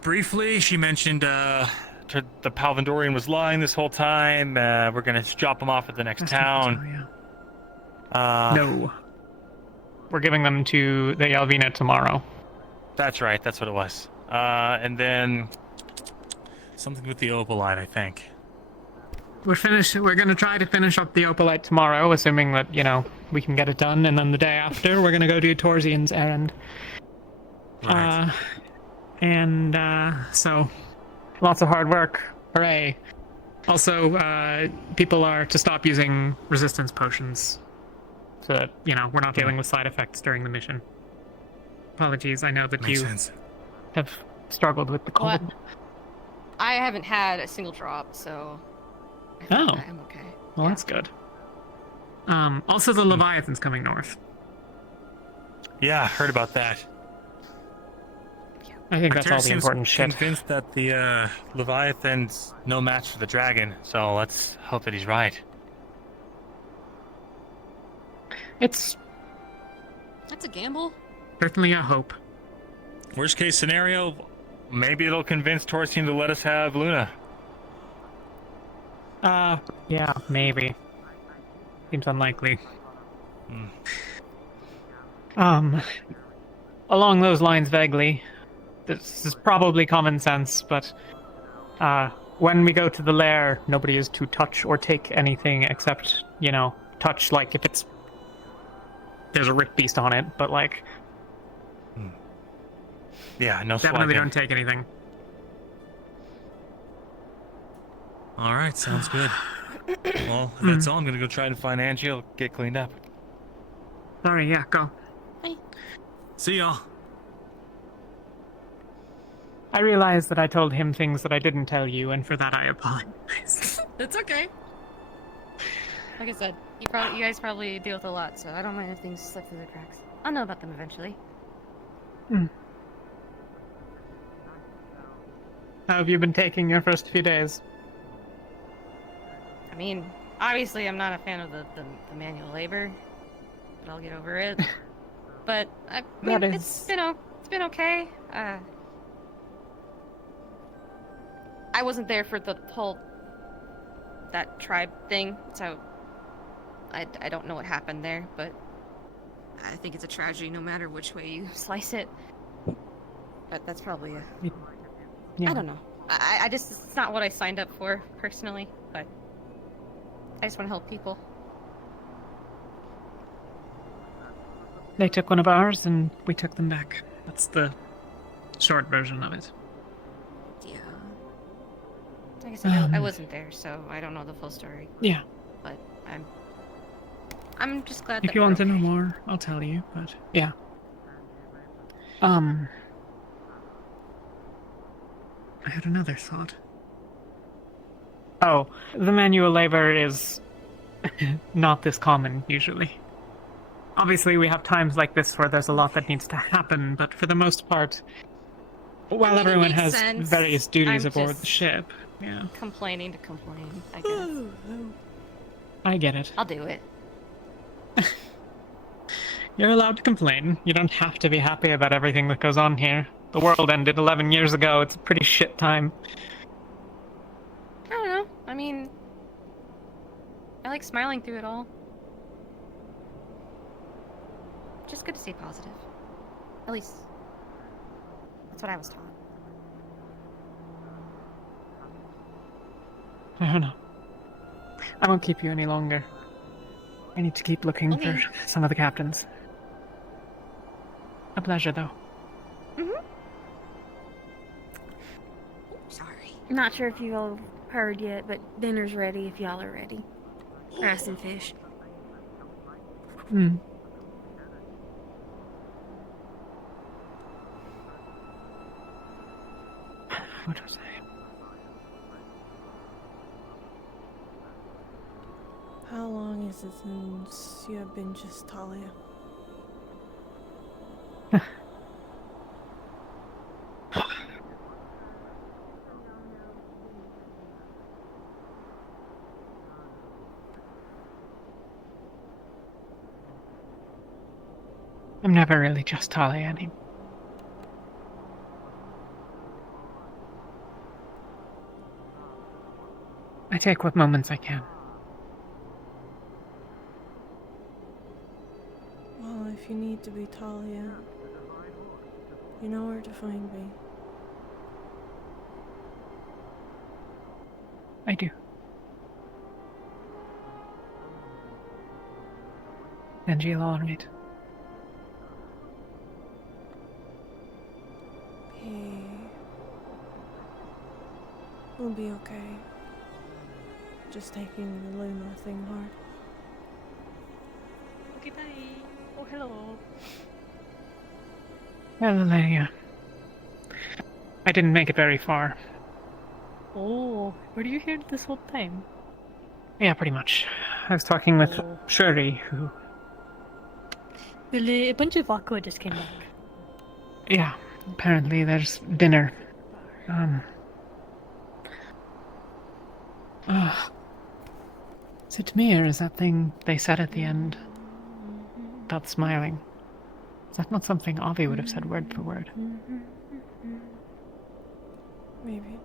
Briefly, she mentioned the Palvindorian was lying this whole time. We're gonna drop him off at the next town. No. We're giving them to the Yalvina tomorrow. That's right, that's what it was. And then something with the Opalite, I think. We're gonna try to finish up the Opalite tomorrow, assuming that, you know, we can get it done, and then the day after we're gonna go do Torsian's errand. Right. So lots of hard work. Hooray. Also, people are to stop using resistance potions so that, you know, we're not dealing with side effects during the mission. Apologies, I know that Makes you sense. have struggled with the cold. Well, I haven't had a single drop, so I think Oh. I'm okay. Well, that's good. Also, the Leviathan's coming north. Yeah, heard about that. I think that's all Arturo the seems important shit. convinced that the Leviathan's no match for the dragon, so let's hope that he's right. It's That's a gamble. certainly a hope. Worst case scenario, maybe it'll convince Torsian to let us have Luna. Yeah, maybe. Seems unlikely. Along those lines vaguely, this is probably common sense, but when we go to the lair, nobody is to touch or take anything except, touch, like, if there's a rip beast on it, but, like... Yeah, no Definitely swiping. don't take anything. Alright, sounds good. Well, if that's all, I'm gonna go try and find Angie. I'll get cleaned up. Sorry, yeah, go. See y'all. I realize that I told him things that I didn't tell you, and for that I apologize. That's okay. Like I said, you guys probably deal with a lot, so I don't mind if things slip through the cracks. I'll know about them eventually. How have you been taking your first few days? I mean, obviously I'm not a fan of the manual labor, but I'll get over it. But I mean, it's been okay. I wasn't there for the whole that tribe thing, so I don't know what happened there, but I think it's a tragedy no matter which way you slice it. But that's probably I don't know. I just, it's not what I signed up for personally, but I just want to help people. They took one of ours, and we took them back. That's the short version of it. Yeah. Like I said, I wasn't there, so I don't know the full story. Yeah. But I'm just glad If that you we're want to know okay. more, I'll tell you, but yeah. I had another thought. Oh, the manual labor is not this common, usually. Obviously, we have times like this where there's a lot that needs to happen, but for the most part, while I mean, it everyone makes has sense. various duties I'm aboard the just ship, yeah. Complaining to complain, I guess. I get it. I'll do it. You're allowed to complain. You don't have to be happy about everything that goes on here. The world ended 11 years ago. It's a pretty shit time. I don't know. I mean, I like smiling through it all. Just good to stay positive. At least, that's what I was taught. I don't know. I won't keep you any longer. I need to keep looking for some of the captains. A pleasure, though. Sorry. Not sure if you all heard yet, but dinner's ready if y'all are ready. Rice and fish. What was I? How long is it since you have been just Talia? I'm never really just Talia anymore. I take what moments I can. Well, if you need to be Talia, you know where to find me. I do. And you'll all right. Hey. We'll be okay. Just taking the Luna thing hard. Okay, bye. Oh, hello. Well, I didn't make it very far. Oh, were you here this whole time? Yeah, pretty much. I was talking with Shuri, who... Well, a bunch of Aqua just came back. Yeah, apparently there's dinner. Is it me, or is that thing they said at the end about smiling? Is that not something Avi would have said word for word? Maybe.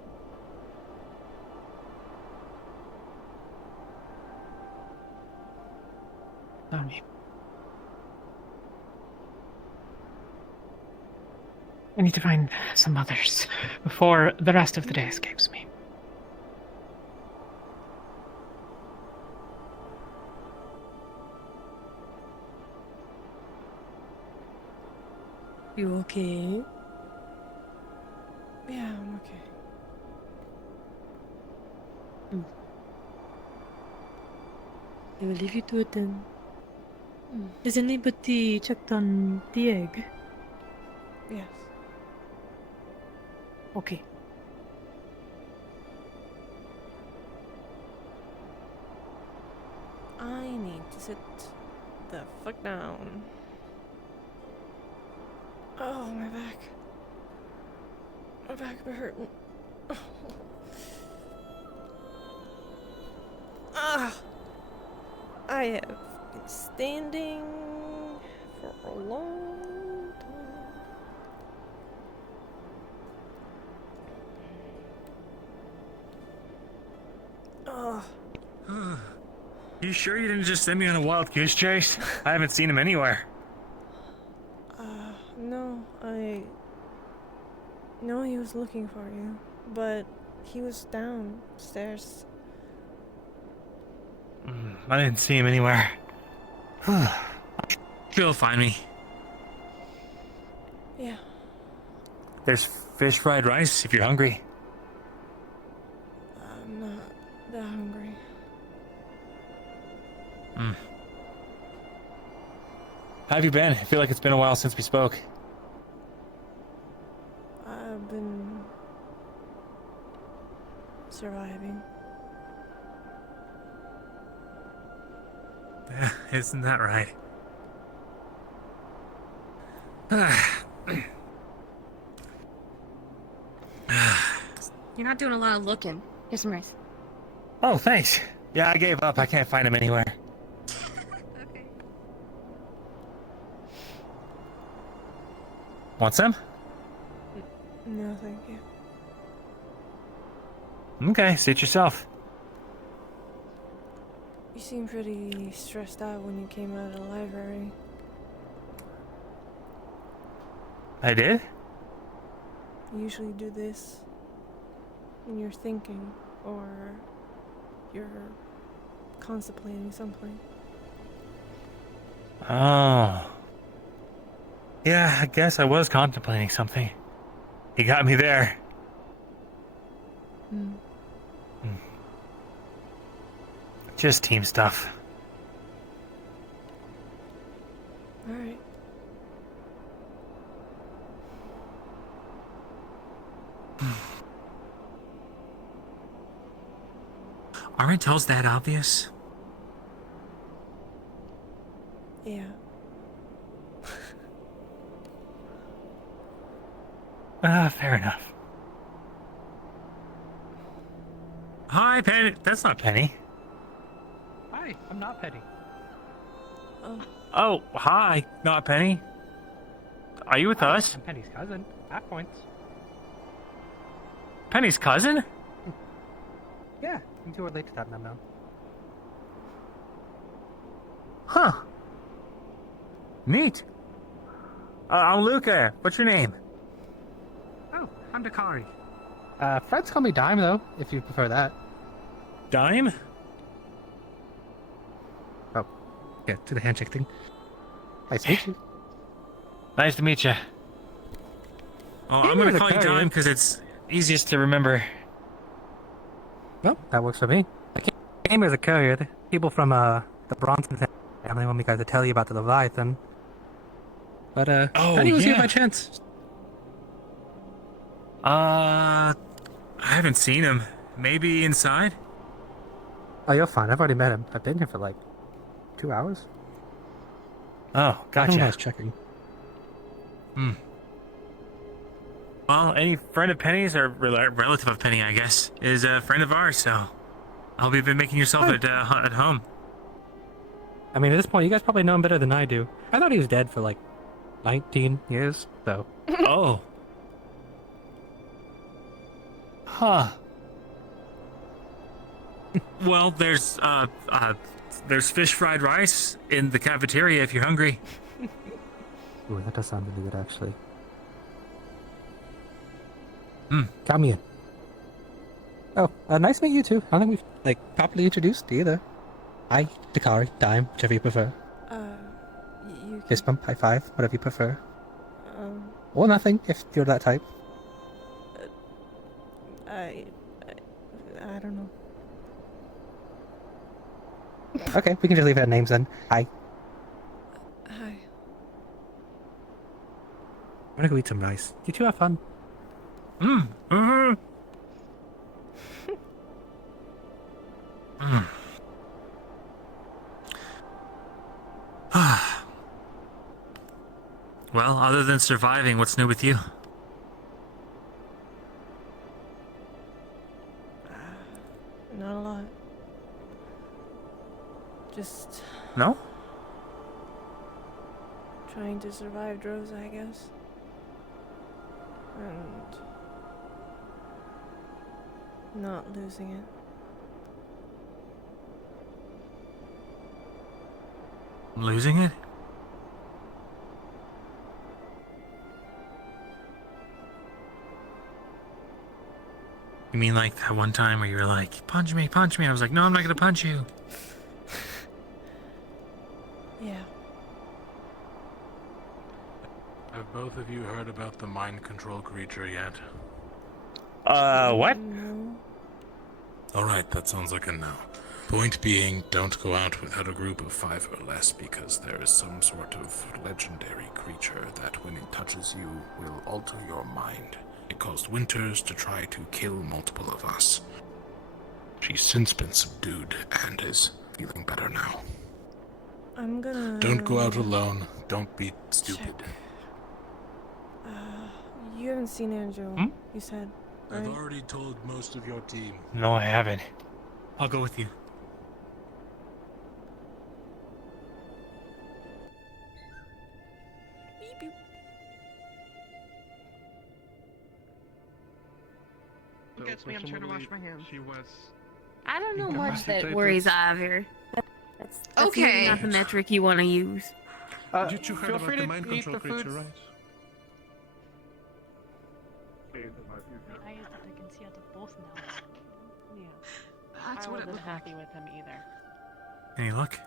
I need to find some others before the rest of the day escapes me. You okay? Yeah, I'm okay. I will leave you to it then. Has anybody checked on the egg? Yes. Okay. I need to sit the fuck down. Oh, my back. My back be hurting. Ah! I have been standing for a long time. Oh. You sure you didn't just send me on a wild goose chase? I haven't seen him anywhere. No, I know he was looking for you, but he was downstairs. I didn't see him anywhere. You'll find me. Yeah. There's fish fried rice if you're hungry. I'm not that hungry. How have you been? I feel like it's been a while since we spoke. I've been surviving. Isn't that right? You're not doing a lot of looking. Here's some rice. Oh, thanks. Yeah, I gave up. I can't find him anywhere. Okay. Want some? No, thank you. Okay, suit yourself. You seemed pretty stressed out when you came out of the library. I did? You usually do this when you're thinking or you're contemplating something. Oh. Yeah, I guess I was contemplating something. He got me there. Just team stuff. Alright. Aren't tells that obvious? Yeah. Fair enough. Hi, Penny. That's not Penny. Hi, I'm not Penny. Oh, hi. Not Penny. Are you with us? I'm Penny's cousin. At points. Penny's cousin? Yeah, you two are late to that memo. Huh. Neat. I'm Luca. What's your name? Oh, I'm Dakari. Friends call me Dime, though, if you prefer that. Dime? Oh, yeah, to the handshake thing. Nice to meet you. Nice to meet you. Oh, I'm gonna call you Dime because it's easiest to remember. Well, that works for me. I came here as a courier. The people from the Bronson family want me guys to tell you about the Leviathan. But Penny was here by chance. I haven't seen him. Maybe inside? Oh, you're fine. I've already met him. I've been here for like 2 hours. Oh, gotcha. I was checking. Well, any friend of Penny's or relative of Penny, I guess, is a friend of ours. So, I hope you've been making yourself at home. I mean, at this point, you guys probably know him better than I do. I thought he was dead for like 19 years, so. Oh. Huh. Well, there's there's fish fried rice in the cafeteria if you're hungry. Ooh, that does sound really good, actually. Come here. Oh, nice to meet you too. I don't think we've properly introduced either. Hi, Dakari, Dime, whichever you prefer. You Fist bump, high five, whatever you prefer. Um, Or nothing, if you're that type. I don't know. Okay, we can just leave it at names then. Hi. Hi. I'm gonna go eat some rice. You two have fun. Well, other than surviving, what's new with you? Not a lot. Just No? trying to survive droves, I guess. And not losing it. Losing it? You mean like that one time where you were like, punch me, punch me? And I was like, no, I'm not gonna punch you. Yeah. Have both of you heard about the mind control creature yet? What? No. Alright, that sounds like a no. Point being, don't go out without a group of 5 or less because there is some sort of legendary creature that when it touches you will alter your mind. It caused Winters to try to kill multiple of us. She's since been subdued and is feeling better now. I'm gonna... Don't go out alone. Don't be stupid. You haven't seen Angel, you said, right? I've already told most of your team. No, I haven't. I'll go with you. Gets me, I'm trying to wash my hands. She was. I don't know You much must that take worries this. Ivor. That's maybe Okay. not the metric you want to use. You two heard feel about free the to mind eat control the creature, foods. right? I used that I can see out of both now. Yeah. That's I what it wasn't looked like. happy with him either. Any luck?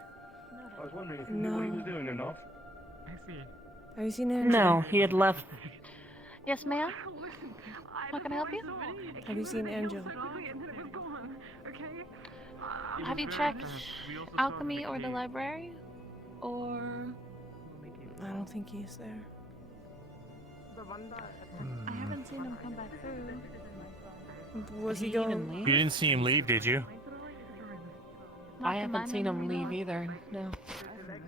I was wondering if you knew what he was doing enough. I see. Have you seen Angel? No, he had left. Yes, ma'am? How can I help you? Have you seen Angel? Have you checked alchemy or the library? Or... I don't think he's there. I haven't seen him come back through. Was he Did he even going? leave? You didn't see him leave, did you? Not I to my haven't seen him memory, no. leave either. No.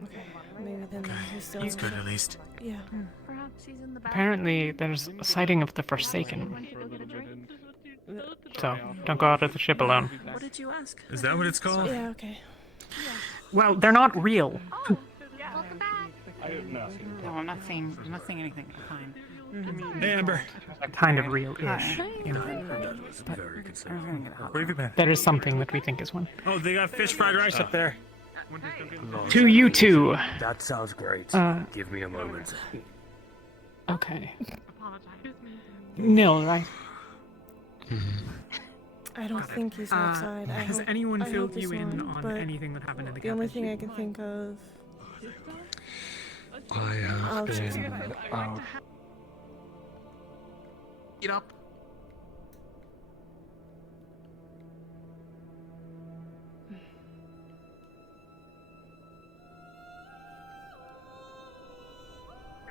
Okay, maybe then he's still. He's good at least. Yeah. Perhaps he's in the back. Apparently, there's a sighting of the Forsaken. Went to go get a drink. So, don't go out of the ship alone. What did you ask? Is that what it's called? Yeah. Okay. Well, they're not real. Welcome back. No, I'm not saying anything kind. Hey, Amber. Kind of real-ish. You know. Where have you been? There is something that we think is one. Oh, they got fish fried rice up there. To you two. That sounds great. Give me a moment. Okay. Nil, right? I don't think he's outside. I Has hope- anyone I hope filled he's you in not, on but anything that happened in the The only cafe? thing I can think of. I have I'll check been it out. out. Eat up.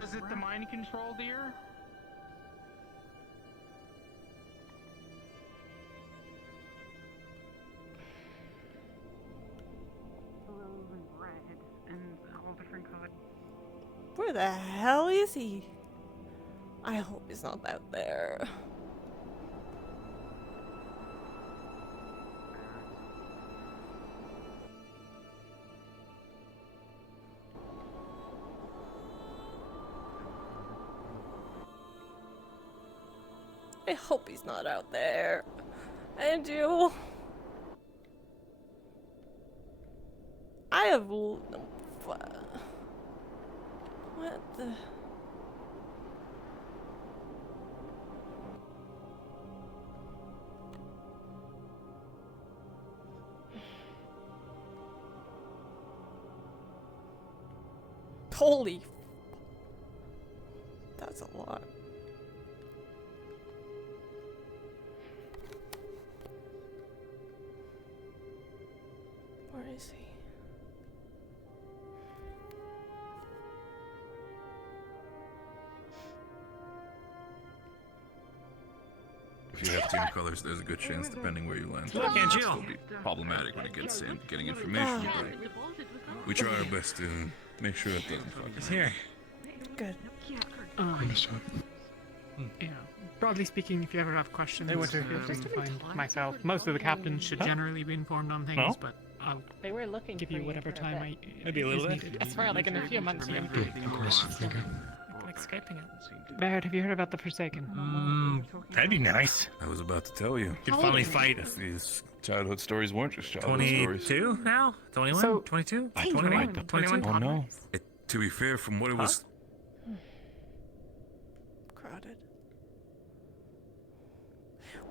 Is it the mind control, dear? Where the hell is he? I hope he's not out there. I hope he's not out there. Andrew. have what the? Holy. That's a lot. Where is he? If you have team colors, there's a good chance, depending where you land, Look, it'll Angel. still be problematic when it gets in getting information, but we try our best to make sure it doesn't fuck. He's here. Good. Yeah. Broadly speaking, if you ever have questions, They went to- feel free to find myself. Most of the captains should generally be informed on things, No? but I'll They were looking give for you whatever for a time bit. Maybe a little is bit. needed. I swear, like in a few months, you're Of course, thank you. Like escaping it. Barrett, have you heard about the Forsaken? That'd be nice. I was about to tell you. Could finally fight. If these childhood stories weren't just childhood stories. 22 now? 21? So- 22? I 21? don't 21? Oh no. To be fair, from what it was, Crowded.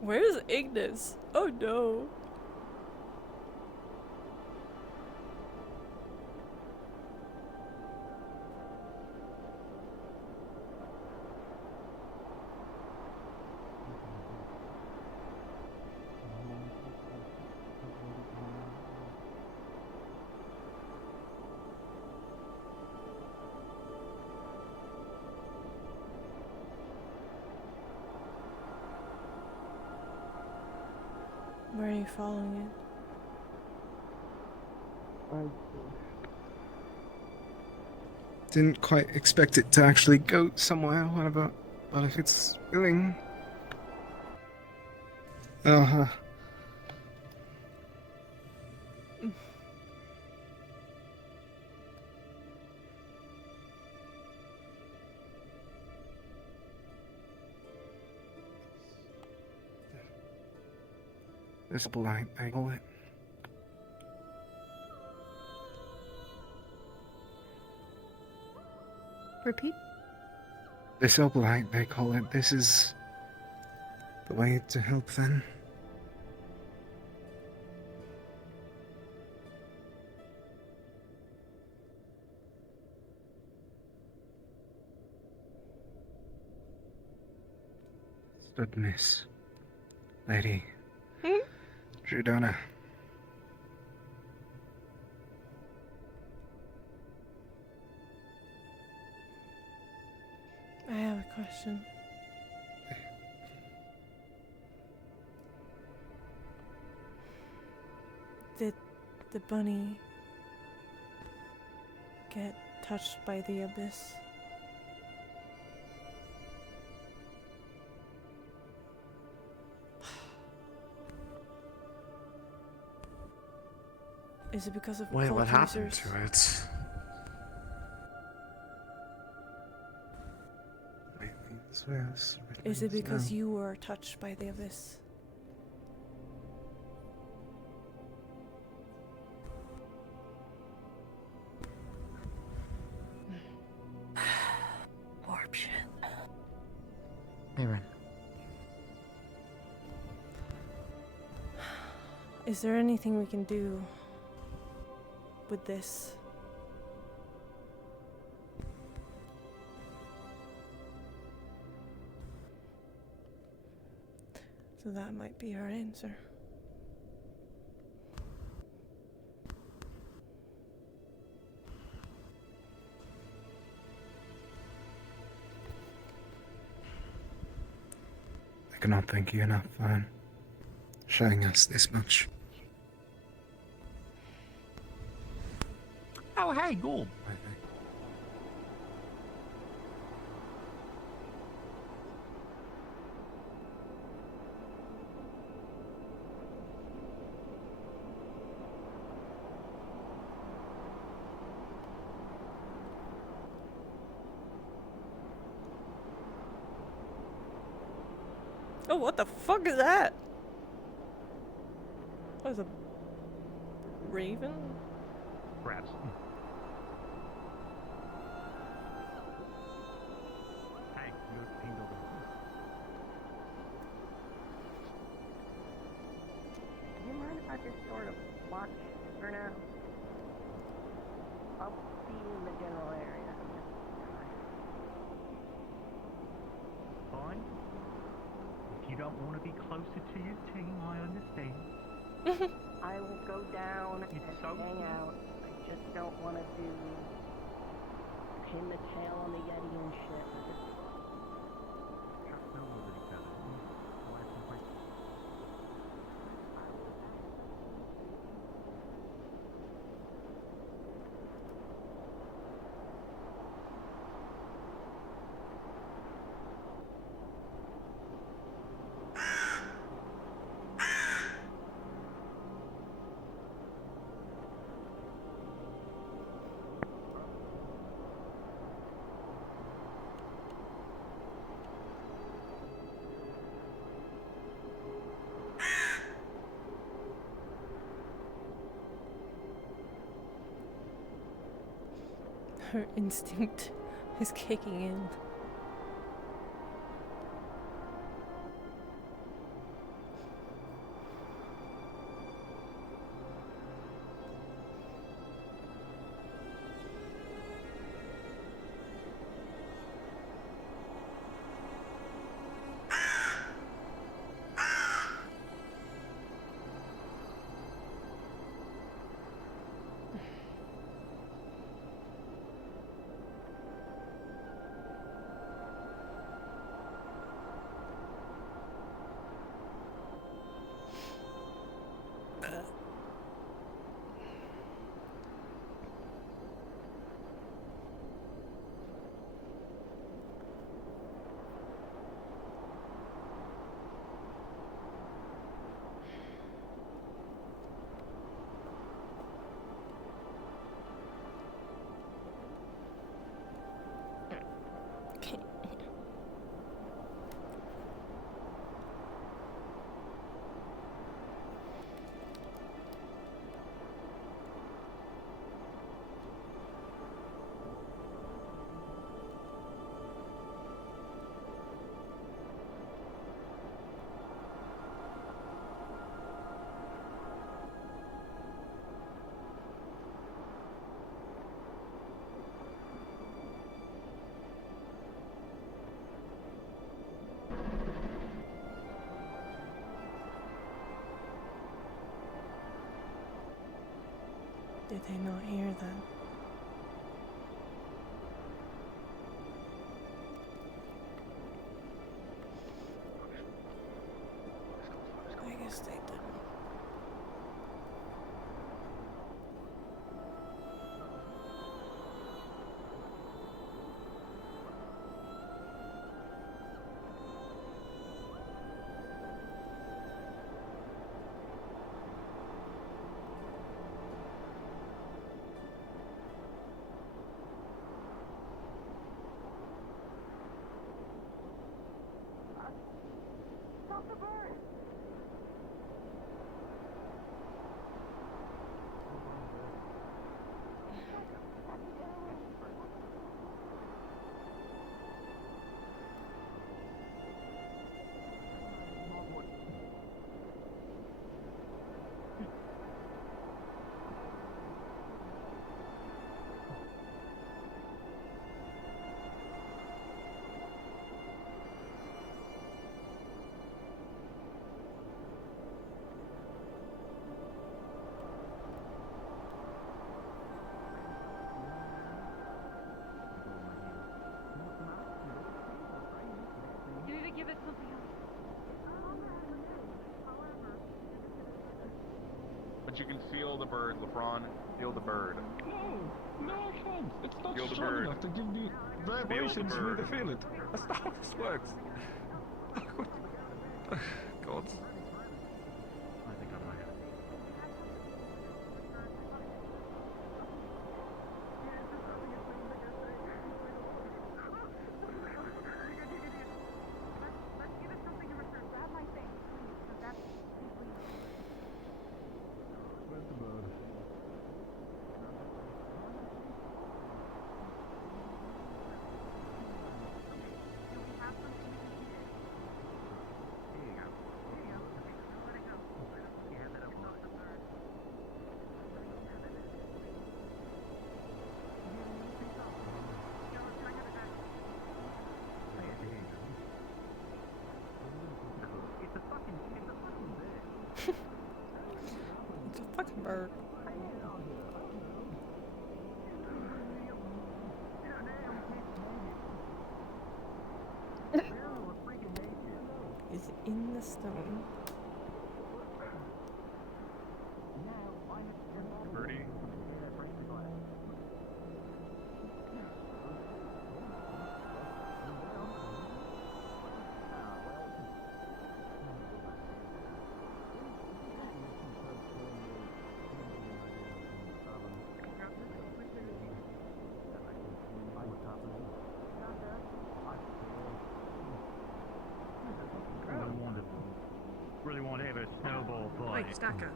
Where's Ignis? Oh no. Where are you following it? Didn't quite expect it to actually go somewhere, whatever. But if it's willing. Uh-huh. This blind they call it. Repeat? This oblight they call it. This is the way to help then. Studness. Lady. Judona. I have a question. Did the bunny get touched by the abyss? Is it because of Wait, cult what happened users? to it? Is it because you were touched by the abyss? Warp shit. Aaron. Is there anything we can do with this? So that might be our answer. I cannot thank you enough for showing us this much. Oh, hey, Gould. Oh, what the fuck is that? What is a raven? crabs. Hey, you pinged over. Do you mind if I just sort of watch for now? I'll be in the general area. Fine. If you don't want to be closer to your team, I understand. I will go down and hang out. I just don't want to do pin the tail on the Yeti and shit. Her instinct is kicking in. Did they not hear that? I guess they didn't. Stop the bird! You need to give it something else. But you can feel the bird, LeBron. Feel the bird. No, I can't. It's not Feel the strong bird. enough to give me vibrations for me to feel it. That's not how this works. God. I think I might have. Where's the bird? the stone. Birdie. Really want to have a snowball fight. Wait, Stacker.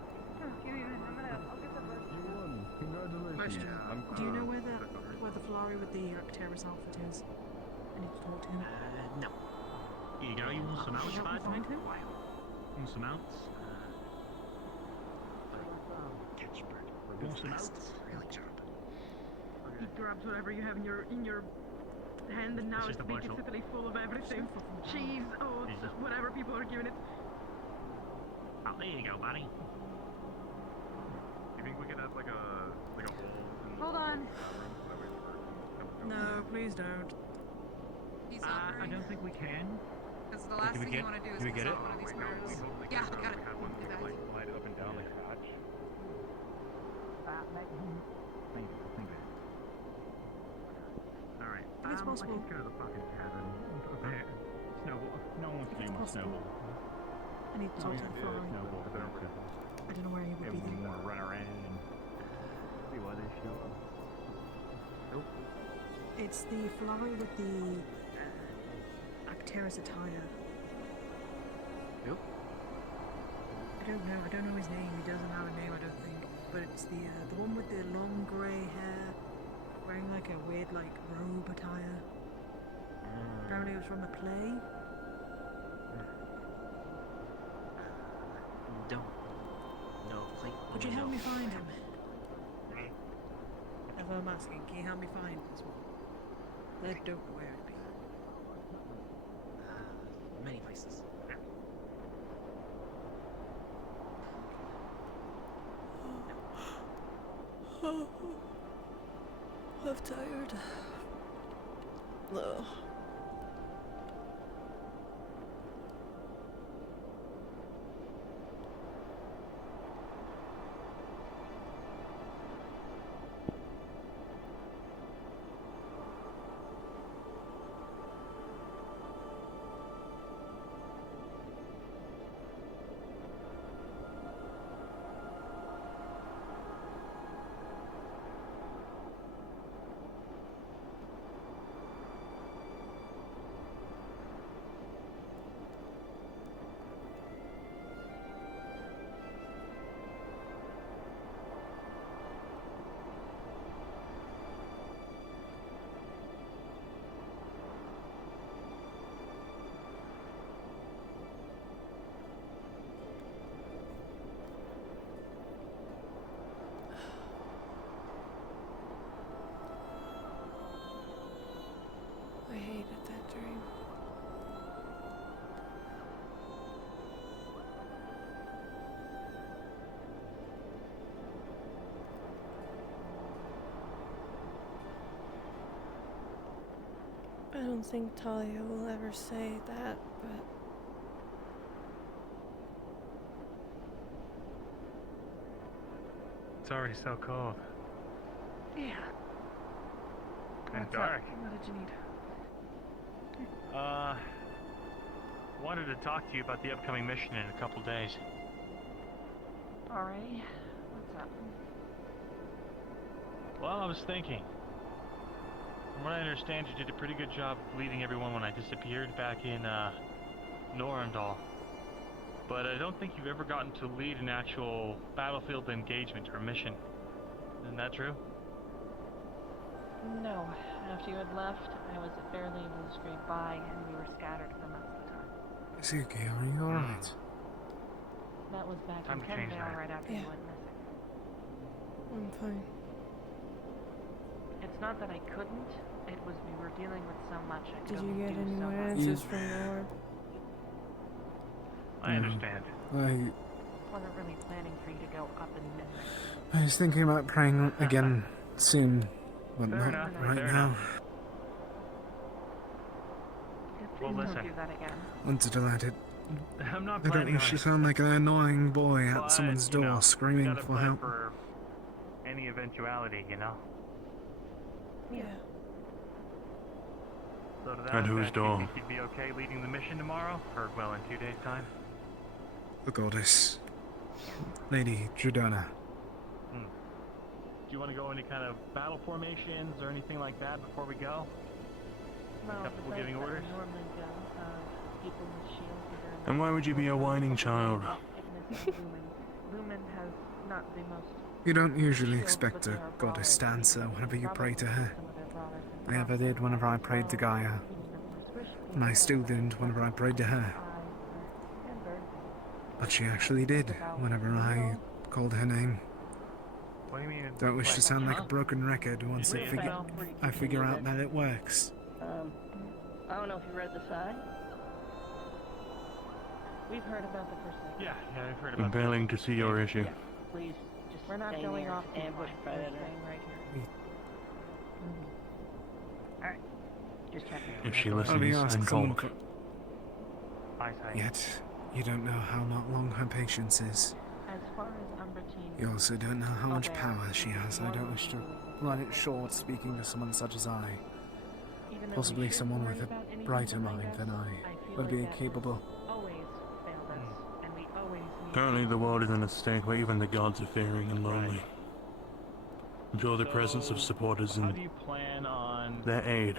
Question. Do you know where the Flari with the Arcturus outfit is? I need to talk to him. No. Here you go, you want some outs, Help me bud? find him? Want some outs? You want some outs? He grabs whatever you have in your hand, and now It's it's just a big, bunch it's of- totally full of everything. Cheese, oats, whatever people are giving it. Oh, there you go, buddy. You think we could have like a hole in the Hold on. No, please don't. He's I don't think we can. Because the last Did we thing you get- want to do is did we piss get off it? one of these birds. Yeah, I got it. Had one Do that that. like slide up and down like hatch. Thank you. Alright, If it's possible. let's go to the fucking cabin. There. Snowball. No one wants to If be it's my possible. snowball. I need to talk to the Flari. Snowball. I don't know where he would be Everyone then. want to run around and see why they show up. Nope. It's the Flari with the Arcturus attire. Nope. I don't know his name. He doesn't have a name, I don't think. But it's the one with the long grey hair, wearing like a weird like robe attire. Apparently it was from a play. No, Would you help me find him? That's what I'm asking. Can you help me find this one? I don't know where it'd be. Many places. I'm tired. Ugh. I hated that dream. I don't think Talia will ever say that, but It's already so cold. Yeah. And What's dark. up? What did you need? Wanted to talk to you about the upcoming mission in a couple days. Alrighty. What's up? Well, I was thinking. From what I understand, you did a pretty good job of leading everyone when I disappeared back in, Norandal. But I don't think you've ever gotten to lead an actual battlefield engagement or mission. Isn't that true? No. After you had left, I was barely able to scrape by, and we were scattered for most of the time. Is it okay? Are you alright? That was back Time in to change Kenvale that. right after Yeah. you went missing. I'm fine. It's not that I couldn't, it was we were dealing with so much I could Did you only get do any so more much. answers from the orb? I understand. Wasn't really planning for you to go up and missing. I was thinking about praying again soon, but Fair not enough, right fair now. enough. Please Well, don't listen. do that again. Wanted to let it I'm not I don't planning wish on to it. sound like an annoying boy But, at someone's you know, door screaming gotta for plan help. for any eventuality, you know? Yeah. So to that And whose effect, you door? think you'd be okay leading the mission tomorrow? Or, well, in 2 days' time? The goddess. Lady Jordana. Do you want to go any kind of battle formations or anything like that before we go? No, Acceptable the giving best orders? I normally go, people with shields either. And why would you be a whining child? Lumen has not the most. You don't usually expect a goddess to answer whenever you pray to her. I never did whenever I prayed to Gaia. And I still didn't whenever I prayed to her. But she actually did whenever I called her name. What do you mean? Don't wish to sound like a broken record once I figure out that it works. I don't know if you read the sign. We've heard about the Forsaken. Yeah, we've heard about I'm failing to see your issue. Please, just we're not going off ambush predator. Right here. Alright. Just checking. If she Only listens ask and someone talk. Yet, you don't know how not long her patience is. As far as Umbertine. You also don't know how much power she has. I don't wish to run it short speaking to someone such as I. Possibly someone with a brighter mind than I would be capable. Always failed us, and we always need. Currently the world is in a state where even the gods are fearing and lonely. I'm sure the presence of supporters How and do you plan on... their aid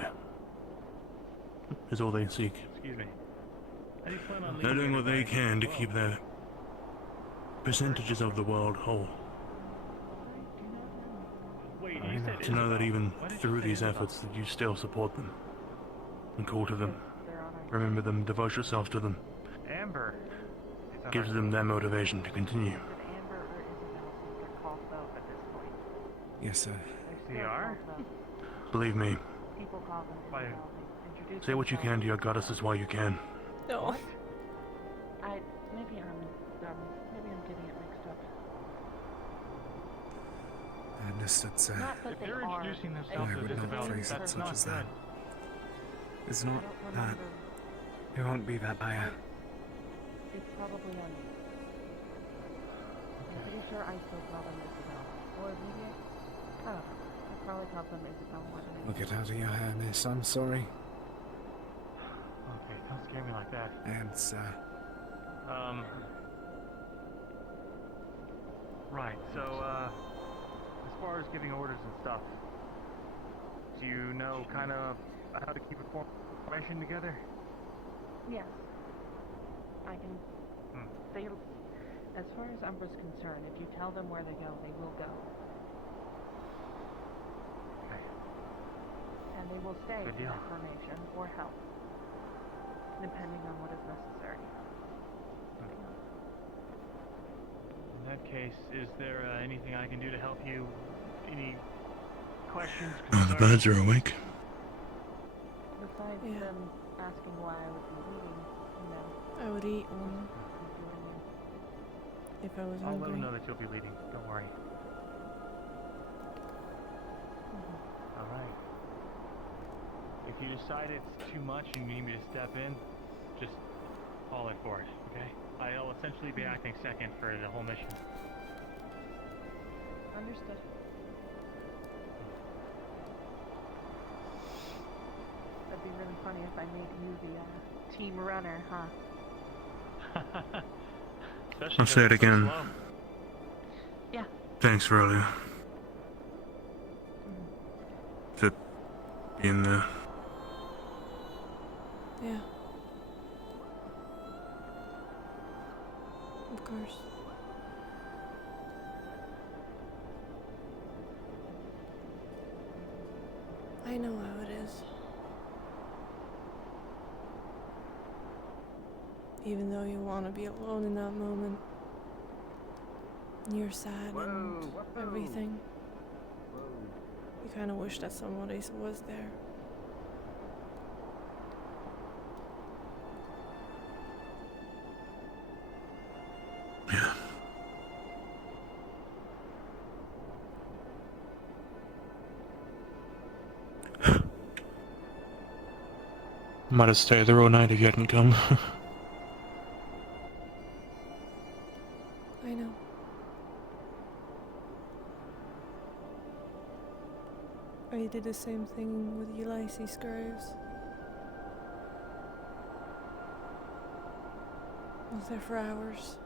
is all they seek. Excuse me. How do you plan on They're leading doing what they everybody? can to keep their percentages of the world whole. Wait, you said To know that even Why did you through say these Isabel? efforts that you still support them and call to them, remember them, devote yourself to them, Amber. gives them their motivation to continue. Yes, sir. They are? Believe me, People call them Why? Introduce say what you can to your goddesses while you can. No. Maybe I'm getting it mixed up. Understood, sir. Not that If they they're are. introducing I themselves would as not Isabel, phrase it that's such not as good. that. It's not that. It won't be that bad. It's probably on me. I'm pretty sure I still call them Isabel. Or maybe I don't know. I probably call them Isabel more than Look it out of your hair, miss. I'm sorry. Okay, don't scare me like that. And, sir. Right, so, as far as giving orders and stuff, do you know kind of how to keep a formation together? Yes. I can. They. As far as Umbra's concerned, if you tell them where to go, they will go. Okay. And they will stay Good in deal. that formation or help, depending on what is necessary. In that case, is there anything I can do to help you? Any questions? Oh, the birds are awake. Besides them asking why I would be leaving, you know. I would eat one if I was I'll let hungry. them know that you'll be leading. Don't worry. All right. If you decide it's too much and you need me to step in, just call it for it, okay? I'll essentially be acting second for the whole mission. Understood. That'd be really funny if I made you the team runner, huh? Especially I'll say it 'cause it's so again. slow. Yeah. Thanks for earlier. For being there. Yeah. Of course. I know how it is. Even though you want to be alone in that moment. You're sad and everything. You kind of wish that somebody was there. Yeah. Might have stayed there all night if you hadn't come. did the same thing with Ulysses Graves. I was there for hours.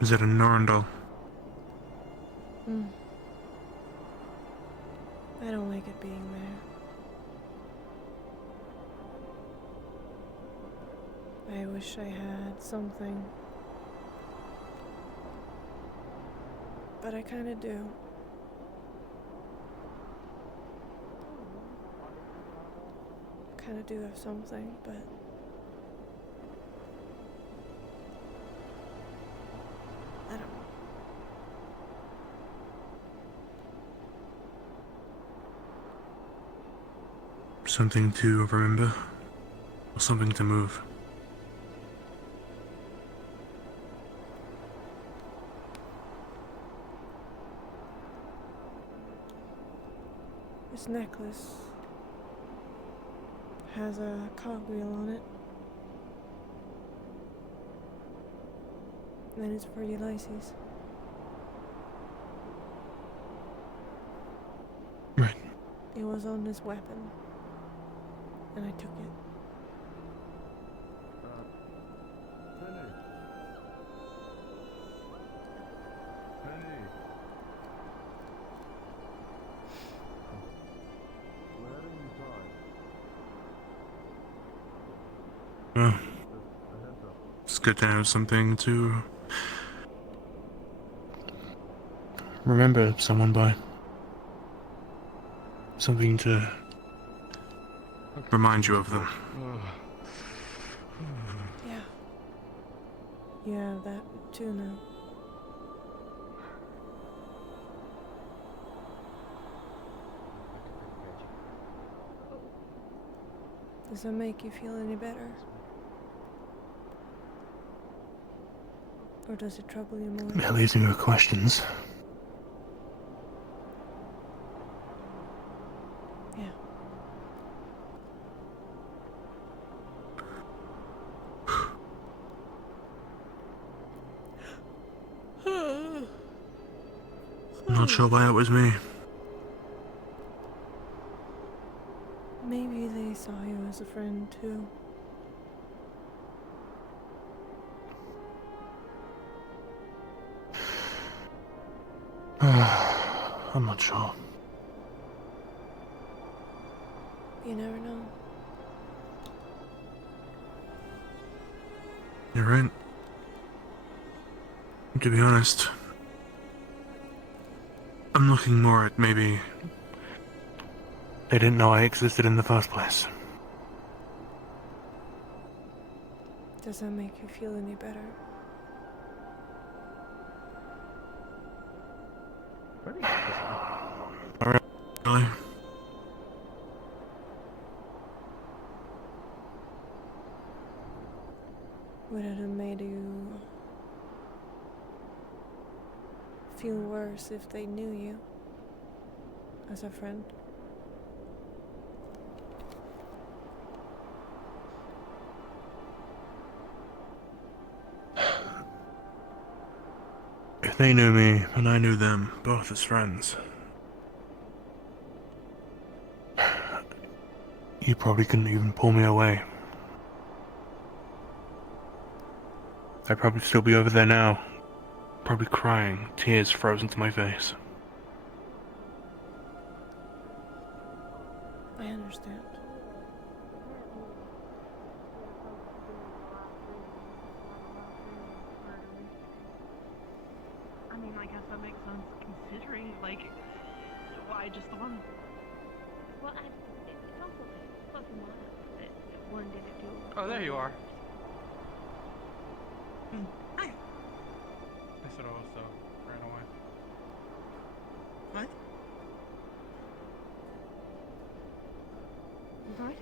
Is it in Norandel? I don't like it being there. I wish I had something. But I kinda do. Kinda do have something, but I don't know. Something to remember? Or something to move? This necklace has a cogwheel on it. And it's for Ulysses. Right. It was on his weapon. And I took it. Well, it's good to have something to remember someone by. Something to remind you of them. Yeah. You have that too now. Does that make you feel any better? Or does it trouble you more? That leaves me with questions. Yeah. I'm not sure why it was me. Maybe they saw you as a friend too. I'm not sure. You never know. You're right. To be honest, I'm looking more at maybe they didn't know I existed in the first place. Does that make you feel any better? Really? Would it have made you feel worse if they knew you as a friend? If they knew me and I knew them, both as friends, you probably couldn't even pull me away. I'd probably still be over there now, probably crying, tears frozen to my face. I understand. I mean, I guess that makes sense considering, like, why just the one? Well, it's also fucking wild that one didn't do it. Oh, there you are. Hi. I sort of also ran away. What? What?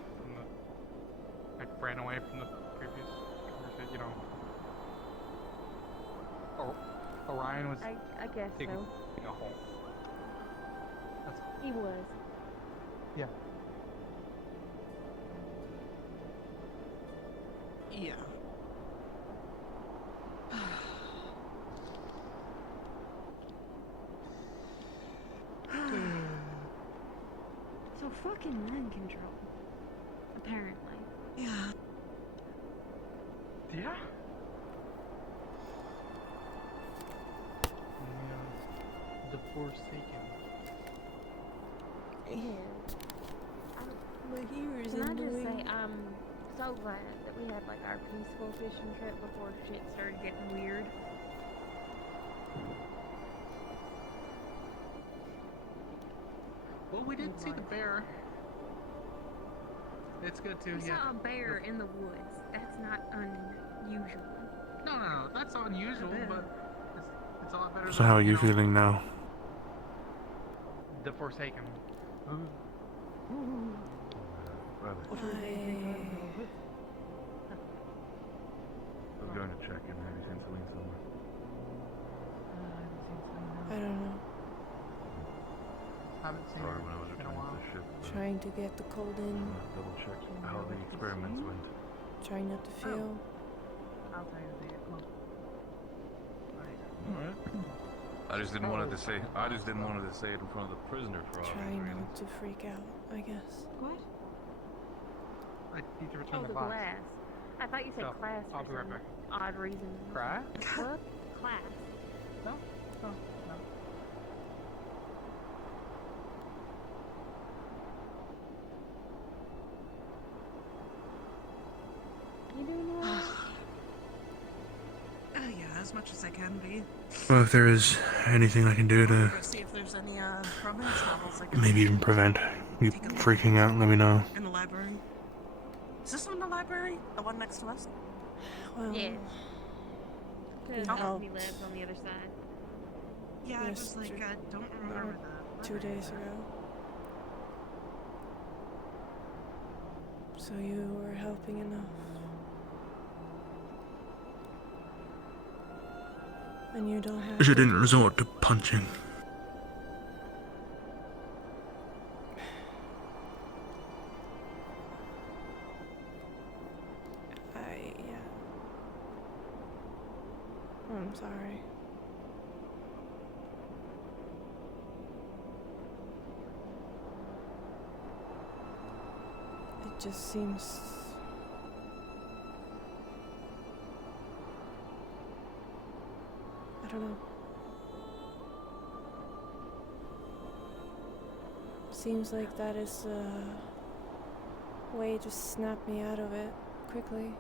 I ran away from the previous conversation, you know. Oh, Orion was I guess digging so. a hole. That's He was. yeah. Yeah. So fucking mind control. Apparently. Yeah. Yeah? The Forsaken. Yeah. My ears Can I in the just way. say, I'm so glad that we had like our peaceful fishing trip before shit started getting weird. Well, we did see the bear. It's good too. We Yeah. saw a bear in the woods. That's not unusual. No, that's unusual, but it's a lot better. So than, how are you know, feeling now? The Forsaken. I was going to check in. Have you seen Celine somewhere? I don't know. Haven't seen Sorry, her when I was in a returning while. to the ship. Trying to get the cold in. Double check how the experiments went. Trying not to feel. I'll tell you the day. Come on. Alright. I just didn't want to say. I just didn't want to say it in front of the prisoner for obvious Trying reasons. not to freak out, I guess. What? I need to return Oh, the box. glass. I thought you said So, class I'll for be right some back. odd reason. Cry? What? Class. No, no. You doing alright? Yeah, as much as I can be. Well, if there is anything I can do to Go see if there's any romance novels I can maybe even prevent you freaking out, let me know. in the library. Is this one the library? The one next to us? Well, Yeah. The it Alchemy helped. Lab's on the other side. Yeah, I Yes, was like, I don't remember that. 2 days ago. So you were helping enough. And you don't have Wish I to didn't do resort to punching. yeah. I'm sorry. It just seems I don't know. Seems like that is a way to snap me out of it quickly.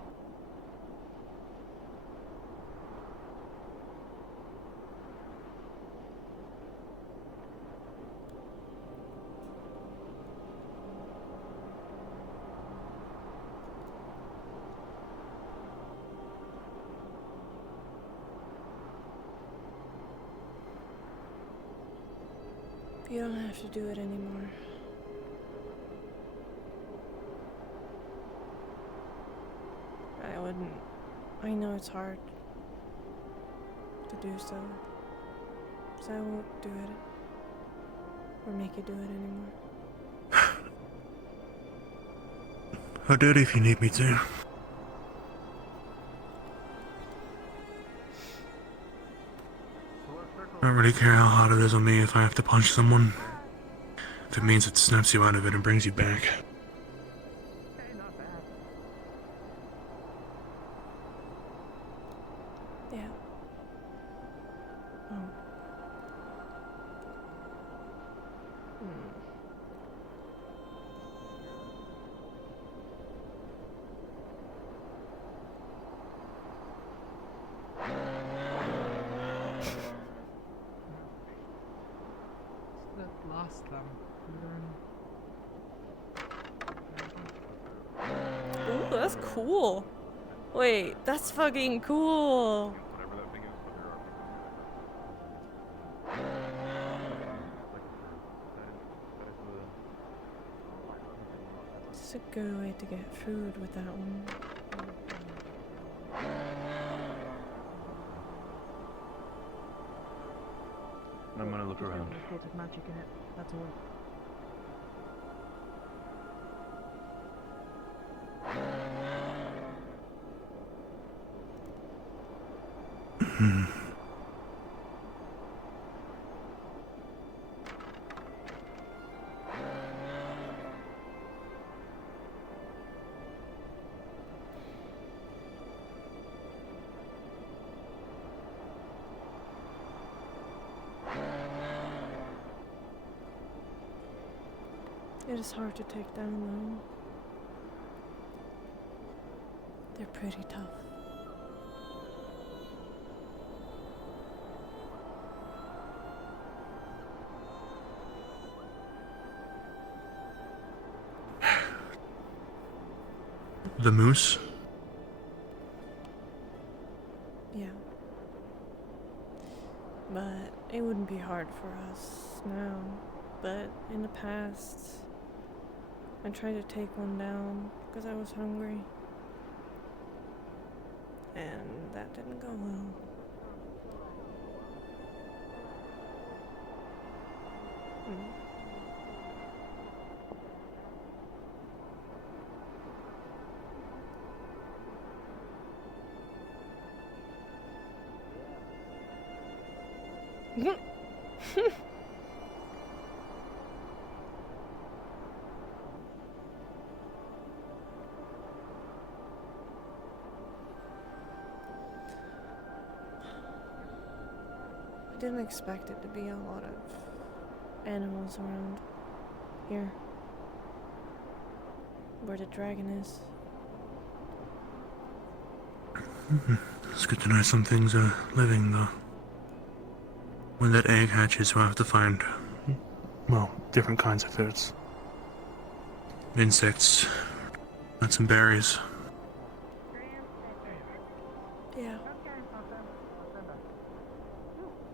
You don't have to do it anymore. I wouldn't. I know it's hard to do so. So I won't do it. Or make you do it anymore. I'll do it if you need me to. I don't really care how hard it is on me if I have to punch someone. If it means it snaps you out of it and brings you back. Yeah. Oh. That last lamp. Ooh, that's cool. Wait, that's fucking cool. Whatever that thing is, but there are It's a good way to get food with that one. I'm gonna look around. There's a bit of magic in it. That's all. It is hard to take down though. They're pretty tough. The moose? Yeah. But it wouldn't be hard for us now. But in the past, I tried to take one down because I was hungry. And that didn't go well. I didn't expect it to be a lot of animals around here. Where the dragon is. It's good to know some things are living, though. When that egg hatches, we'll have to find, well, different kinds of foods. Insects, and some berries. Yeah.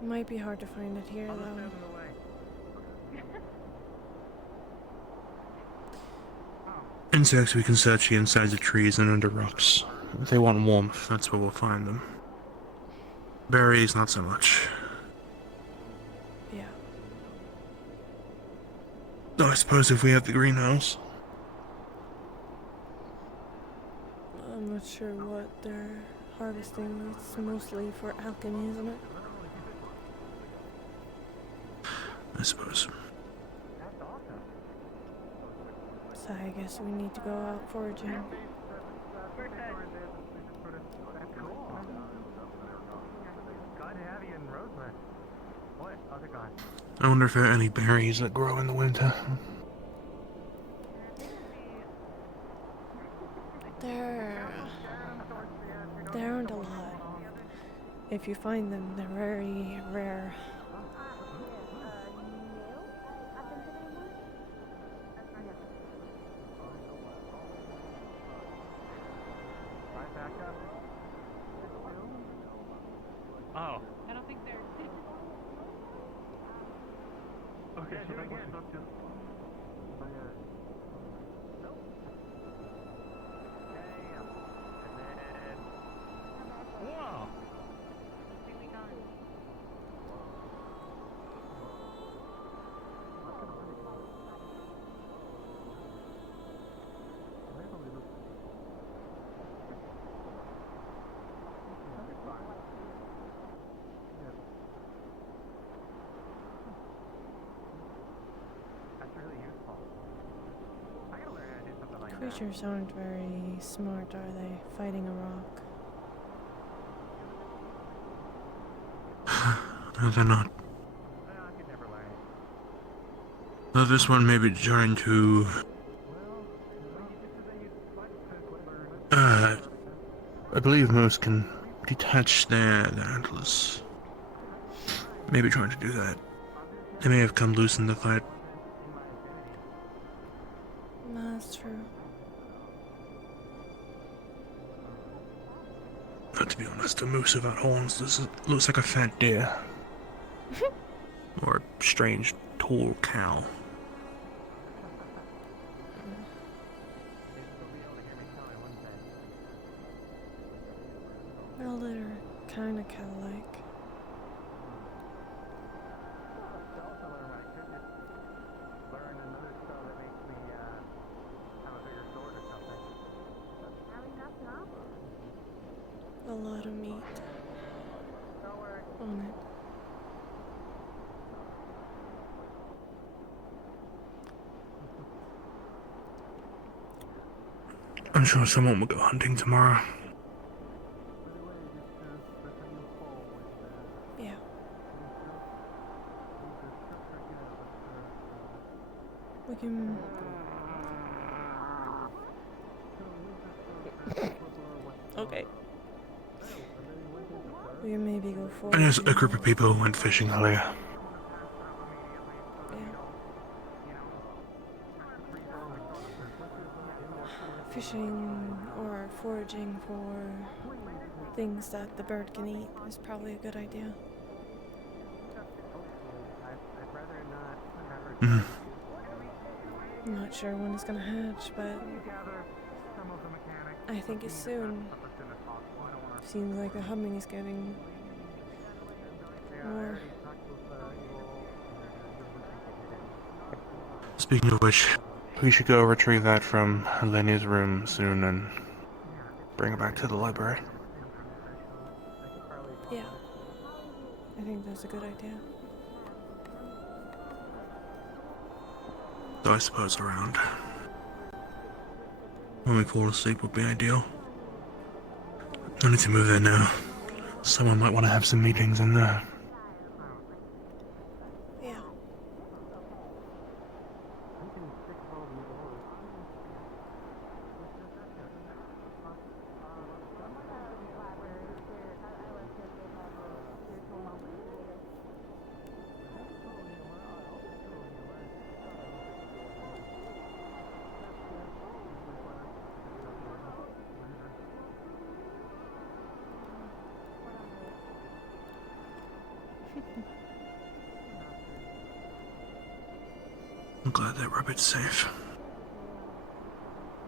It might be hard to find it here, though. Insects we can search the insides of trees and under rocks. If they want warmth, that's where we'll find them. Berries, not so much. Yeah. Though I suppose if we have the greenhouse. I'm not sure what they're harvesting. It's mostly for alchemy, isn't it? I suppose. So I guess we need to go out foraging. Glad to have you in Rosewood. What? How's it going? I wonder if there are any berries that grow in the winter. There aren't a lot. If you find them, they're very rare. Oh. I don't think they're. Okay, so that was not just. Wow. That's really useful. I gotta learn how to do something like that. Creatures aren't very smart, are they? Fighting a rock. No, they're not. I could never learn. Though this one may be trying to... I believe moose can detach their antlers. Maybe trying to do that. They may have come loose in the fight. No, that's true. But to be honest, a moose without horns looks like a fat deer. Or a strange, tall cow. Well, they're kinda cow-like. A lot of meat. I'm sure someone will go hunting tomorrow. Yeah. We can. Okay. We can maybe go forward. And there's a group of people who went fishing earlier. Fishing or foraging for things that the bird can eat is probably a good idea. Mm. I'm not sure when it's gonna hatch, but I think it's soon. Seems like the humming is getting more. Speaking of which, we should go retrieve that from Lenny's room soon and bring it back to the library. Yeah, I think that's a good idea. So I suppose around when we fall asleep would be ideal. I need to move there now. Someone might want to have some meetings in there. Yeah. I'm glad that rabbit's safe.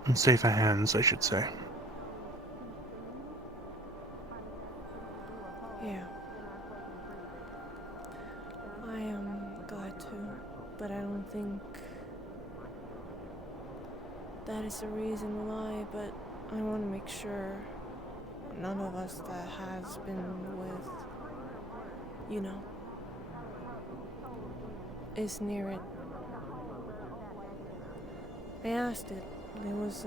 In safer hands, I should say. Yeah. I am glad to, but I don't think that is the reason why, but I want to make sure none of us that has been with, you know, is near it. I asked it. It was,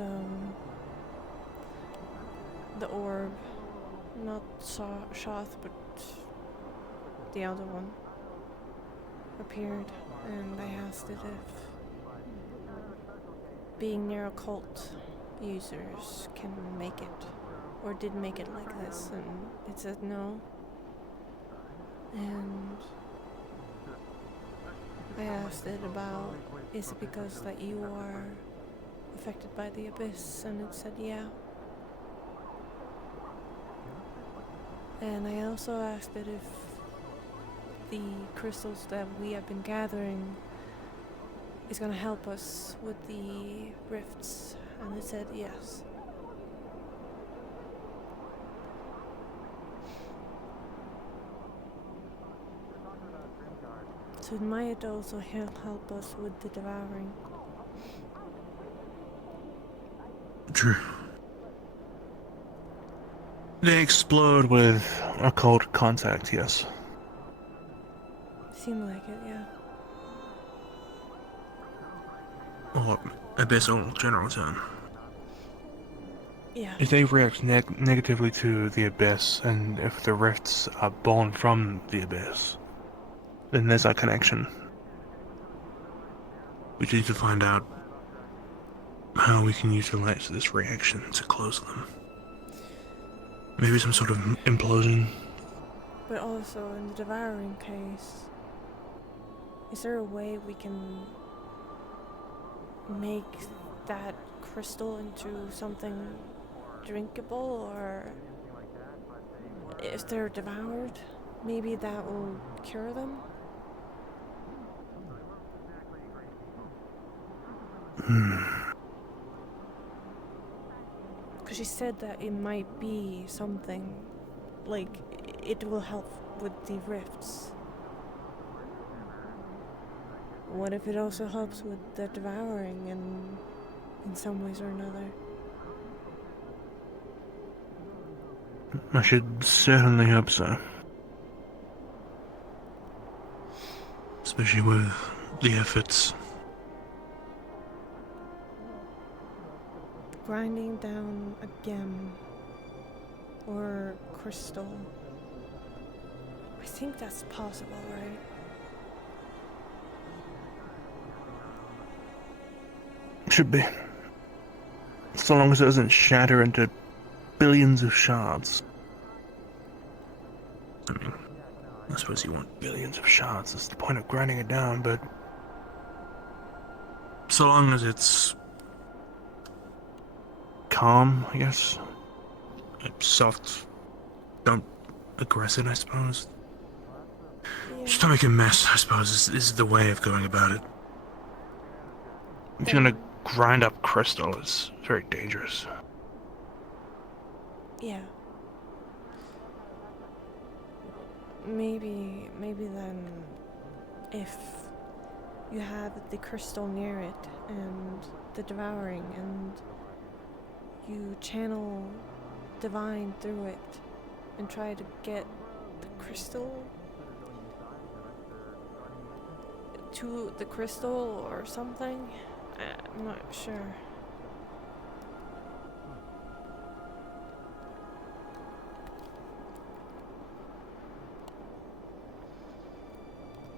the orb. Not Shoth, but the other one appeared, and I asked it if being near a cult users can make it, or did make it like this, and it said no. And I asked it about, is it because that you are affected by the abyss, and it said yeah. And I also asked it if the crystals that we have been gathering is gonna help us with the rifts, and it said yes. So it might also help us with the devouring. True. They explode with occult contact, yes. Seemed like it, yeah. Or abyssal general term. Yeah. If they react negatively to the abyss, and if the rifts are born from the abyss, then there's that connection. We need to find out how we can utilize this reaction to close them. Maybe some sort of implosion. But also in the devouring case, is there a way we can make that crystal into something drinkable, or if they're devoured, maybe that will cure them? Because she said that it might be something, like, it will help with the rifts. What if it also helps with the devouring and in some ways or another? I should certainly hope so. Especially with the efforts grinding down a gem or crystal. I think that's possible, right? Should be. So long as it doesn't shatter into billions of shards. I mean, I suppose you want billions of shards. That's the point of grinding it down, but so long as it's calm, I guess. Soft. Don't aggress it, I suppose. Just don't make a mess, I suppose, is the way of going about it. If you're gonna grind up crystal, it's very dangerous. Yeah. Maybe then, if you have the crystal near it and the devouring, and you channel divine through it and try to get the crystal to the crystal or something. I'm not sure.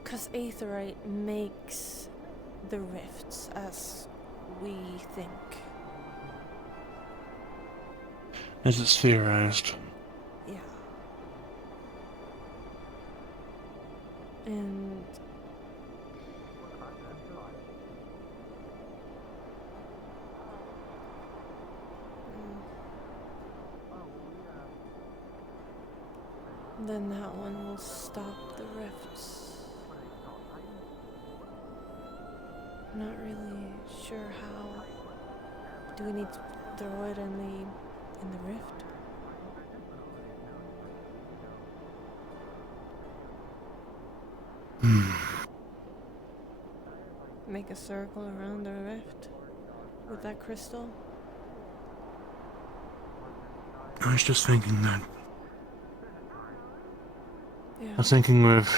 Because aetherite makes the rifts as we think. As it's theorized. Yeah. And then that one will stop the rifts. I'm not really sure how. Do we need to throw it in the rift? Make a circle around the rift with that crystal? I was just thinking that. Yeah. I was thinking with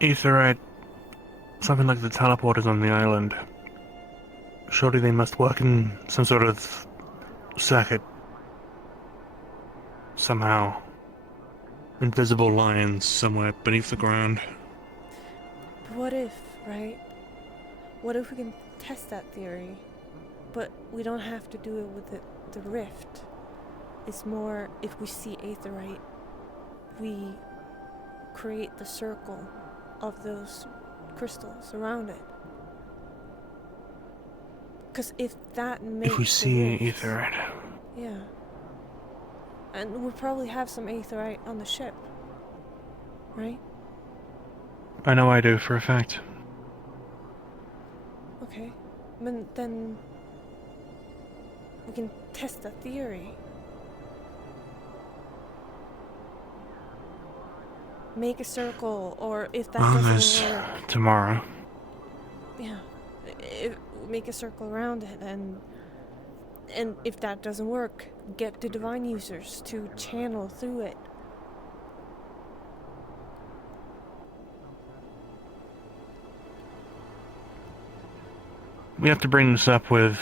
aetherite, something like the teleporters on the island. Surely they must work in some sort of circuit. Somehow. Invisible lines somewhere beneath the ground. But what if, right? What if we can test that theory, but we don't have to do it with the rift? It's more, if we see aetherite, we create the circle of those crystals around it. Because if that makes If we see the rift, aetherite. yeah. And we'll probably have some aetherite on the ship, right? I know I do for a fact. Okay. Then we can test the theory. Make a circle, or if that Well, doesn't there's work, tomorrow. yeah, make a circle around it, and if that doesn't work, get the divine users to channel through it. We have to bring this up with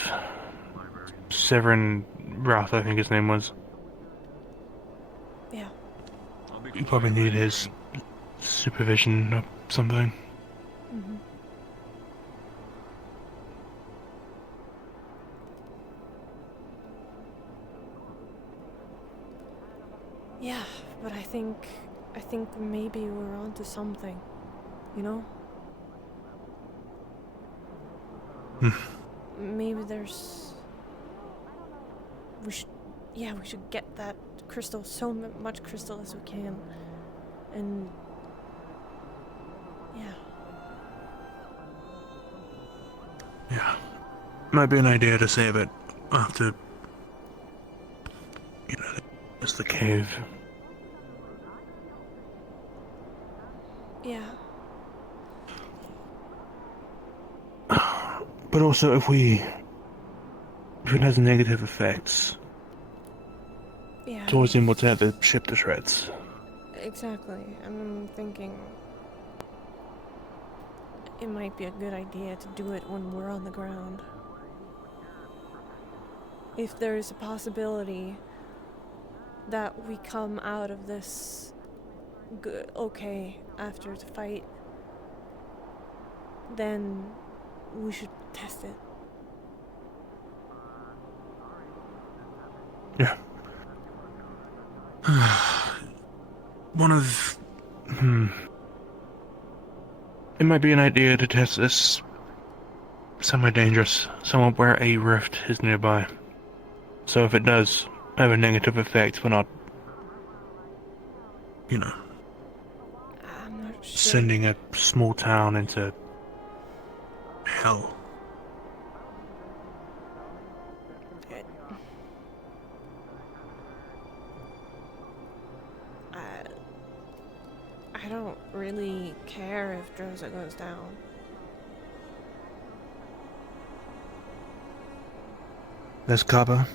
Severin Roth, I think his name was. Yeah. You probably need his supervision or something. Mm-hmm. Yeah, but I think maybe we're onto something, you know? Maybe there's... We should get that crystal, so much crystal as we can, and... yeah. Yeah. Might be an idea to save it after... you know, it's the cave. Yeah. But also, if it has negative effects, Yeah. it's always able to have the ship to shreds. Exactly. I'm thinking it might be a good idea to do it when we're on the ground. if there is a possibility that we come out of this good, okay after the fight, then we should test it. Yeah. One of... It might be an idea to test this somewhere dangerous, somewhere where a rift is nearby. So if it does have a negative effect, we're not, you know, I'm not sure. sending a small town into hell. I don't really care if Droza goes down. There's Kaba.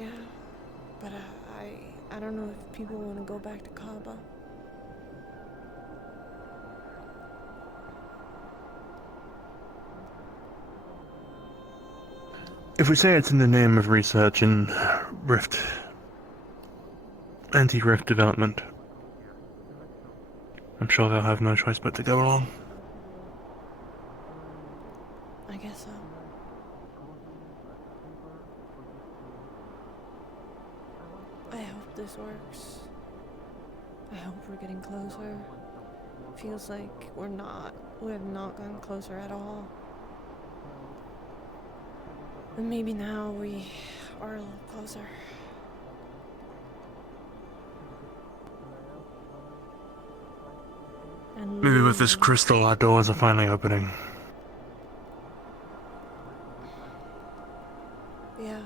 Yeah, but I don't know if people want to go back to Kaba. If we say it's in the name of research in Rift, anti-Rift development, I'm sure they'll have no choice but to go along. I guess so. I hope this works. I hope we're getting closer. Feels like we have not gotten closer at all. And maybe now we are a little closer. And Maybe with this crystal, our doors are finally opening. Yeah.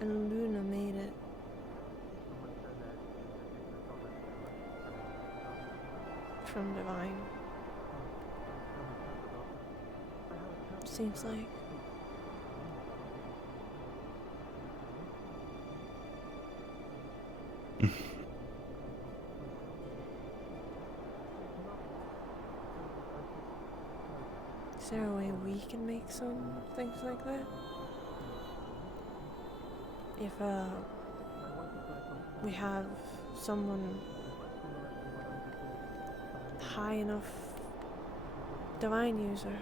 And Luna made it. From Divine. Seems like. Is there a way we can make some things like that? If we have someone high enough divine user.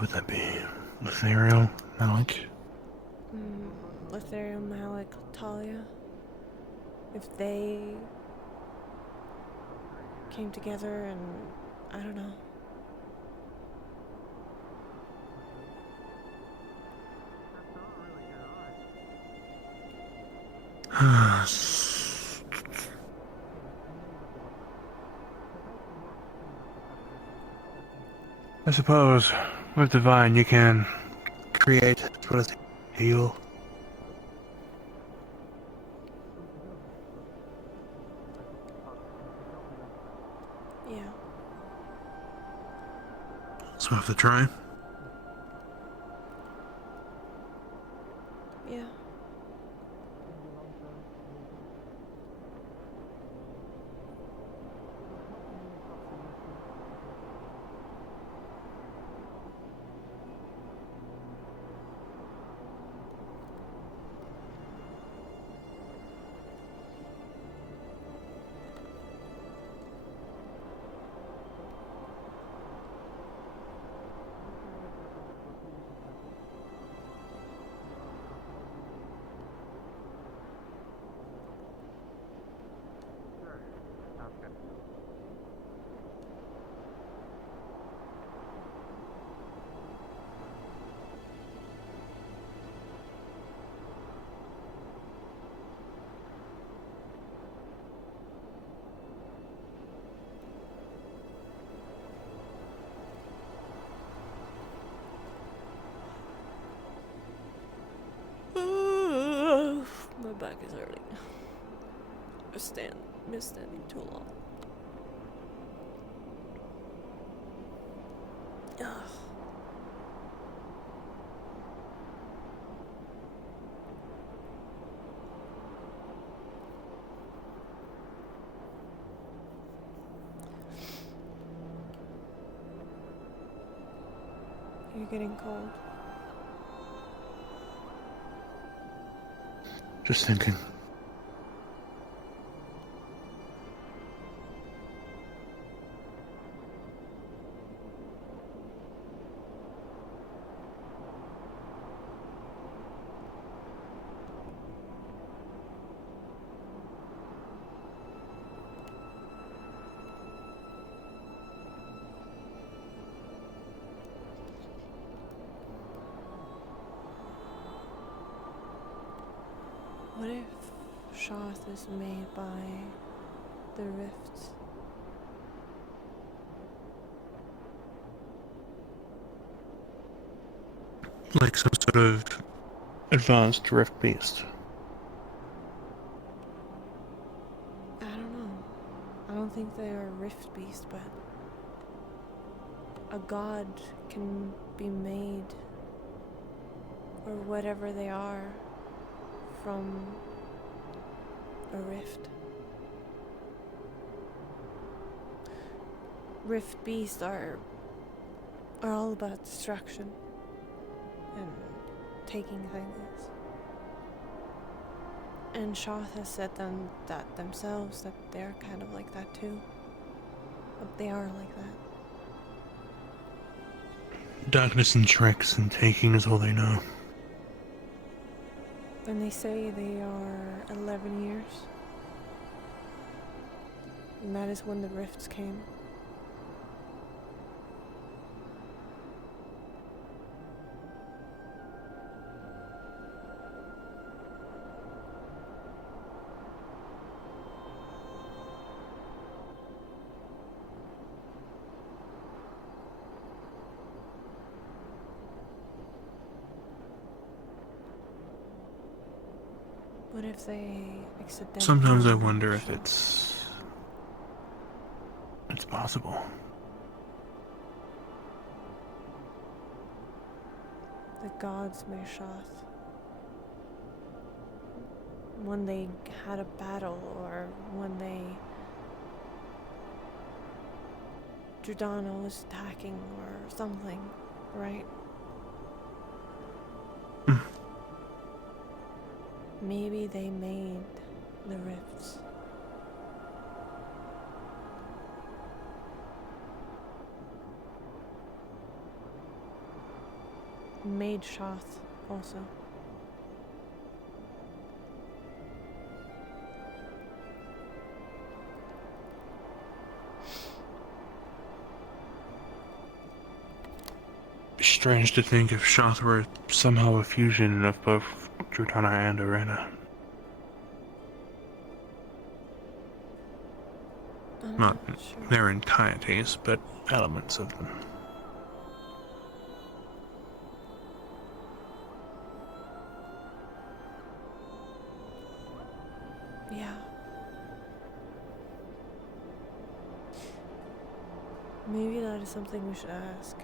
Would that be Ethereal, Malik? Ethereal, Malik, Talia. If they came together and I don't know. I suppose with Divine you can create as well as heal. Yeah. So I have to try. Yeah. My back is hurting. Been standing too long. Ugh. getting cold. Just thinking. What if Shoth is made by the rifts? Like some sort of advanced rift beast. I don't know. I don't think they are rift beast, but a god can be made, or whatever they are, from a rift. Rift beasts are all about destruction and taking things. And Shoth has said that themselves, that they're kind of like that too. But they are like that. Darkness and tricks and taking is all they know. And they say they are 11 years. And that is when the rifts came. What if they accidentally... Sometimes I wonder if it's possible. The gods made Shoth. When they had a battle, or when Giordano was attacking or something, right? Maybe they made the rifts. Made Shoth also. Strange to think if Shoth were somehow a fusion of both Giordano and Arena. Not their entireties, but elements of them. Yeah. Maybe that is something we should ask.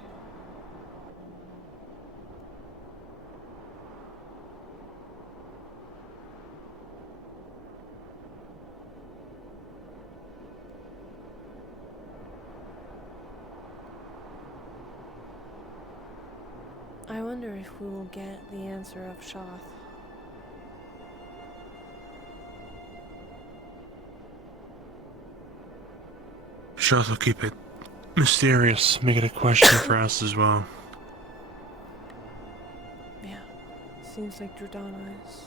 I wonder if we will get the answer of Shoth. Shoth will keep it mysterious, make it a question for us as well. Yeah. Seems like Giordano is,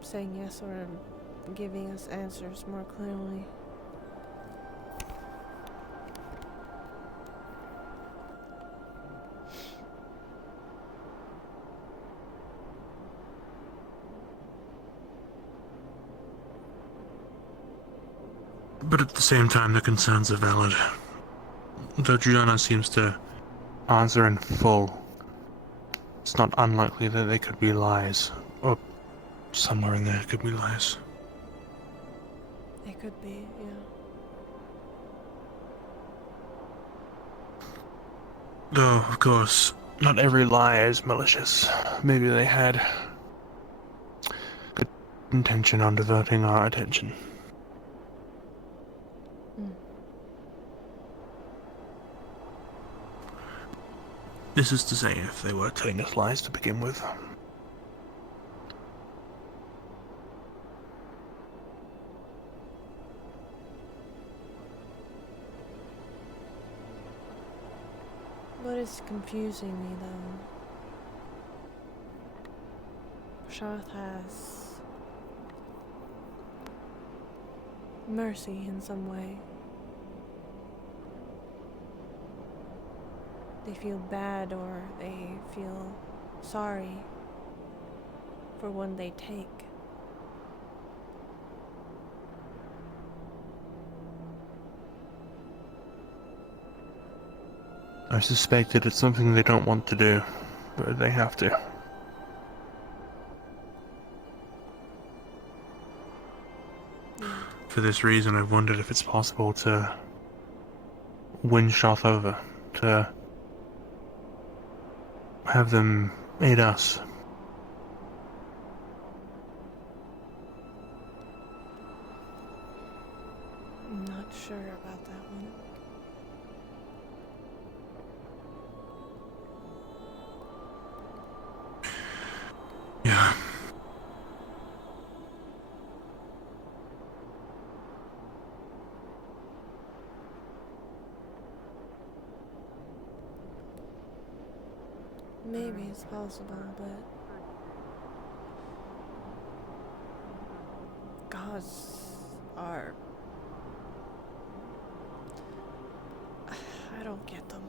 saying yes or giving us answers more clearly. But at the same time, the concerns are valid. Though Giordano seems to answer in full, it's not unlikely that they could be lies. Or somewhere in there could be lies. They could be, yeah. Though, of course, not every lie is malicious. Maybe they had good intention on diverting our attention. This is to say, if they were telling us lies to begin with. But it's confusing me though. Shoth has mercy in some way. They feel bad or they feel sorry for one they take. I suspect that it's something they don't want to do, but they have to. For this reason, I've wondered if it's possible to win Shoth over, to have them aid us. I'm not sure about that one. Yeah. Maybe it's possible, but gods are... I don't get them.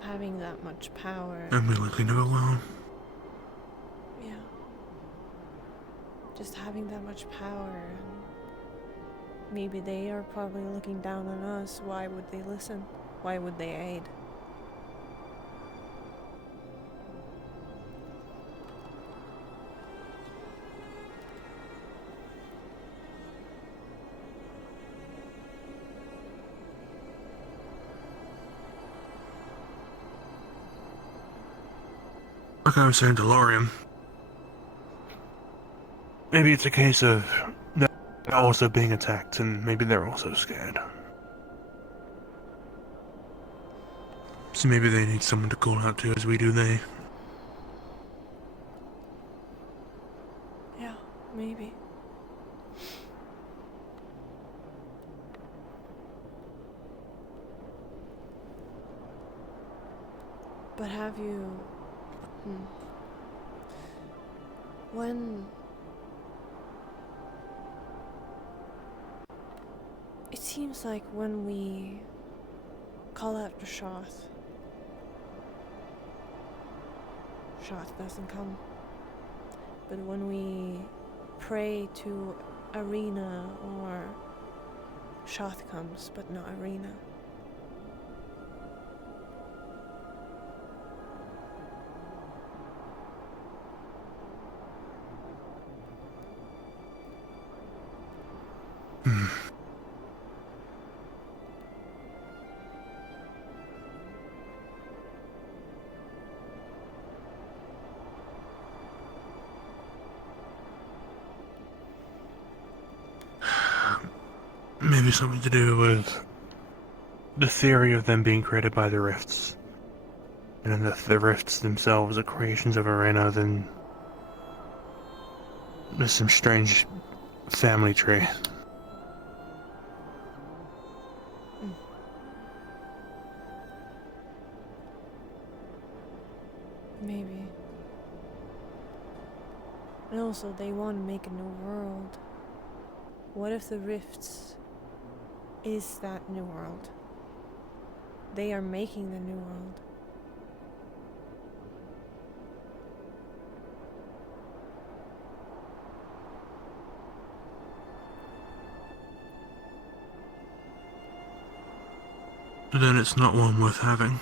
Having that much power. And we likely never will. Yeah. Just having that much power. And maybe they are probably looking down on us. Why would they listen? Why would they aid? Like I was saying to Lorian, maybe it's a case of they're also being attacked, and maybe they're also scared. So maybe they need someone to call out to as we do they. Yeah, maybe. But have you... When... It seems like when we call out to Shoth, Shoth doesn't come. But when we pray to Arena or Shoth comes, but not Arena. Maybe something to do with the theory of them being created by the rifts. And then if the rifts themselves are creations of Arena, then there's some strange family tree. Maybe. And also, they want to make a new world. What if the rifts is that new world? They are making the new world. But then it's not one worth having.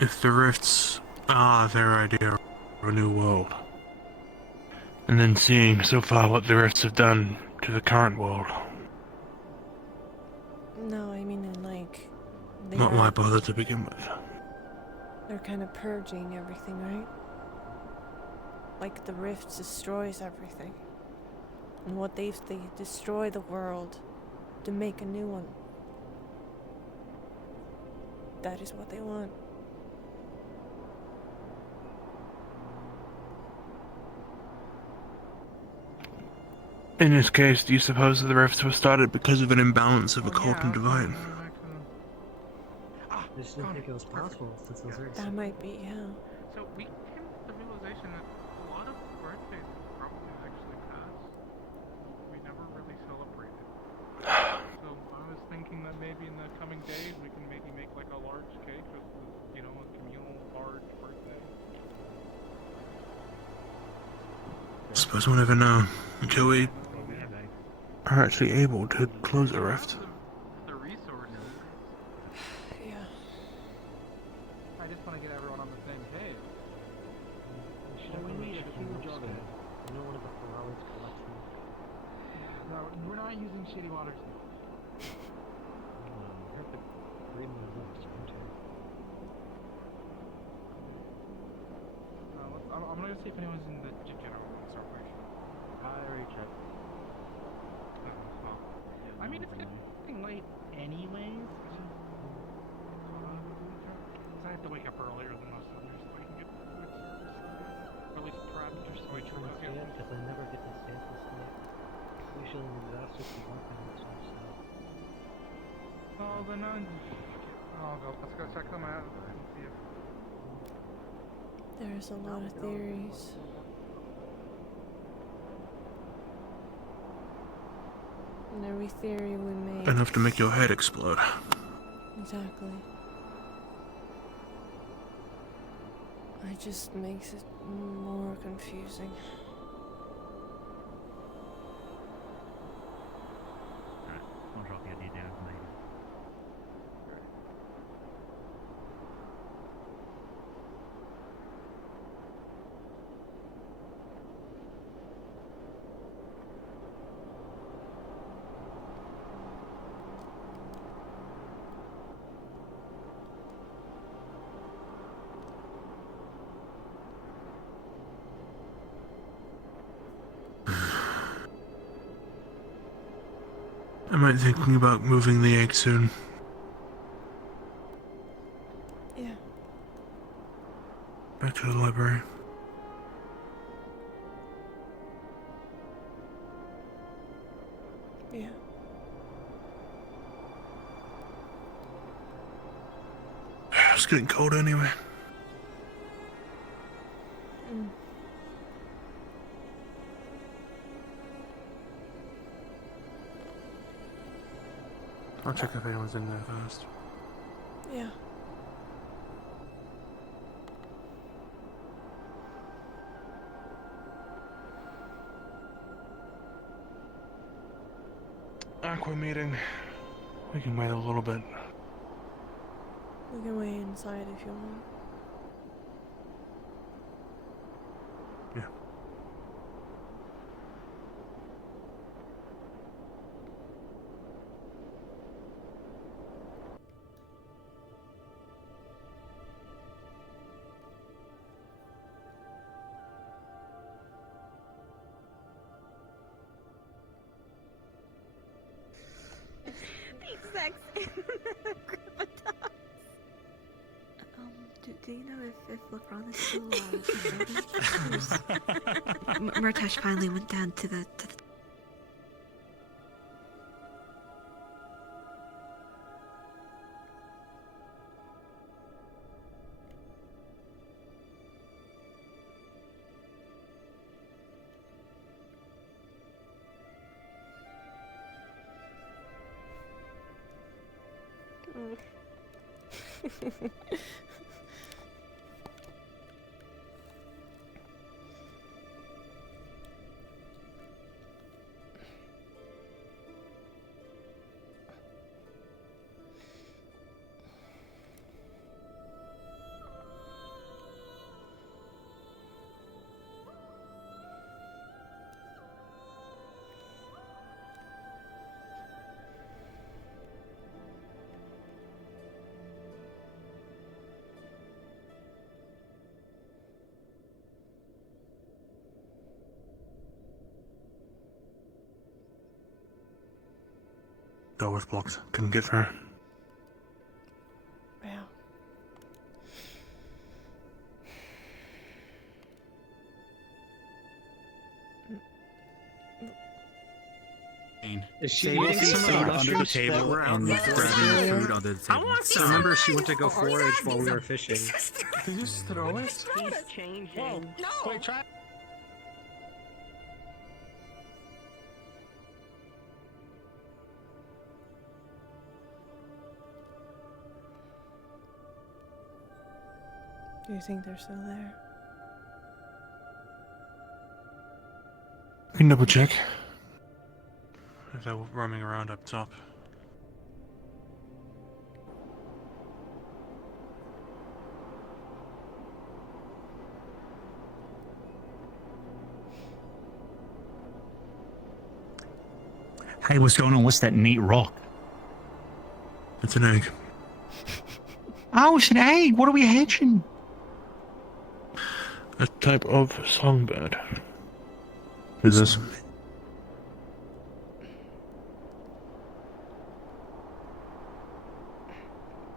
If the rifts are their idea of a new world, and then seeing so far what the rifts have done to the current world. No, I mean in like... Not why bother to begin with. They're kind of purging everything, right? Like the rift destroys everything. And what they destroy the world to make a new one. That is what they want. In this case, do you suppose that the rifts were started because of an imbalance of occult and divine? I just didn't think it was possible since it was very That might be, yeah. So we came to the realization that a lot of birthdays probably actually passed. We never really celebrated. So I was thinking that maybe in the coming days we can maybe make like a large cake with, you know, a communal large birthday. I suppose we'll never know until we are actually able to close a rift. The resources. Yeah. I just want to get everyone on the same page. We need a huge oven. You know, one of the Ferraris collection. No, we're not using shitty water. I heard the green one is not winter. I'm gonna go see if anyone's in the general operation. I already checked. Well, I mean, it's getting late anyways. I have to wake up earlier than most others so I can get food service. Or at least prepped or so. Because I never get to stay at this late. Usually in disasters we don't have much time to stay. Oh, then let's go check them out and see if... There's a lot of theories. And every theory we make... Enough to make your head explode. Exactly. It just makes it more confusing. I'll drop your idea down later. I might be thinking about moving the egg soon. Yeah. Back to the library. Yeah. It's getting cold anyway. Mm. I'll check if anyone's in there first. Yeah. Aqua meeting. We can wait a little bit. We can wait inside if you want. Yeah. Sex in a group of dogs. Do you know if LeBron is still alive? Murtash finally went down to the door was blocked. Couldn't get through. Yeah. Is she Sable eating sees some food of under the table and grabbing the food under the table. So remember, she went to go forage while we were fishing. Did you just throw it? He's changing. Whoa. No. Wait, try. Do you think they're still there? We can double check. If they're roaming around up top. Hey, what's going on? What's that neat rock? It's an egg. Oh, it's an egg. What are we hatching? A type of songbird. Is this?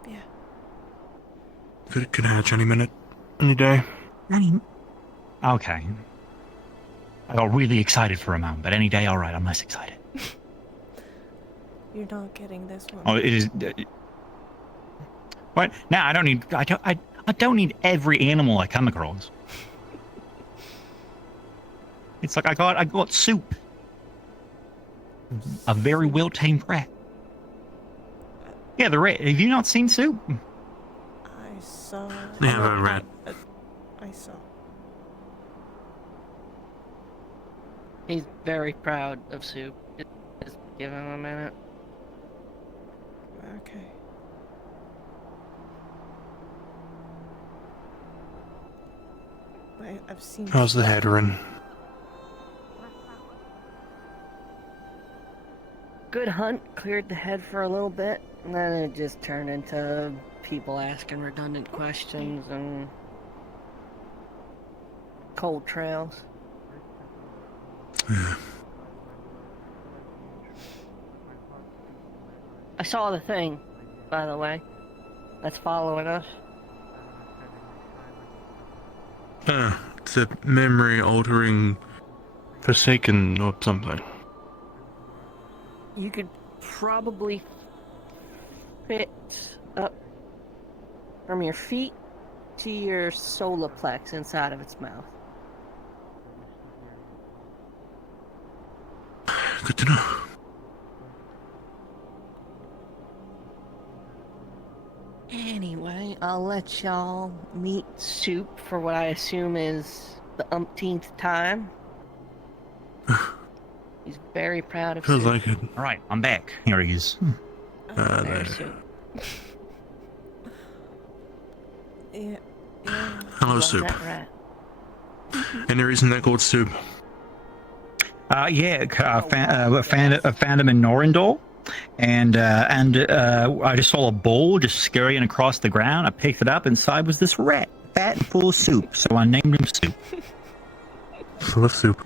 Yeah. Could hatch any minute, any day. Okay. I got really excited for a moment, but any day, all right. I'm less excited. You're not getting this one. Oh, it is. What? No, I don't need. I don't need every animal I come across. It's like I got soup. A very well tamed rat. Yeah, the rat. Have you not seen soup? I saw. They have a rat. I saw. He's very proud of Soup. Just give him a minute. Okay. I've seen. How's the headroom? Good hunt, cleared the head for a little bit, and then it just turned into people asking redundant questions and cold trails. I saw the thing, by the way, that's following us. It's a memory-altering Forsaken or something. You could probably fit up from your feet to your solar plex inside of its mouth. Good to know. Anyway, I'll let y'all meet Soup for what I assume is the umpteenth time. He's very proud of Feels Soup. like it. All right, I'm back. Here he is. There. There's Soup. Yeah. Hello, Love Soup. that rat. Any reason they're called Soup? Yeah, I found him in Norendor, and I just saw a bowl just scurrying across the ground. I picked it up. Inside was this rat, fat and full of soup. So I named him Soup. Full of soup.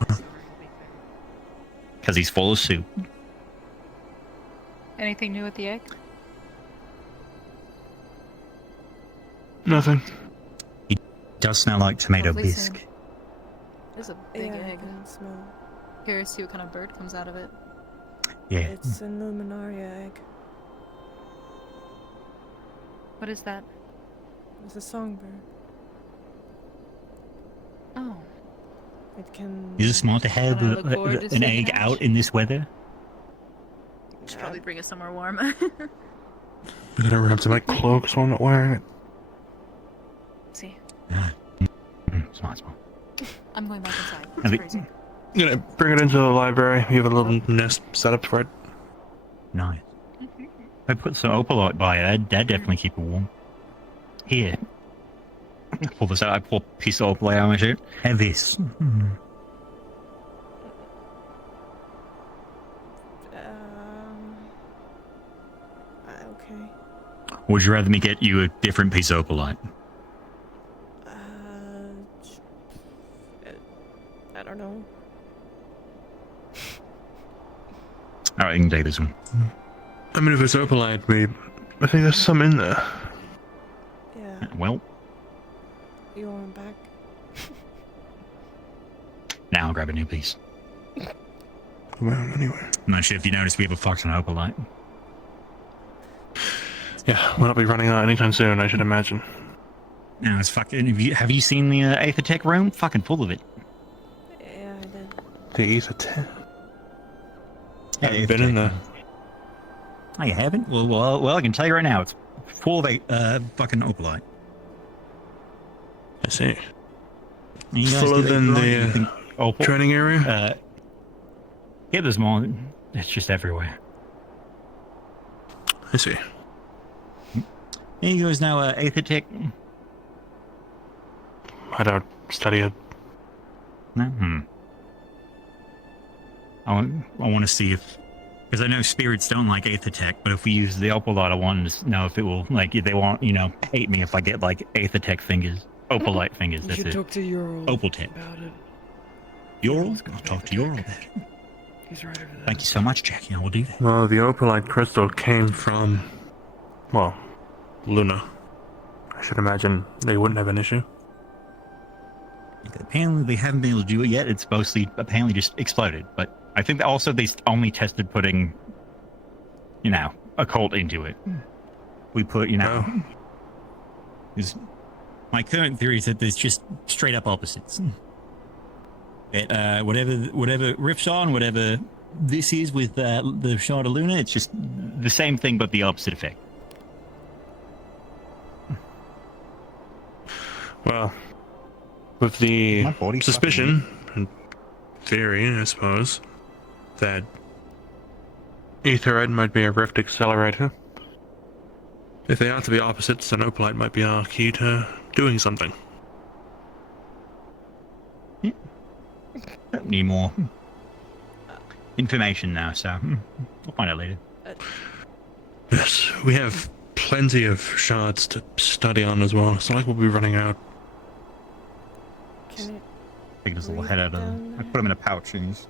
Because he's full of soup. Anything new with the egg? Nothing. He does smell like tomato Lovely bisque. sound. It's a big Yeah, egg. I can smell. Curious to see what kind of bird comes out of it. Yeah. It's an Luminaria egg. What is that? It's a songbird. Oh. It can. Is it smart to have Can I look forward to an seeing egg it hatch? out in this weather? Should probably bring us somewhere warm. We're gonna have to make cloaks while I'm not wearing it. See. Smart. I'm going back inside. I It's think- freezing. You know, bring it into the library. You have a little nest set up for it. Nice. I put some opalite by it. That'd definitely keep it warm. Here. I pull this out. I pull a piece of opalite out of my shirt. Have this. Okay. Would you rather me get you a different piece of opalite? I don't know. Alright, you can take this one. I mean, if it's opalite, I think there's some in there. Yeah. Well, You want it back? now I'll grab a new piece. Well, anyway. I'm not sure if you noticed we have a fuck ton of opalite. Yeah, we'll not be running out anytime soon, I should imagine. Now it's fucking. Have you seen the Aethertech room? Fucking full of it. Yeah, I did. The Aethertech? Yeah, I haven't been in there. Oh, you haven't? Well, I can tell you right now, it's full of fucking opalite. I see. You guys Fuller do than opalite? the opal? training area? Yeah, there's more. It's just everywhere. I see. Here you guys know Aethertech. I don't study it. No? I want to see if... Because I know spirits don't like Aethertech, but if we use the opalite, I want to know if it will, like, if they won't, hate me if I get, like, Aethertech fingers. Opalite fingers, You that's should it. talk to Ural Opaltech. about it. Ural? I'll talk to Ural. He's right over there. Thank you so much, Jackie. I will do that. Well, the opalite crystal came from, well, Luna. I should imagine they wouldn't have an issue. Apparently they haven't been able to do it yet. It's mostly apparently just exploded. But I think that also they only tested putting, occult into it. We put, because my current theory is that there's just straight up opposites. That whatever Rift's on, whatever this is with the Shard of Luna, it's just the same thing but the opposite effect. Well, with the suspicion and theory, I suppose, that Aetherite might be a rift accelerator. If they are to be opposites, then opalite might be our key to doing something. Need more information now, so we'll find out later. Yes, we have plenty of shards to study on as well. It's not like we'll be running out. Can it Take his little head out of I put him in a pouch and he's...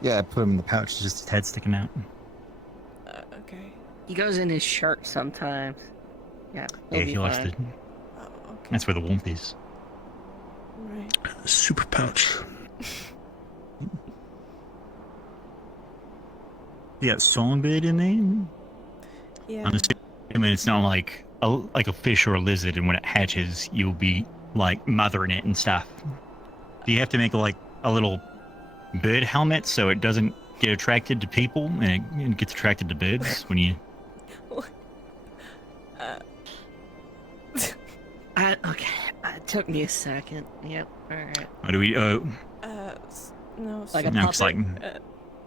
Yeah, I put him in the pouch, just his head sticking out. Okay. He goes in his shirt sometimes. Yeah, Yeah, he likes to... That's where the warmth is. Right. Super pouch. You got songbird in there? Yeah. I'm assuming it's not like a fish or a lizard, and when it hatches, you'll be like mothering it and stuff. Do you have to make like a little bird helmet so it doesn't get attracted to people and it gets attracted to birds when you? Okay, it took me a second. Yep. All right. Or do we? No. Like a no, puppet. it's like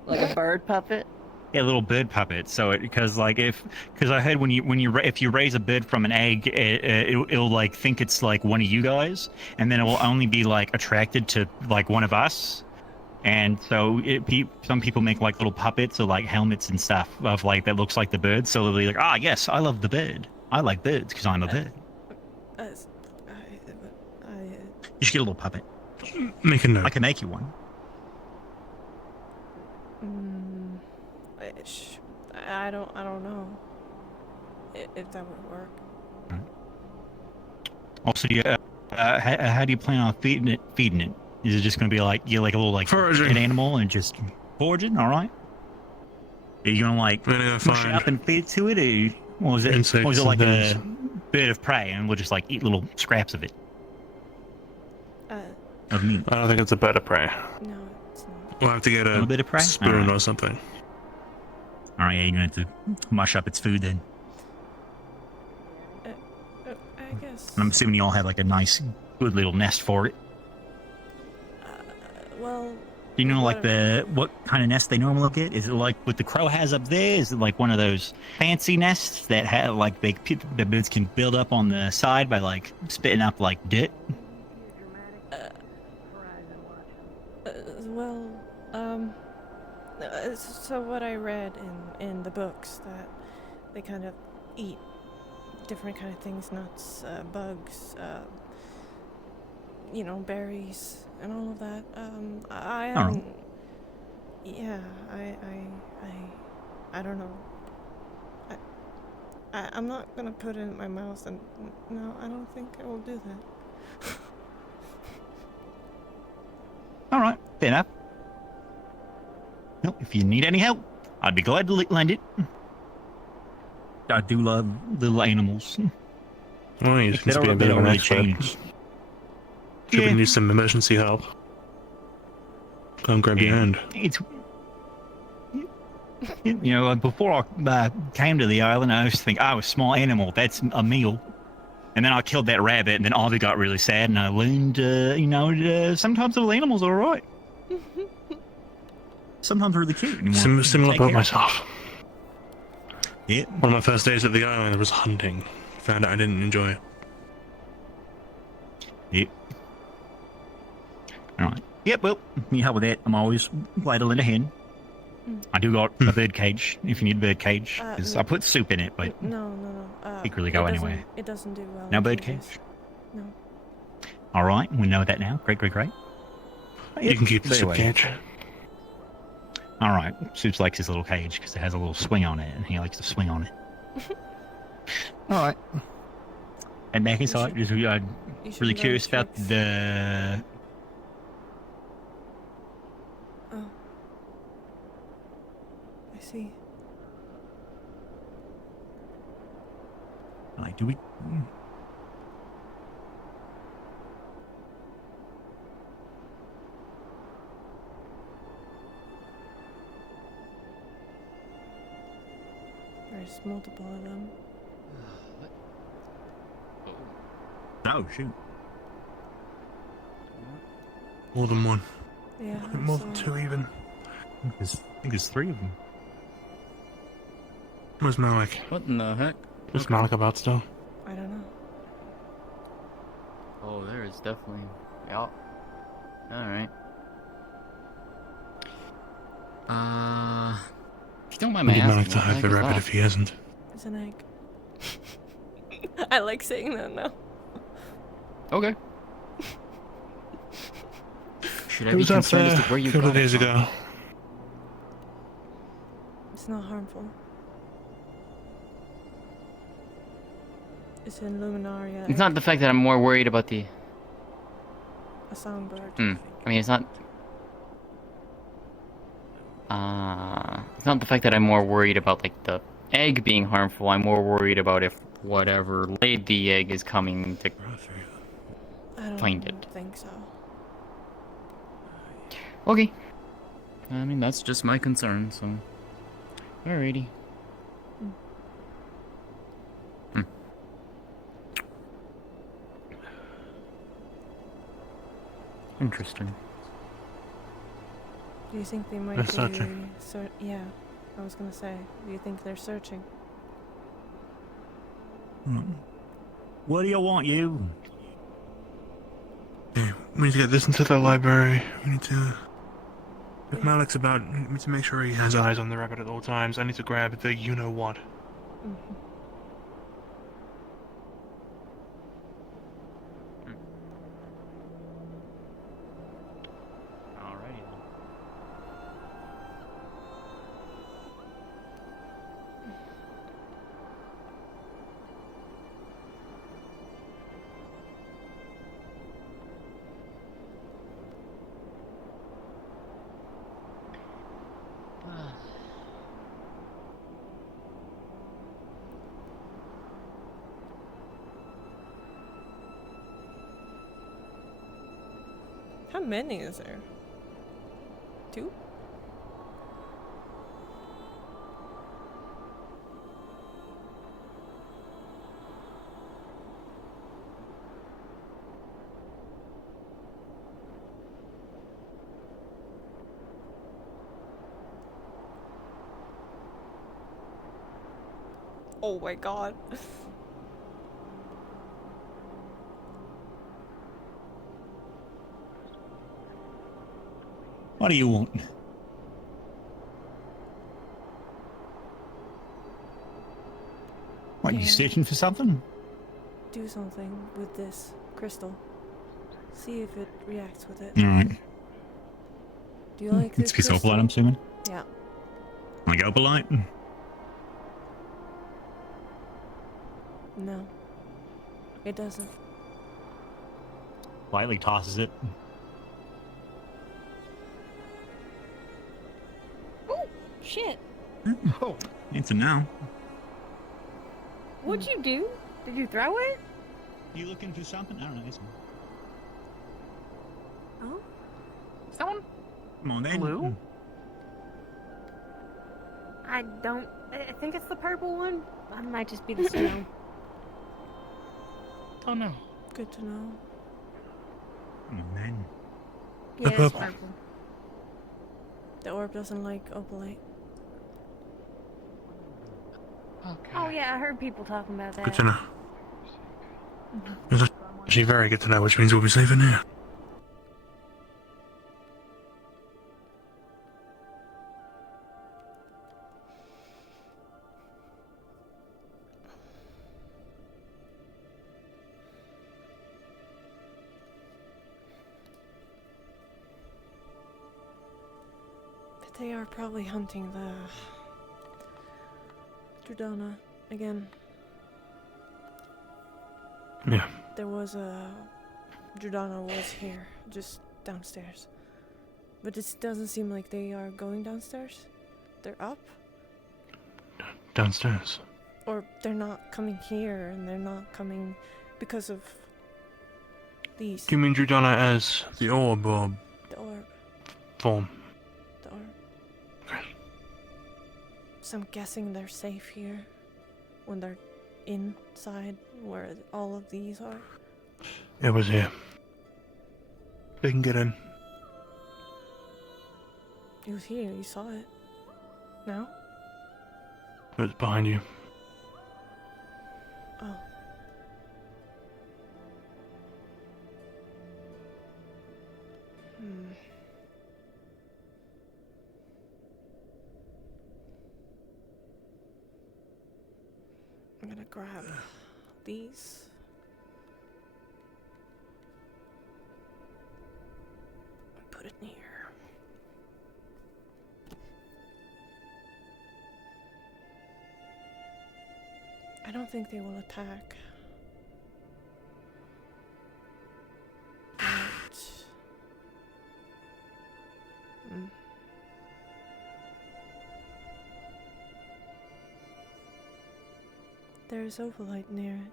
Like a bird puppet. Yeah, a little bird puppet. So because I heard if you raise a bird from an egg, it'll like think it's like one of you guys, and then it will only be like attracted to like one of us. And so some people make like little puppets or like helmets and stuff of like that looks like the bird. So they'll be like, yes, I love the bird. I like birds because I'm a bird. You should get a little puppet. Make a note. I can make you one. I don't know if that would work. Also, how do you plan on feeding it? Is it just going to be like you're like a little like an animal and just foraging? All right. Are you going to like push it up and feed to it, or was it like a bird of prey and we'll just like eat little scraps of it? Of meat. I don't think it's a bird of prey. No, it's not. We'll have to get a bit of prey? spoon Alright. or something. All right, yeah, you're going to have to mush up its food then. I guess. And I'm assuming you all have like a nice, good little nest for it. Well. Do you know like what kind of nest they normally get? Is it like what the crow has up there? Is it like one of those fancy nests that have like the birds can build up on the side by like spitting up like dirt? So what I read in the books that they kind of eat different kind of things, nuts, bugs, berries and all of that. I haven't. Yeah, I don't know. I'm not gonna put it in my mouth, and no, I don't think I will do that. All right, fair enough. Well, if you need any help, I'd be glad to lend it. I do love little animals. Well, you If seem they to be a don't- bit they of don't an really expert. change. Should we Yeah. need some emergency help? Come grab your hand. It's you know, before I came to the island, I used to think, a small animal, that's a meal. And then I killed that rabbit, and then Avi got really sad, and I learned, sometimes little animals are alright. Sometimes really cute. And you wanna Similar take about care of myself. Yeah. One of my first days at the island was hunting. Found out I didn't enjoy it. Yep. Alright. Yep, well, you help with that. I'm always glad to lend a hand. I do got a bird cage, if you need a bird cage. Because I put soup in it, but No. it could really go anywhere. It doesn't do well. No in bird cages. cage? No. Alright, we know that now. Great. You can keep the soup cage. Alright, Soups likes his little cage because it has a little swing on it, and he likes to swing on it. Alright. And back inside, I'm really learn curious about tricks. the... Oh. I see. Like, do we... There's multiple of them. Oh, shoot. More than one. Yeah. I think more than two even. I think there's 3 of them. Where's Malik? What in the heck? What's Malik about still? I don't know. Oh, there is definitely. Yeah. Alright. If you don't mind I me need asking, Malik to what the hide heck the is rabbit that? if he hasn't. It's an egg. I like saying that now. Okay. Should I It be was up concerned as there to where you a couple got of days it from? ago. It's not harmful. It's in Luminaria. It's not the fact that I'm more worried about the. A songbird. I mean, it's not. It's not the fact that I'm more worried about like the egg being harmful. I'm more worried about if whatever laid the egg is coming to I find don't it. think so. Okay. I mean, that's just my concern. So, alrighty. Interesting. Do you think they might They're be searching. yeah, I was gonna say. Do you think they're searching? What do you want, you? Okay, we need to get this into the library. We need to... If Malik's about, we need to make sure he has eyes on the rabbit at all times. I need to grab the you-know-what. Alrighty then. How many is there? 2? Oh my god. What do you want? What, you Yeah. searching for something? Do something with this crystal. See if it reacts with it. Alright. Do you like this It's piece of crystal? opalite, I'm assuming. Yeah. Like opalite? No. It doesn't. Lightly tosses it. Oh, shit. Oh, need to know. What'd you do? Did you throw it? You looking for something? I don't know. It's... Oh? Someone? Come on then. Blue? I don't. I think it's the purple one. That might just be the snow. Oh no. Good to know. Come on then. Yeah, it's purple. The orb doesn't like opalite. Okay. Oh yeah, I heard people talking about that. Good to know. It's actually very good to know, which means we'll be safe in here. But they are probably hunting the Jordana again. Yeah. There was a Jordana was here, just downstairs. But it doesn't seem like they are going downstairs. They're up. Downstairs. Or they're not coming here, and they're not coming because of these. Do you mean Jordana as the orb or The orb. form? The orb. So I'm guessing they're safe here when they're inside where all of these are. It was here. They can get in. It was here, you saw it. No? It was behind you. Oh. Hmm. I'm gonna grab these. And put it in here. I don't think they will attack. But... There's opalite near it.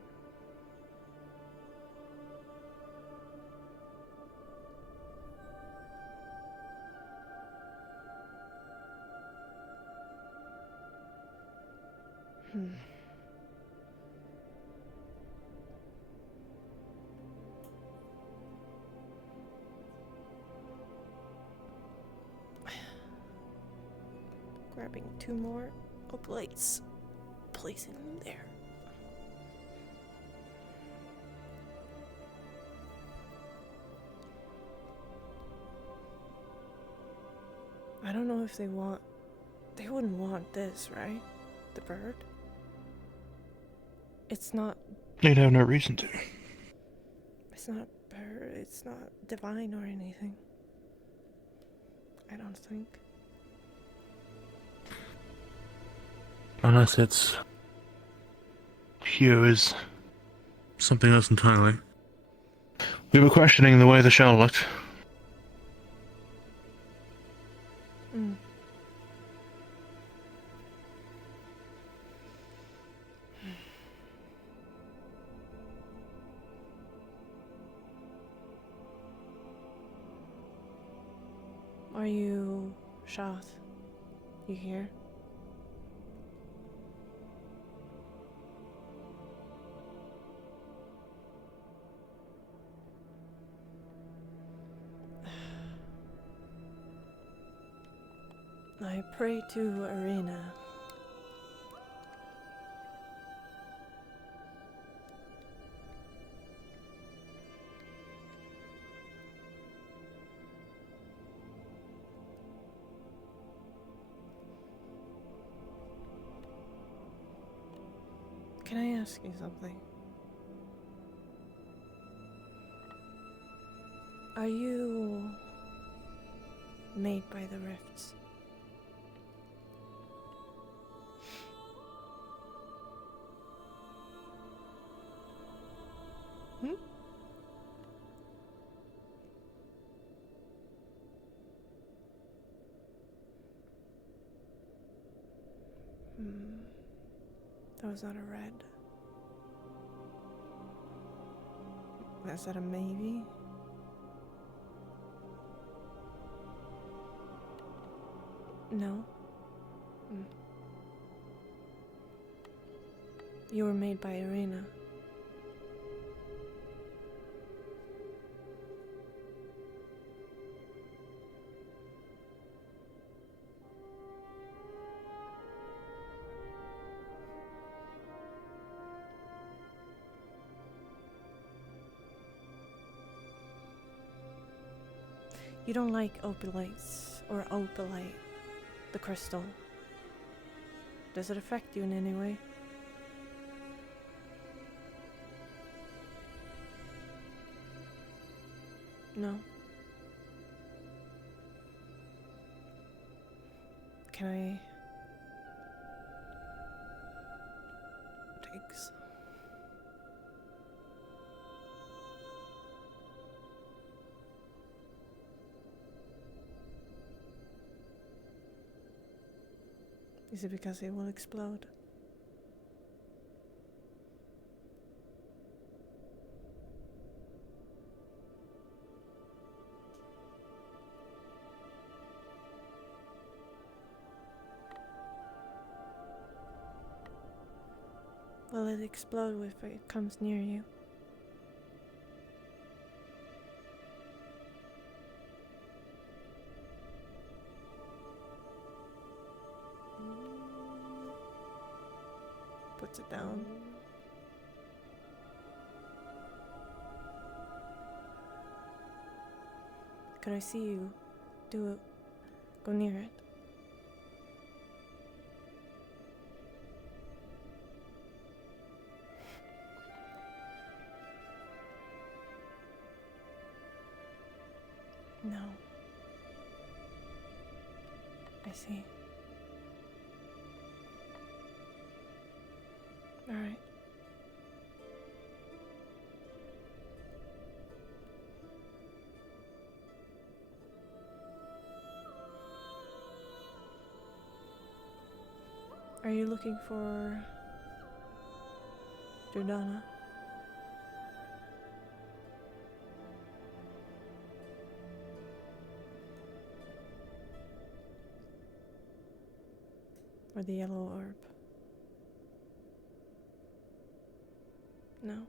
Grabbing 2 more opalites, placing them there. I don't know if they wouldn't want this, right? The bird? It's not, They'd have no reason to. it's not divine or anything. I don't think. Unless its hue is something else entirely. We were questioning the way the shell looked. Are you Shoth? You here? I pray to Arena. Can I ask you something? Are you made by the rifts? Mm-hmm. That was not a red. Is that a maybe? No. You were made by Irina. You don't like opalites or opalite, the crystal. Does it affect you in any way? No. Can I take some? Is it because it will explode? Will it explode if it comes near you? Puts it down. Could I see you do it? Go near it. No. I see. All right. Are you looking for Jordana? Or the yellow orb? No.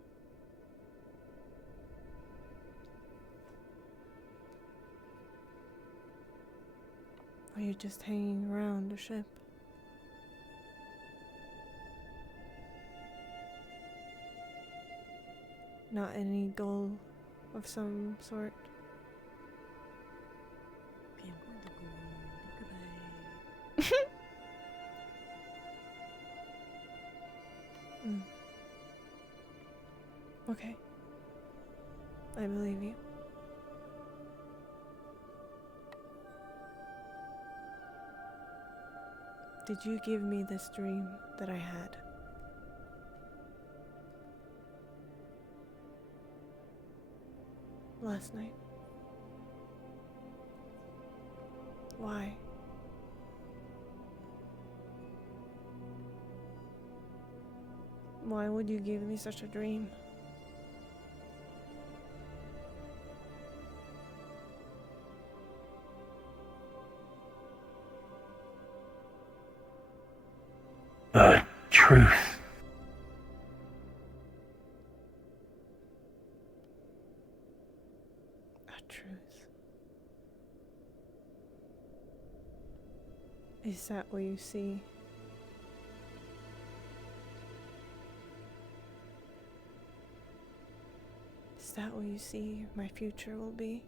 Are you just hanging around the ship? Not any goal of some sort? Okay. I believe you. Did you give me this dream that I had? Last night? Why? Why would you give me such a dream? The truth. A truth. Is that what you see? Is that what you see my future will be?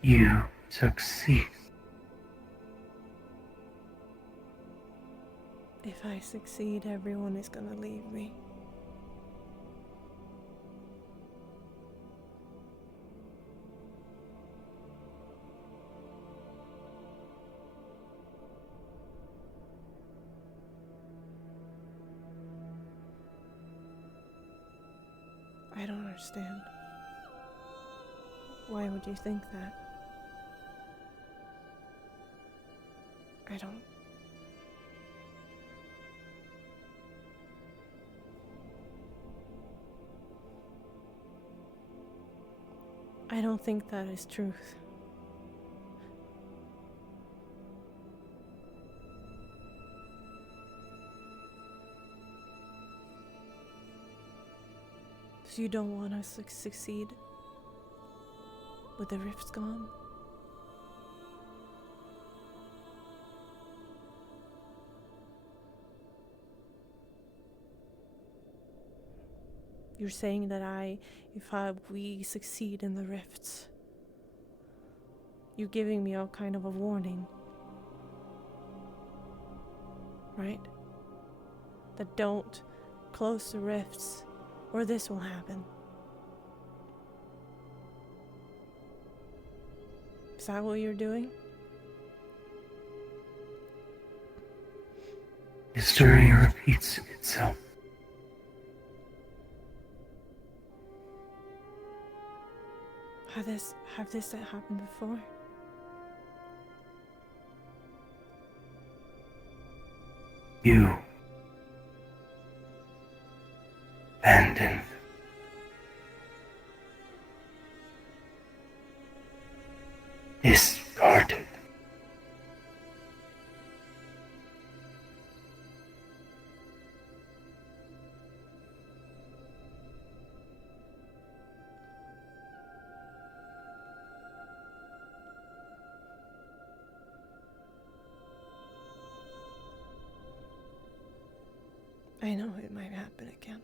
You succeed. If I succeed, everyone is gonna leave me. understand. Why would you think that? I don't. I don't think that is truth. So you don't want us to succeed with the rifts gone? You're saying that we succeed in the rifts, you're giving me all kind of a warning, right? That don't close the rifts, or this will happen. Is that what you're doing? History repeats itself. Have this happened before? You abandoned. Discarded. I know it might happen again.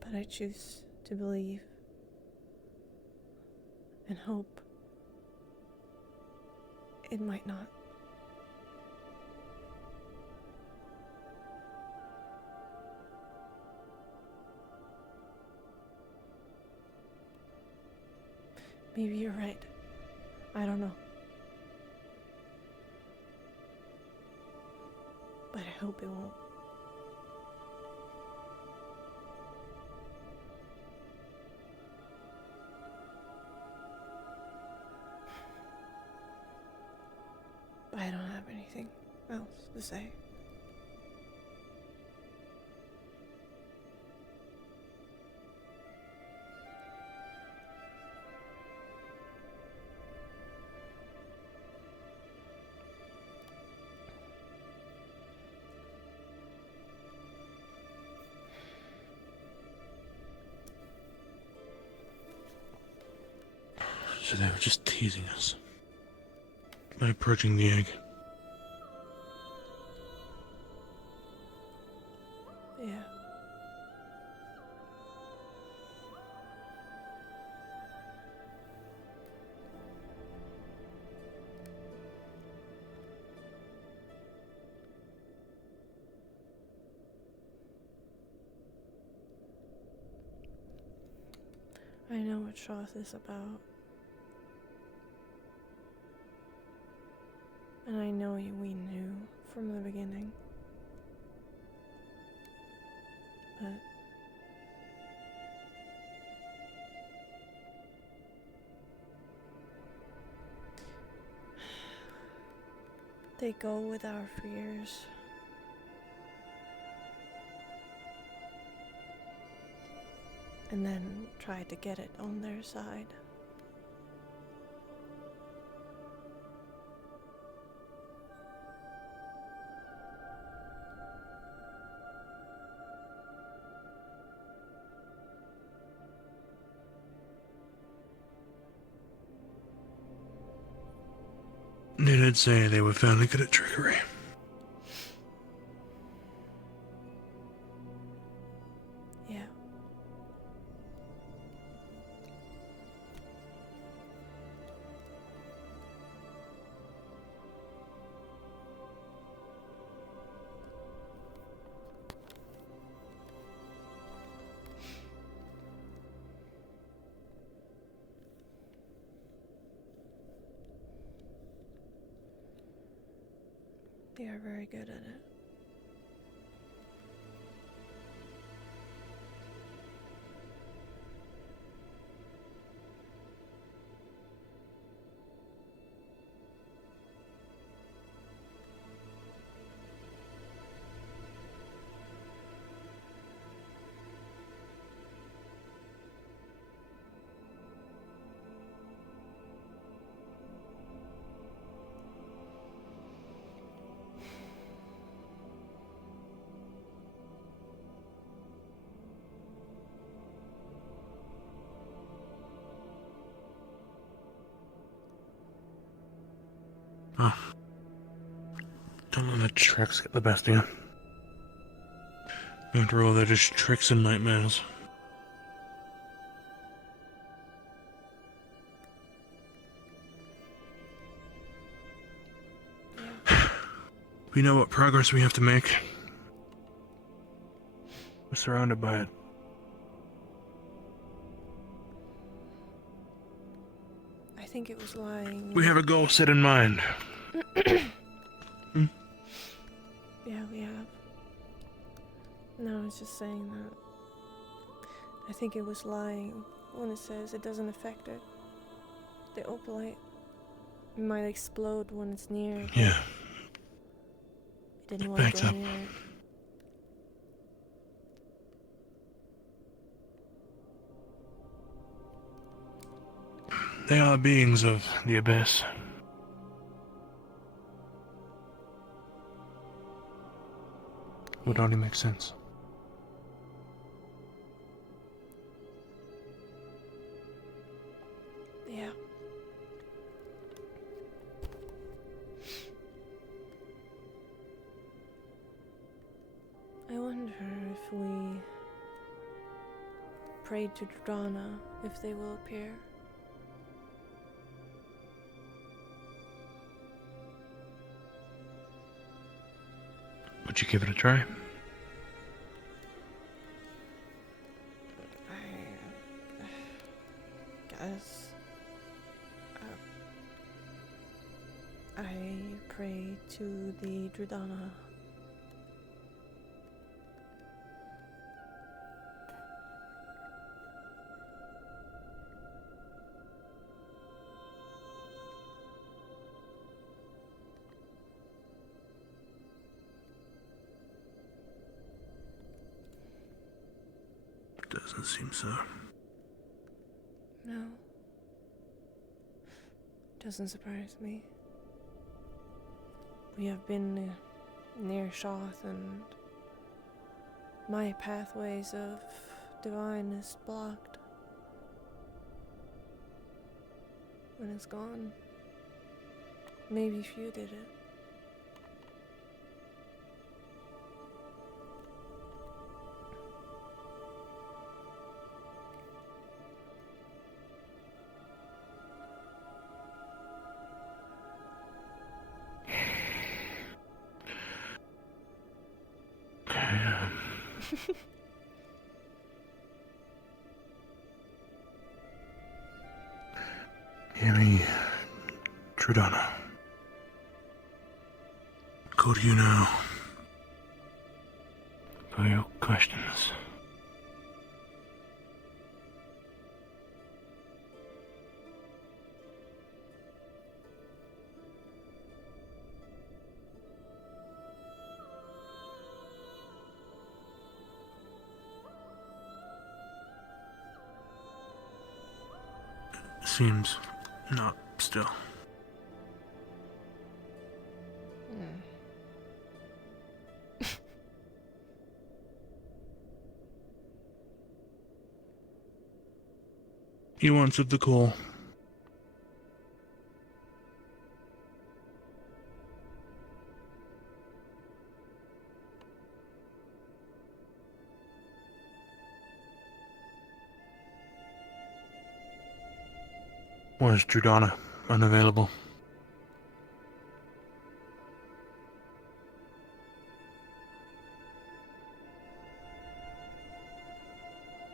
But I choose to believe and hope it might not. Maybe you're right. I don't know. But I hope it won't. I don't have anything else to say. So they were just teasing us by approaching the egg. Yeah. I know what Shoth is about. And I know we knew from the beginning. But they go with our fears. And then try to get it on their side. They did say they were fairly good at trickery. Yeah. They are very good at it. Oh. Don't let tricks get the best of you. After all, they're just tricks and nightmares. We know what progress we have to make. We're surrounded by it. I think it was lying. We have a goal set in mind. Hmm? Yeah, we have. No, I was just saying that. I think it was lying when it says it doesn't affect it. The opalite might explode when it's near. Yeah. Didn't It want backs to go up. near it. They are beings of the abyss. Would only make sense. Yeah. I wonder if we prayed to Drana, if they will appear. Would you give it a try? Guess. I pray to the Drudana. Doesn't seem so. No. Doesn't surprise me. We have been near Shoth, and my pathways of divine is blocked. When it's gone, maybe if you did it. Amy, Trudana. Go to you now. For your questions. Seems not still. He wants of the coal. Was Drudana unavailable?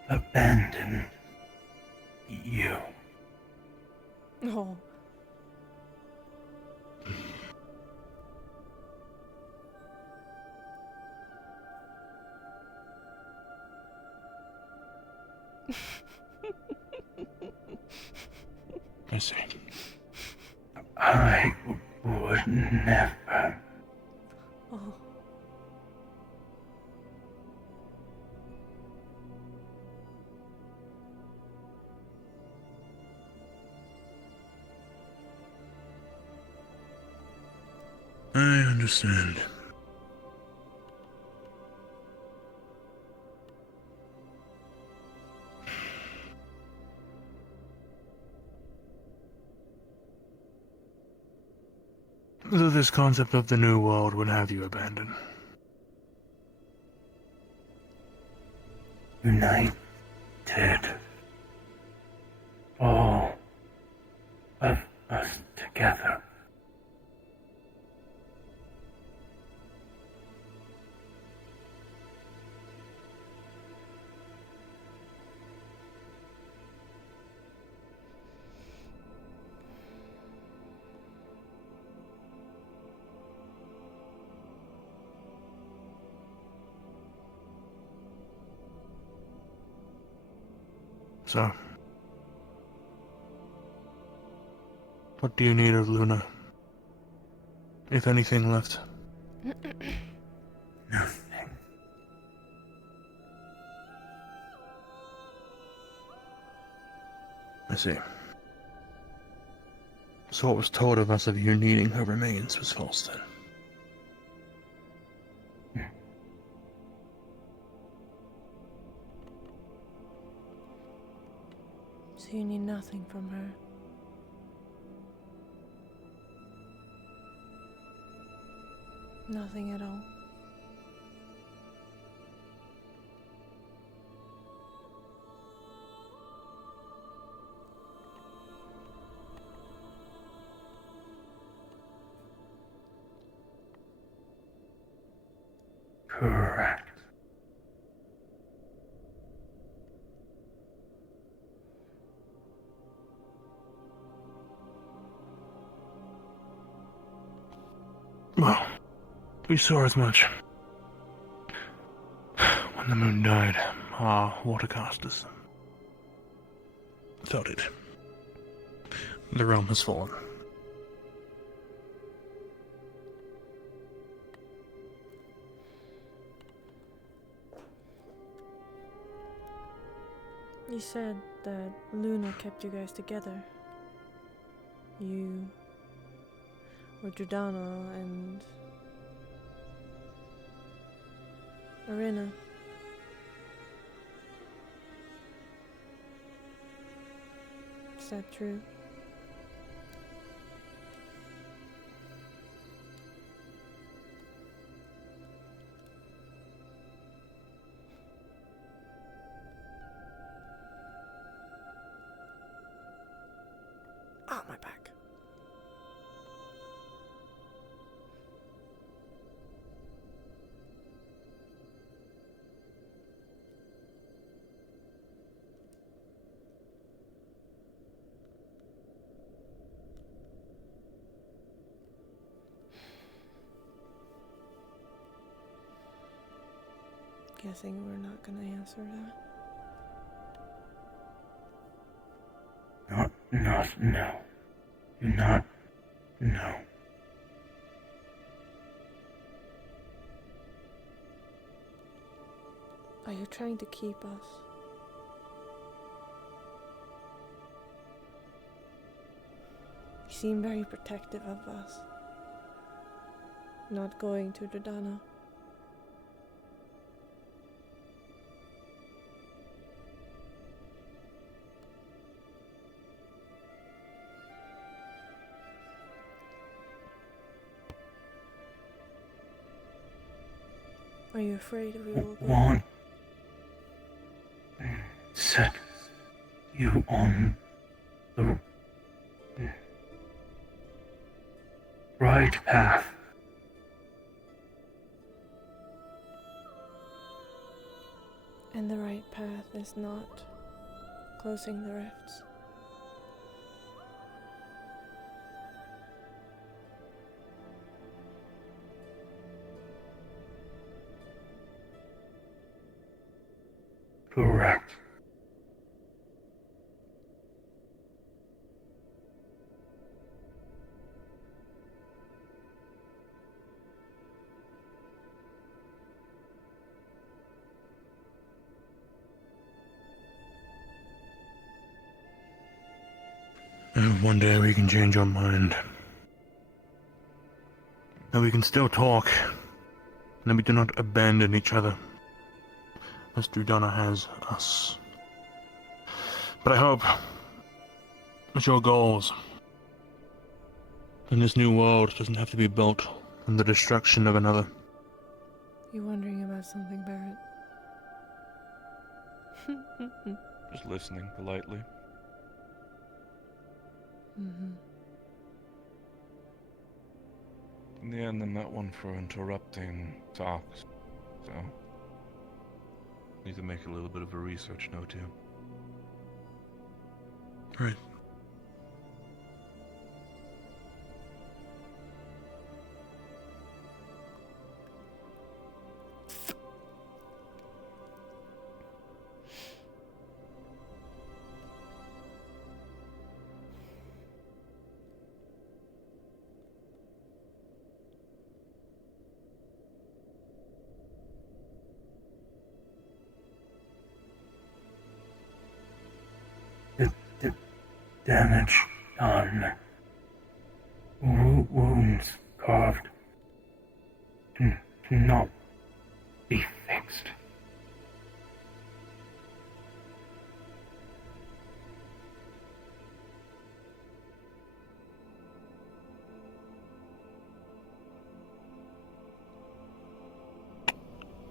Abandon you. Oh. I see. I would never. Oh. I understand. that this concept of the New World would have you abandon. United. All of us together. So, what do you need of Luna? If anything left. Nothing. I see. So what was told of us of you needing her remains was false then? So you need nothing from her. Nothing at all. Correct. Well, we saw as much. When the moon died, our watercasters felt it. The realm has fallen. You said that Luna kept you guys together. You were Jordana and Arena. Is that true? Oh, my back. Guessing we're not gonna answer that. No. Do not, no. Are you trying to keep us? You seem very protective of us. Not going to Jordana. Are you afraid we will go? Want set you on the right path. And the right path is not closing the rifts. Correct. And one day we can change our mind. And we can still talk. And that we do not abandon each other. As Jordana has us. But I hope that your goals And this new world doesn't have to be built from the destruction of another. You wondering about something, Barrett? Just listening politely. Mm-hmm. In the end, I'm not one for interrupting talks, so need to make a little bit of a research note here. Right. The damage done. Wounds carved. To not be fixed.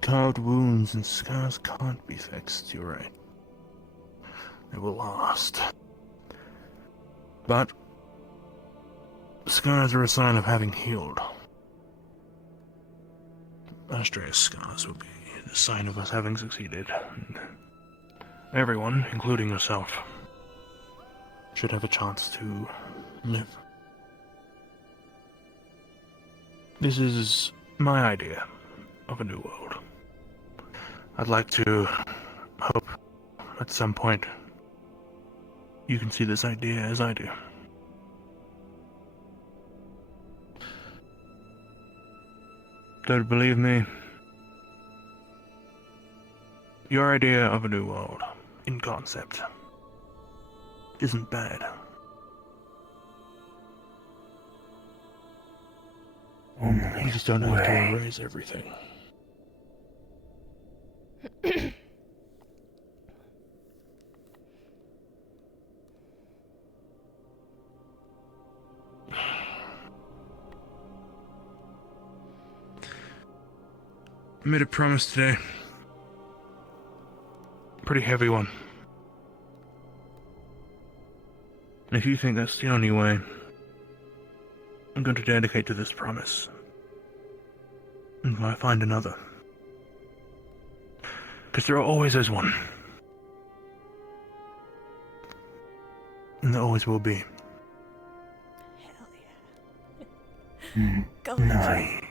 Carved wounds and scars can't be fixed, you're right. They will last. But scars are a sign of having healed. Astrea's scars will be the sign of us having succeeded. And everyone, including yourself, should have a chance to live. This is my idea of a new world. I'd like to hope at some point you can see this idea as I do. Don't believe me? Your idea of a new world, in concept, isn't bad. You just don't have to erase everything. I made a promise today. Pretty heavy one. And if you think that's the only way, I'm going to dedicate to this promise. Until I find another. Because there always is one. And there always will be. Go Nice.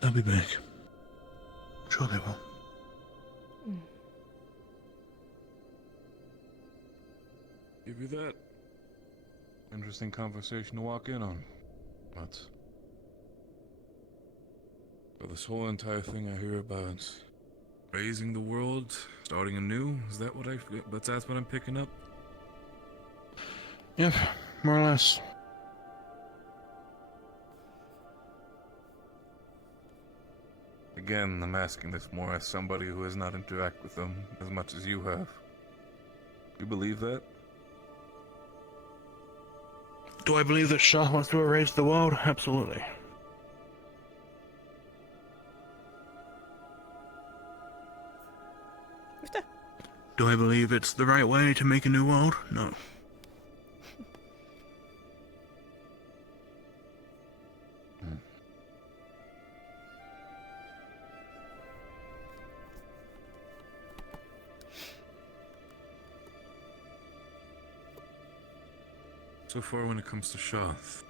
They'll be back. Sure they will. Give you that. Interesting conversation to walk in on. But this whole entire thing I hear about raising the world, starting anew, is that what that's what I'm picking up? Yep, more or less. Again, I'm asking this more as somebody who has not interacted with them as much as you have. You believe that? Do I believe that Shah wants to erase the world? Absolutely. Do I believe it's the right way to make a new world? No. So far when it comes to Shoth,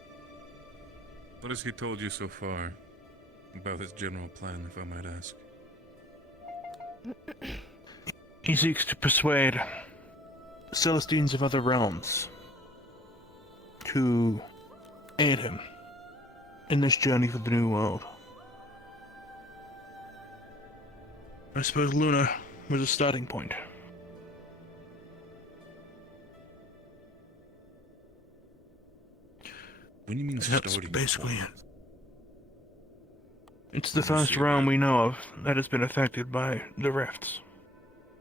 what has he told you so far about his general plan, if I might ask? He seeks to persuade Celestines of other realms to aid him in this journey for the new world. I suppose Luna was a starting point. What do you mean That's starting basically point? it. It's the Let me first see realm that. we know of that has been affected by the rifts.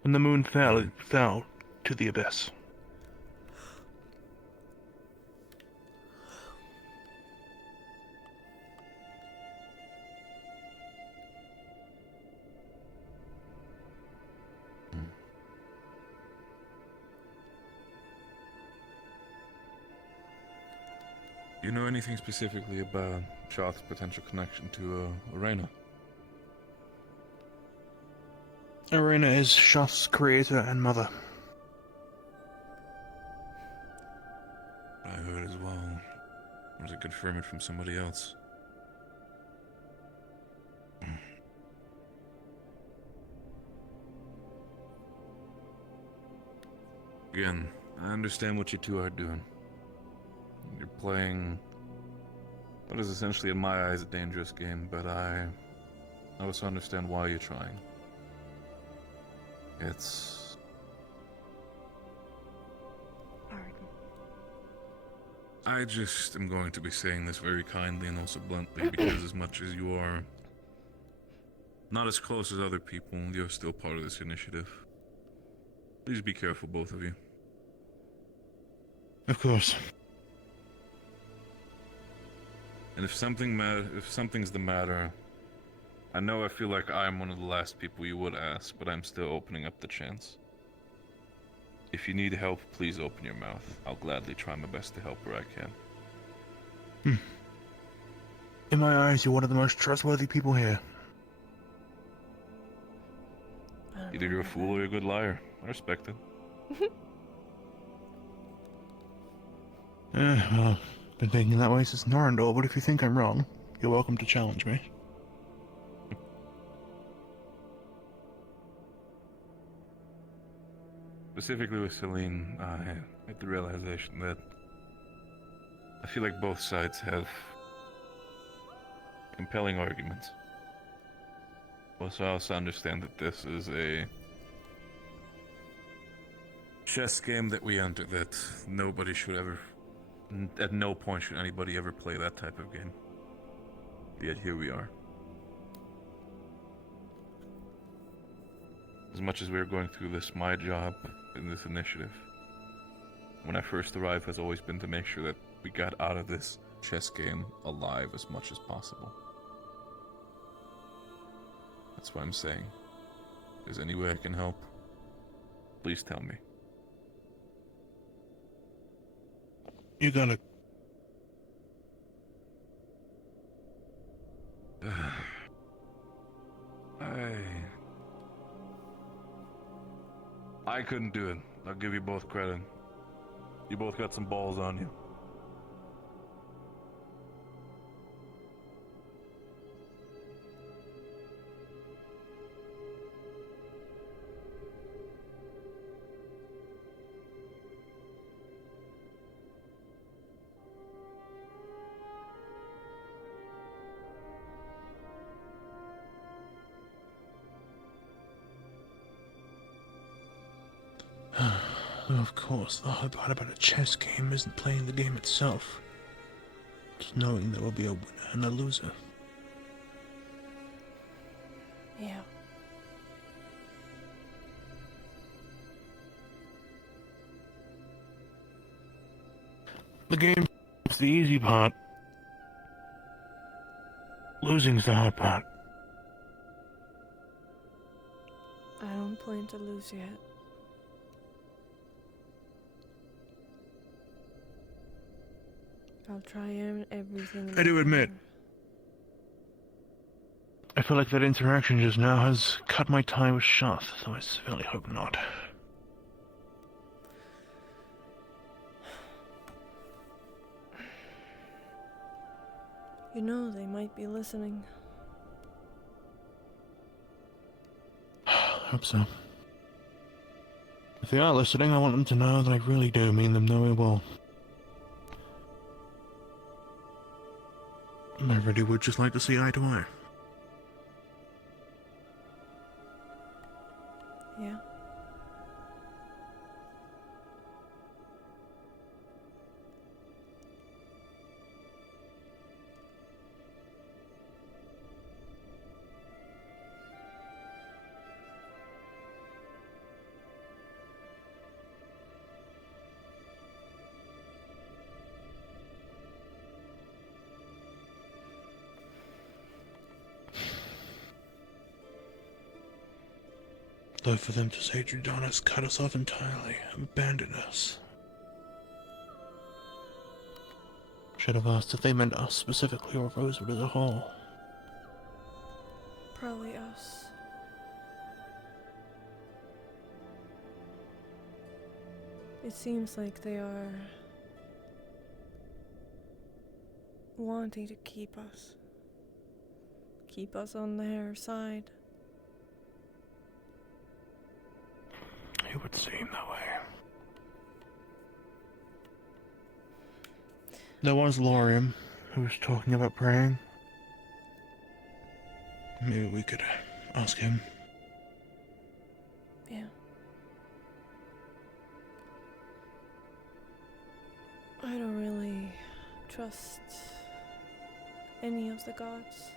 When the moon fell, it fell to the abyss. Do you know anything specifically about Shoth's potential connection to Arena? Arena is Shoth's creator and mother. I heard as well. Or was it confirm it from somebody else? Again, I understand what you two are doing. You're playing what is essentially, in my eyes, a dangerous game, but I also understand why you're trying. It's... I just am going to be saying this very kindly and also bluntly, because as much as you are not as close as other people, you're still part of this initiative. Please be careful, both of you. Of course. And if something's the matter, I know I feel like I'm one of the last people you would ask, but I'm still opening up the chance. If you need help, please open your mouth. I'll gladly try my best to help where I can. In my eyes, you're one of the most trustworthy people here. Either you're a fool or you're a good liar. I respect it. Well, been thinking that way since Norandor, but if you think I'm wrong, you're welcome to challenge me. Specifically with Celine, I had the realization that I feel like both sides have compelling arguments. Also, I also understand that this is a chess game that we enter that nobody should ever, at no point should anybody ever play that type of game. Yet here we are. As much as we are going through this, my job in this initiative, when I first arrived, has always been to make sure that we got out of this chess game alive as much as possible. That's what I'm saying. If there's any way I can help, please tell me. You gotta... I couldn't do it. I'll give you both credit. You both got some balls on you. Of course, the hard part about a chess game isn't playing the game itself. It's knowing there will be a winner and a loser. Yeah. The game's the easy part. Losing's the hard part. I don't plan to lose yet. I'll try everything. I do admit, I feel like that interaction just now has cut my tie with Shoth, so I severely hope not. You know, they might be listening. I hope so. If they are listening, I want them to know that I really do mean them no ill will. I really would just like to see eye to eye. Though for them to say Drudana's cut us off entirely, abandoned us. Should have asked if they meant us specifically or Rosewood as a whole. Probably us. It seems like they are wanting to keep us. Keep us on their side. It would seem that way. There was Lorium, who was talking about praying. Maybe we could ask him. Yeah. I don't really trust any of the gods,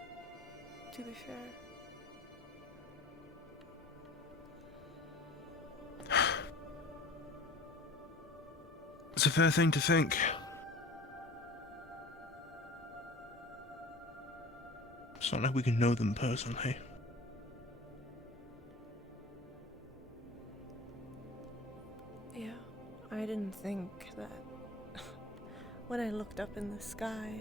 to be fair. It's a fair thing to think. It's not like we can know them personally. Yeah, I didn't think that when I looked up in the sky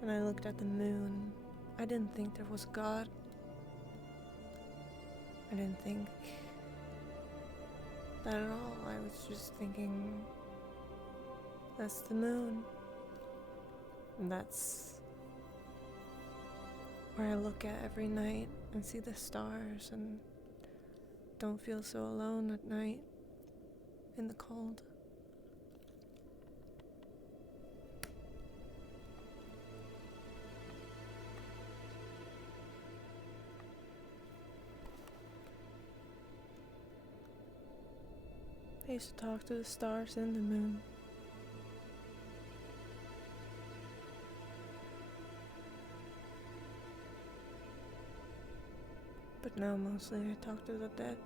and I looked at the moon, I didn't think there was God. I didn't think that at all. I was just thinking, that's the moon. And that's where I look at every night and see the stars and don't feel so alone at night in the cold. I used to talk to the stars and the moon. But now mostly I talk to the dead.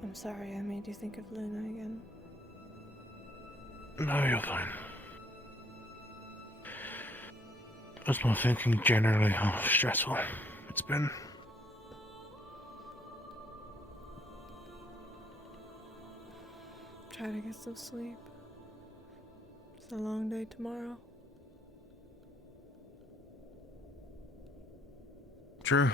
I'm sorry I made you think of Luna again. No, you're fine. I was more thinking generally how stressful it's been. Try to get some sleep. It's a long day tomorrow. True.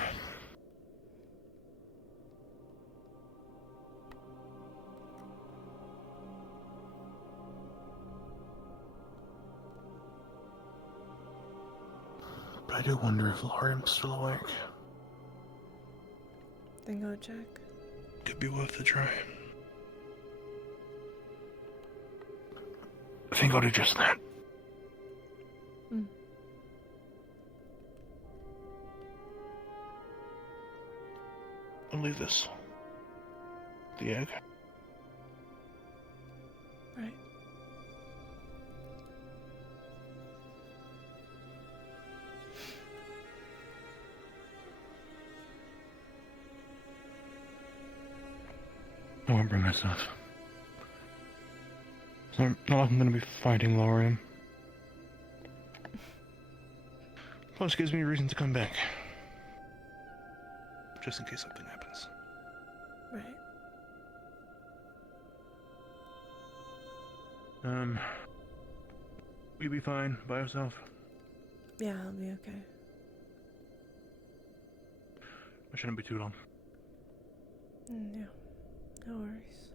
But I do wonder if Lorium's still awake. Then go check. Could be worth a try. I think I'll do just that. I'll leave this. The egg. Right. I won't bring myself. So not like I'm gonna be fighting Lorium. Plus, it gives me a reason to come back. Just in case something happens. Right. Will you be fine by yourself? Yeah, I'll be okay. It shouldn't be too long. Yeah, no worries.